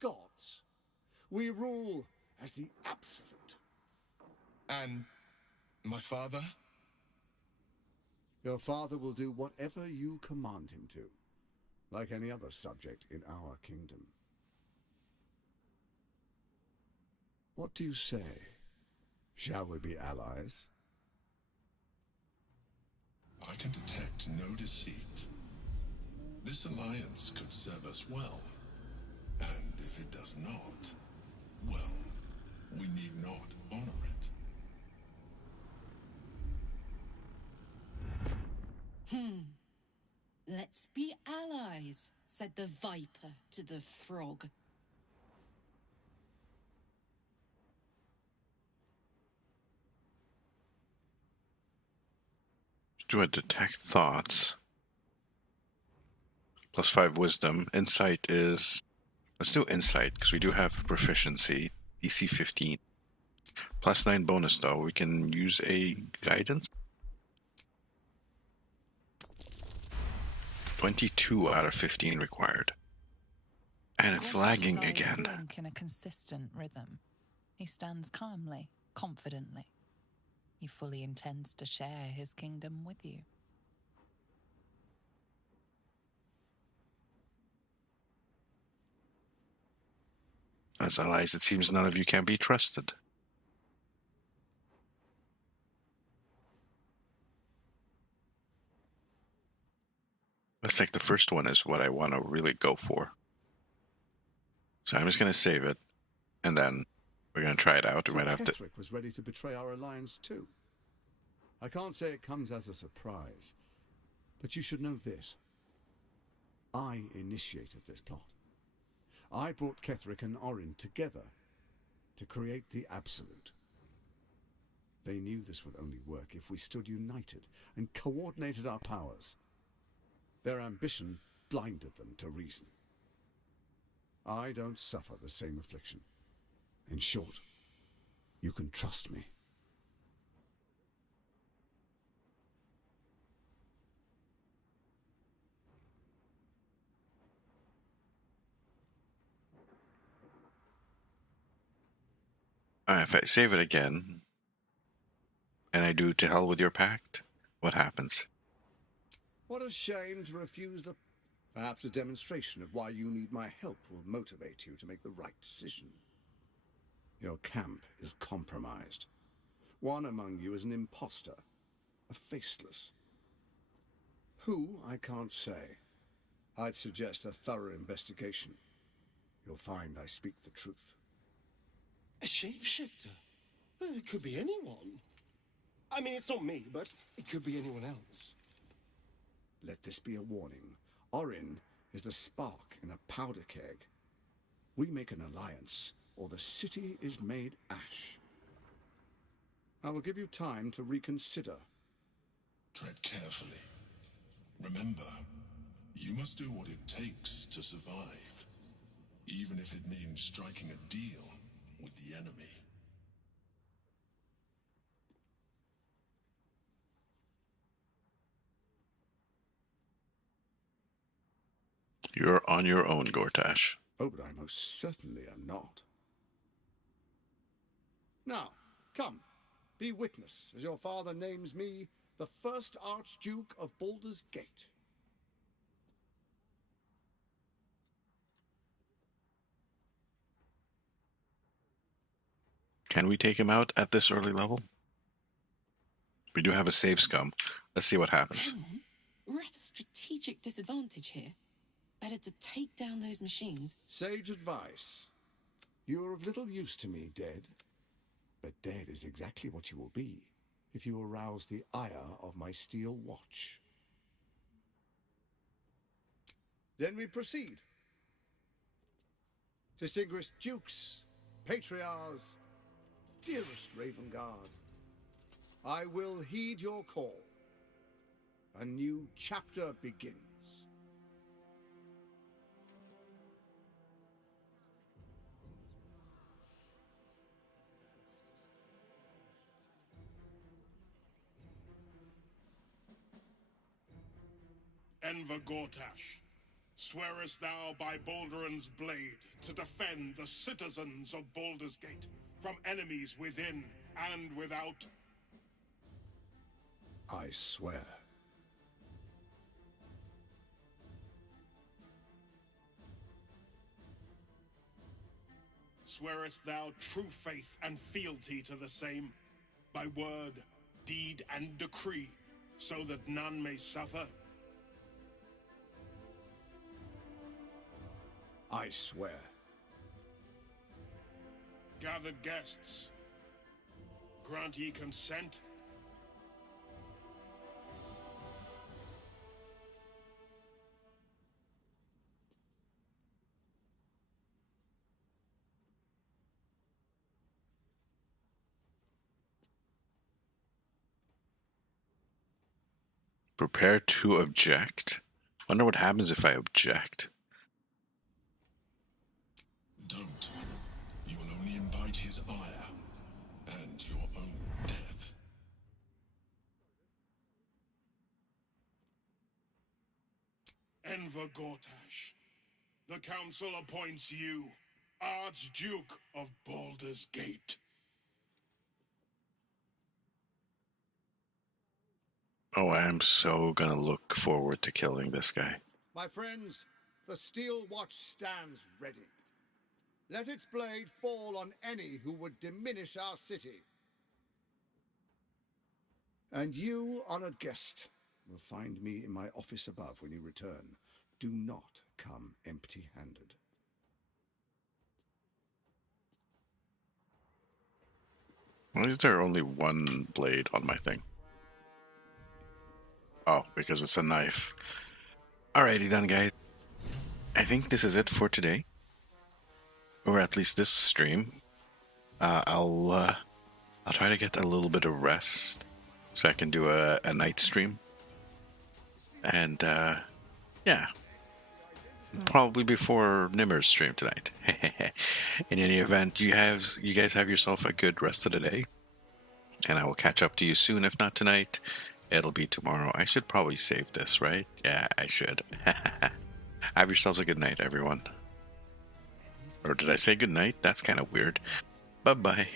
Gods. We rule as the Absolute. And my father? Your father will do whatever you command him to, like any other subject in our kingdom. What do you say? Shall we be allies? I can detect no deceit. This alliance could serve us well. And if it does not, well, we need not honor it. Let's be allies, said the viper to the frog. Druid detect thoughts. +5 wisdom. Insight is... Let's do insight, because we do have proficiency. DC 15. +9 bonus, though. We can use a guidance. 22 out of 15 required. And it's lagging Gortash's eyes again. blink in a consistent rhythm. He stands calmly, confidently. He fully intends to share his kingdom with you. As allies, it seems none of you can be trusted. Let's take the first one is what I want to really go for. So I'm just going to save it, and then we're going to try it out. We So might have to... Ketheric was ready to betray our alliance too. I can't say it comes as a surprise, but you should know this. I initiated this plot. I brought Ketheric and Orin together to create the Absolute. They knew this would only work if we stood united and coordinated our powers. Their ambition blinded them to reason. I don't suffer the same affliction. In short, you can trust me. If I save it again, and I do to hell with your pact, what happens? What a shame to refuse the... Perhaps a demonstration of why you need my help will motivate you to make the right decision. Your camp is compromised. One among you is an imposter, a faceless. Who, I can't say. I'd suggest a thorough investigation. You'll find I speak the truth. A shapeshifter? Well, it could be anyone. I mean, it's not me, but it could be anyone else. Let this be a warning. Orin is the spark in a powder keg. We make an alliance, or the city is made ash. I will give you time to reconsider. Tread carefully. Remember, you must do what it takes to survive, even if it means striking a deal with the enemy. You're on your own, Gortash. Oh, but I most certainly am not. Now, come, be witness as your father names me the first Archduke of Baldur's Gate. Can we take him out at this early level? We do have a save scum. Let's see what happens. We're at a strategic disadvantage here. Better to take down those machines. Sage advice. You are of little use to me, dead. But dead is exactly what you will be if you arouse the ire of my steel watch. Then we proceed. Distinguished dukes, patriarchs, dearest Ravengard, I will heed your call. A new chapter begins. Enver Gortash, swearest thou by Baldur's blade to defend the citizens of Baldur's Gate from enemies within and without? I swear. Swearest thou true faith and fealty to the same, by word, deed, and decree, so that none may suffer? I swear. Gathered guests, grant ye consent? Prepare to object. Wonder what happens if I object. Don't. You will only invite his ire and your own death. Enver Gortash, the council appoints you Archduke of Baldur's Gate. Oh, I am so gonna look forward to killing this guy. My friends, the steel watch stands ready. Let its blade fall on any who would diminish our city. And you, honored guest, will find me in my office above when you return. Do not come empty-handed. Why is there only one blade on my thing? Oh, because it's a knife. Alrighty then, guys. I think this is it for today. Or at least this stream. I'll try to get a little bit of rest so I can do a night stream. And yeah. Probably before Nimmer's stream tonight. In any event, you guys have yourself a good rest of the day. And I will catch up to you soon. If not tonight, it'll be tomorrow. I should probably save this, right? Yeah, I should. Have yourselves a good night, everyone. Or did I say good night? That's kind of weird. Bye-bye.